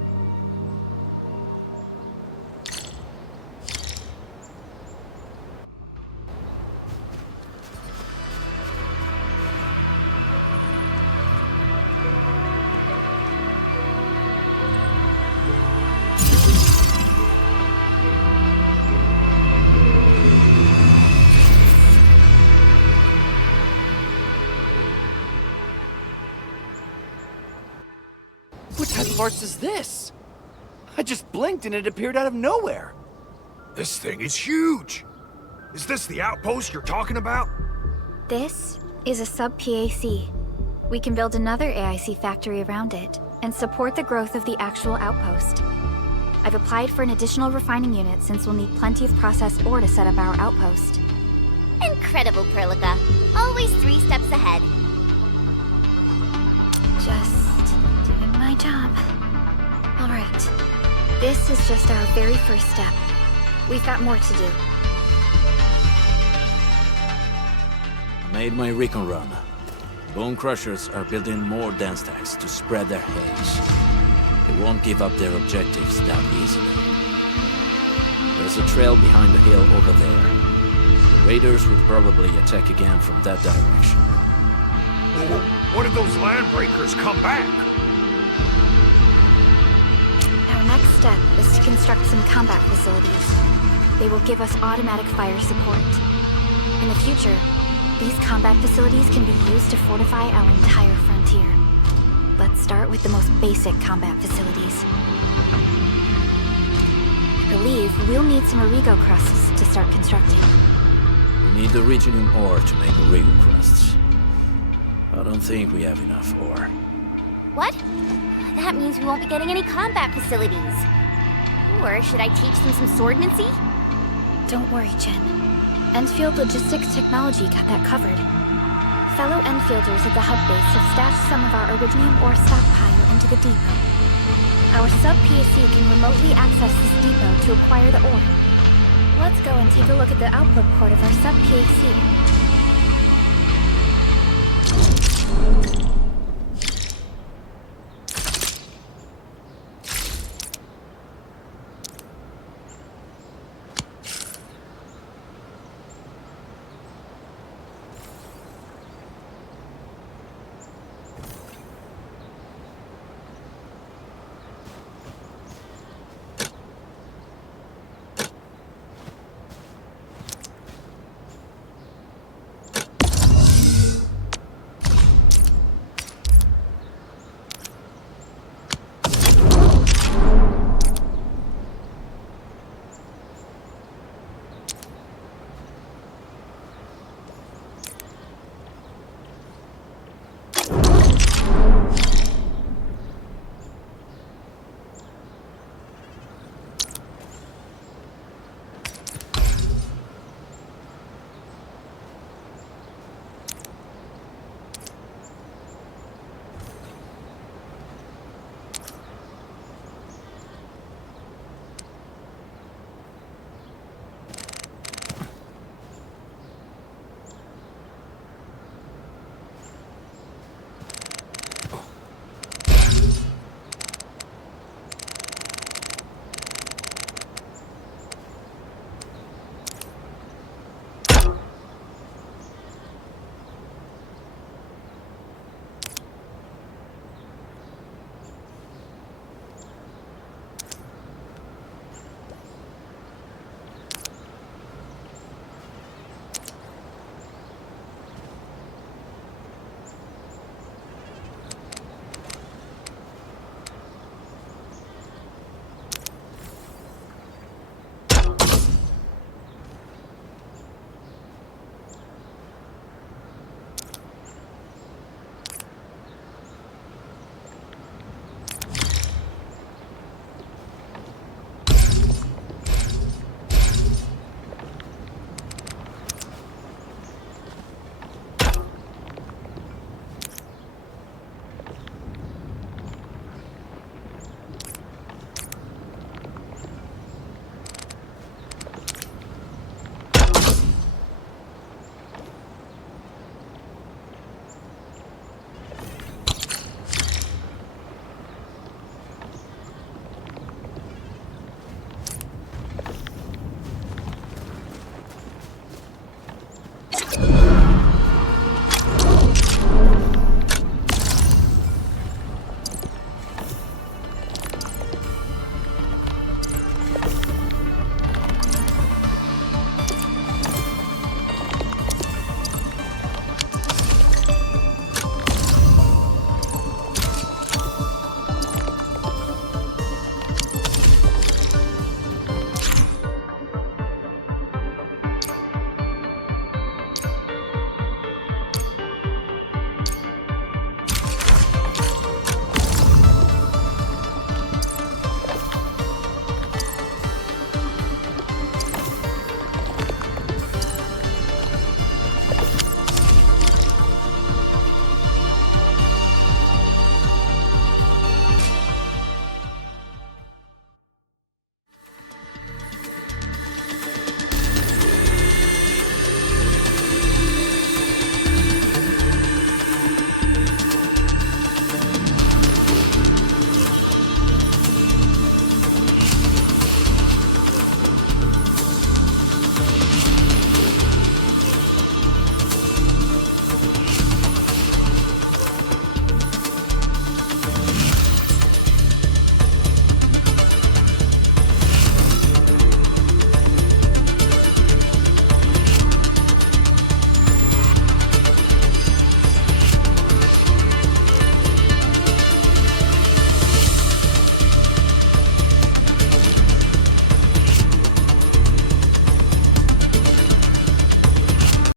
What type of arts is this? I just blinked and it appeared out of nowhere. This thing is huge! Is this the outpost you're talking about? This is a sub-PAC. We can build another AIC factory around it and support the growth of the actual outpost. I've applied for an additional refining unit since we'll need plenty of processed ore to set up our outpost. Incredible, Perlica. Always 3 steps ahead. Just doing my job. All right. This is just our very first step. We've got more to do. I made my recon run. Bone Crushers are building more dance stacks to spread their haze. They won't give up their objectives that easily. There's a trail behind the hill over there. The raiders would probably attack again from that direction. Well, what if those landbreakers come back? Our next step is to construct some combat facilities. They will give us automatic fire support. In the future, these combat facilities can be used to fortify our entire frontier. Let's start with the most basic combat facilities. I believe we'll need some Origo crusts to start constructing. We need the Originium ore to make Origo crusts. I don't think we have enough ore. What? That means we won't be getting any combat facilities. Or should I teach them some swordmancy? Don't worry, Jen. Enfield Logistics Technology got that covered. Fellow Enfielders at the hub base have stashed some of our Originium ore stockpile into the depot. Our sub-PAC can remotely access this depot to acquire the ore. Let's go and take a look at the output port of our sub-PAC.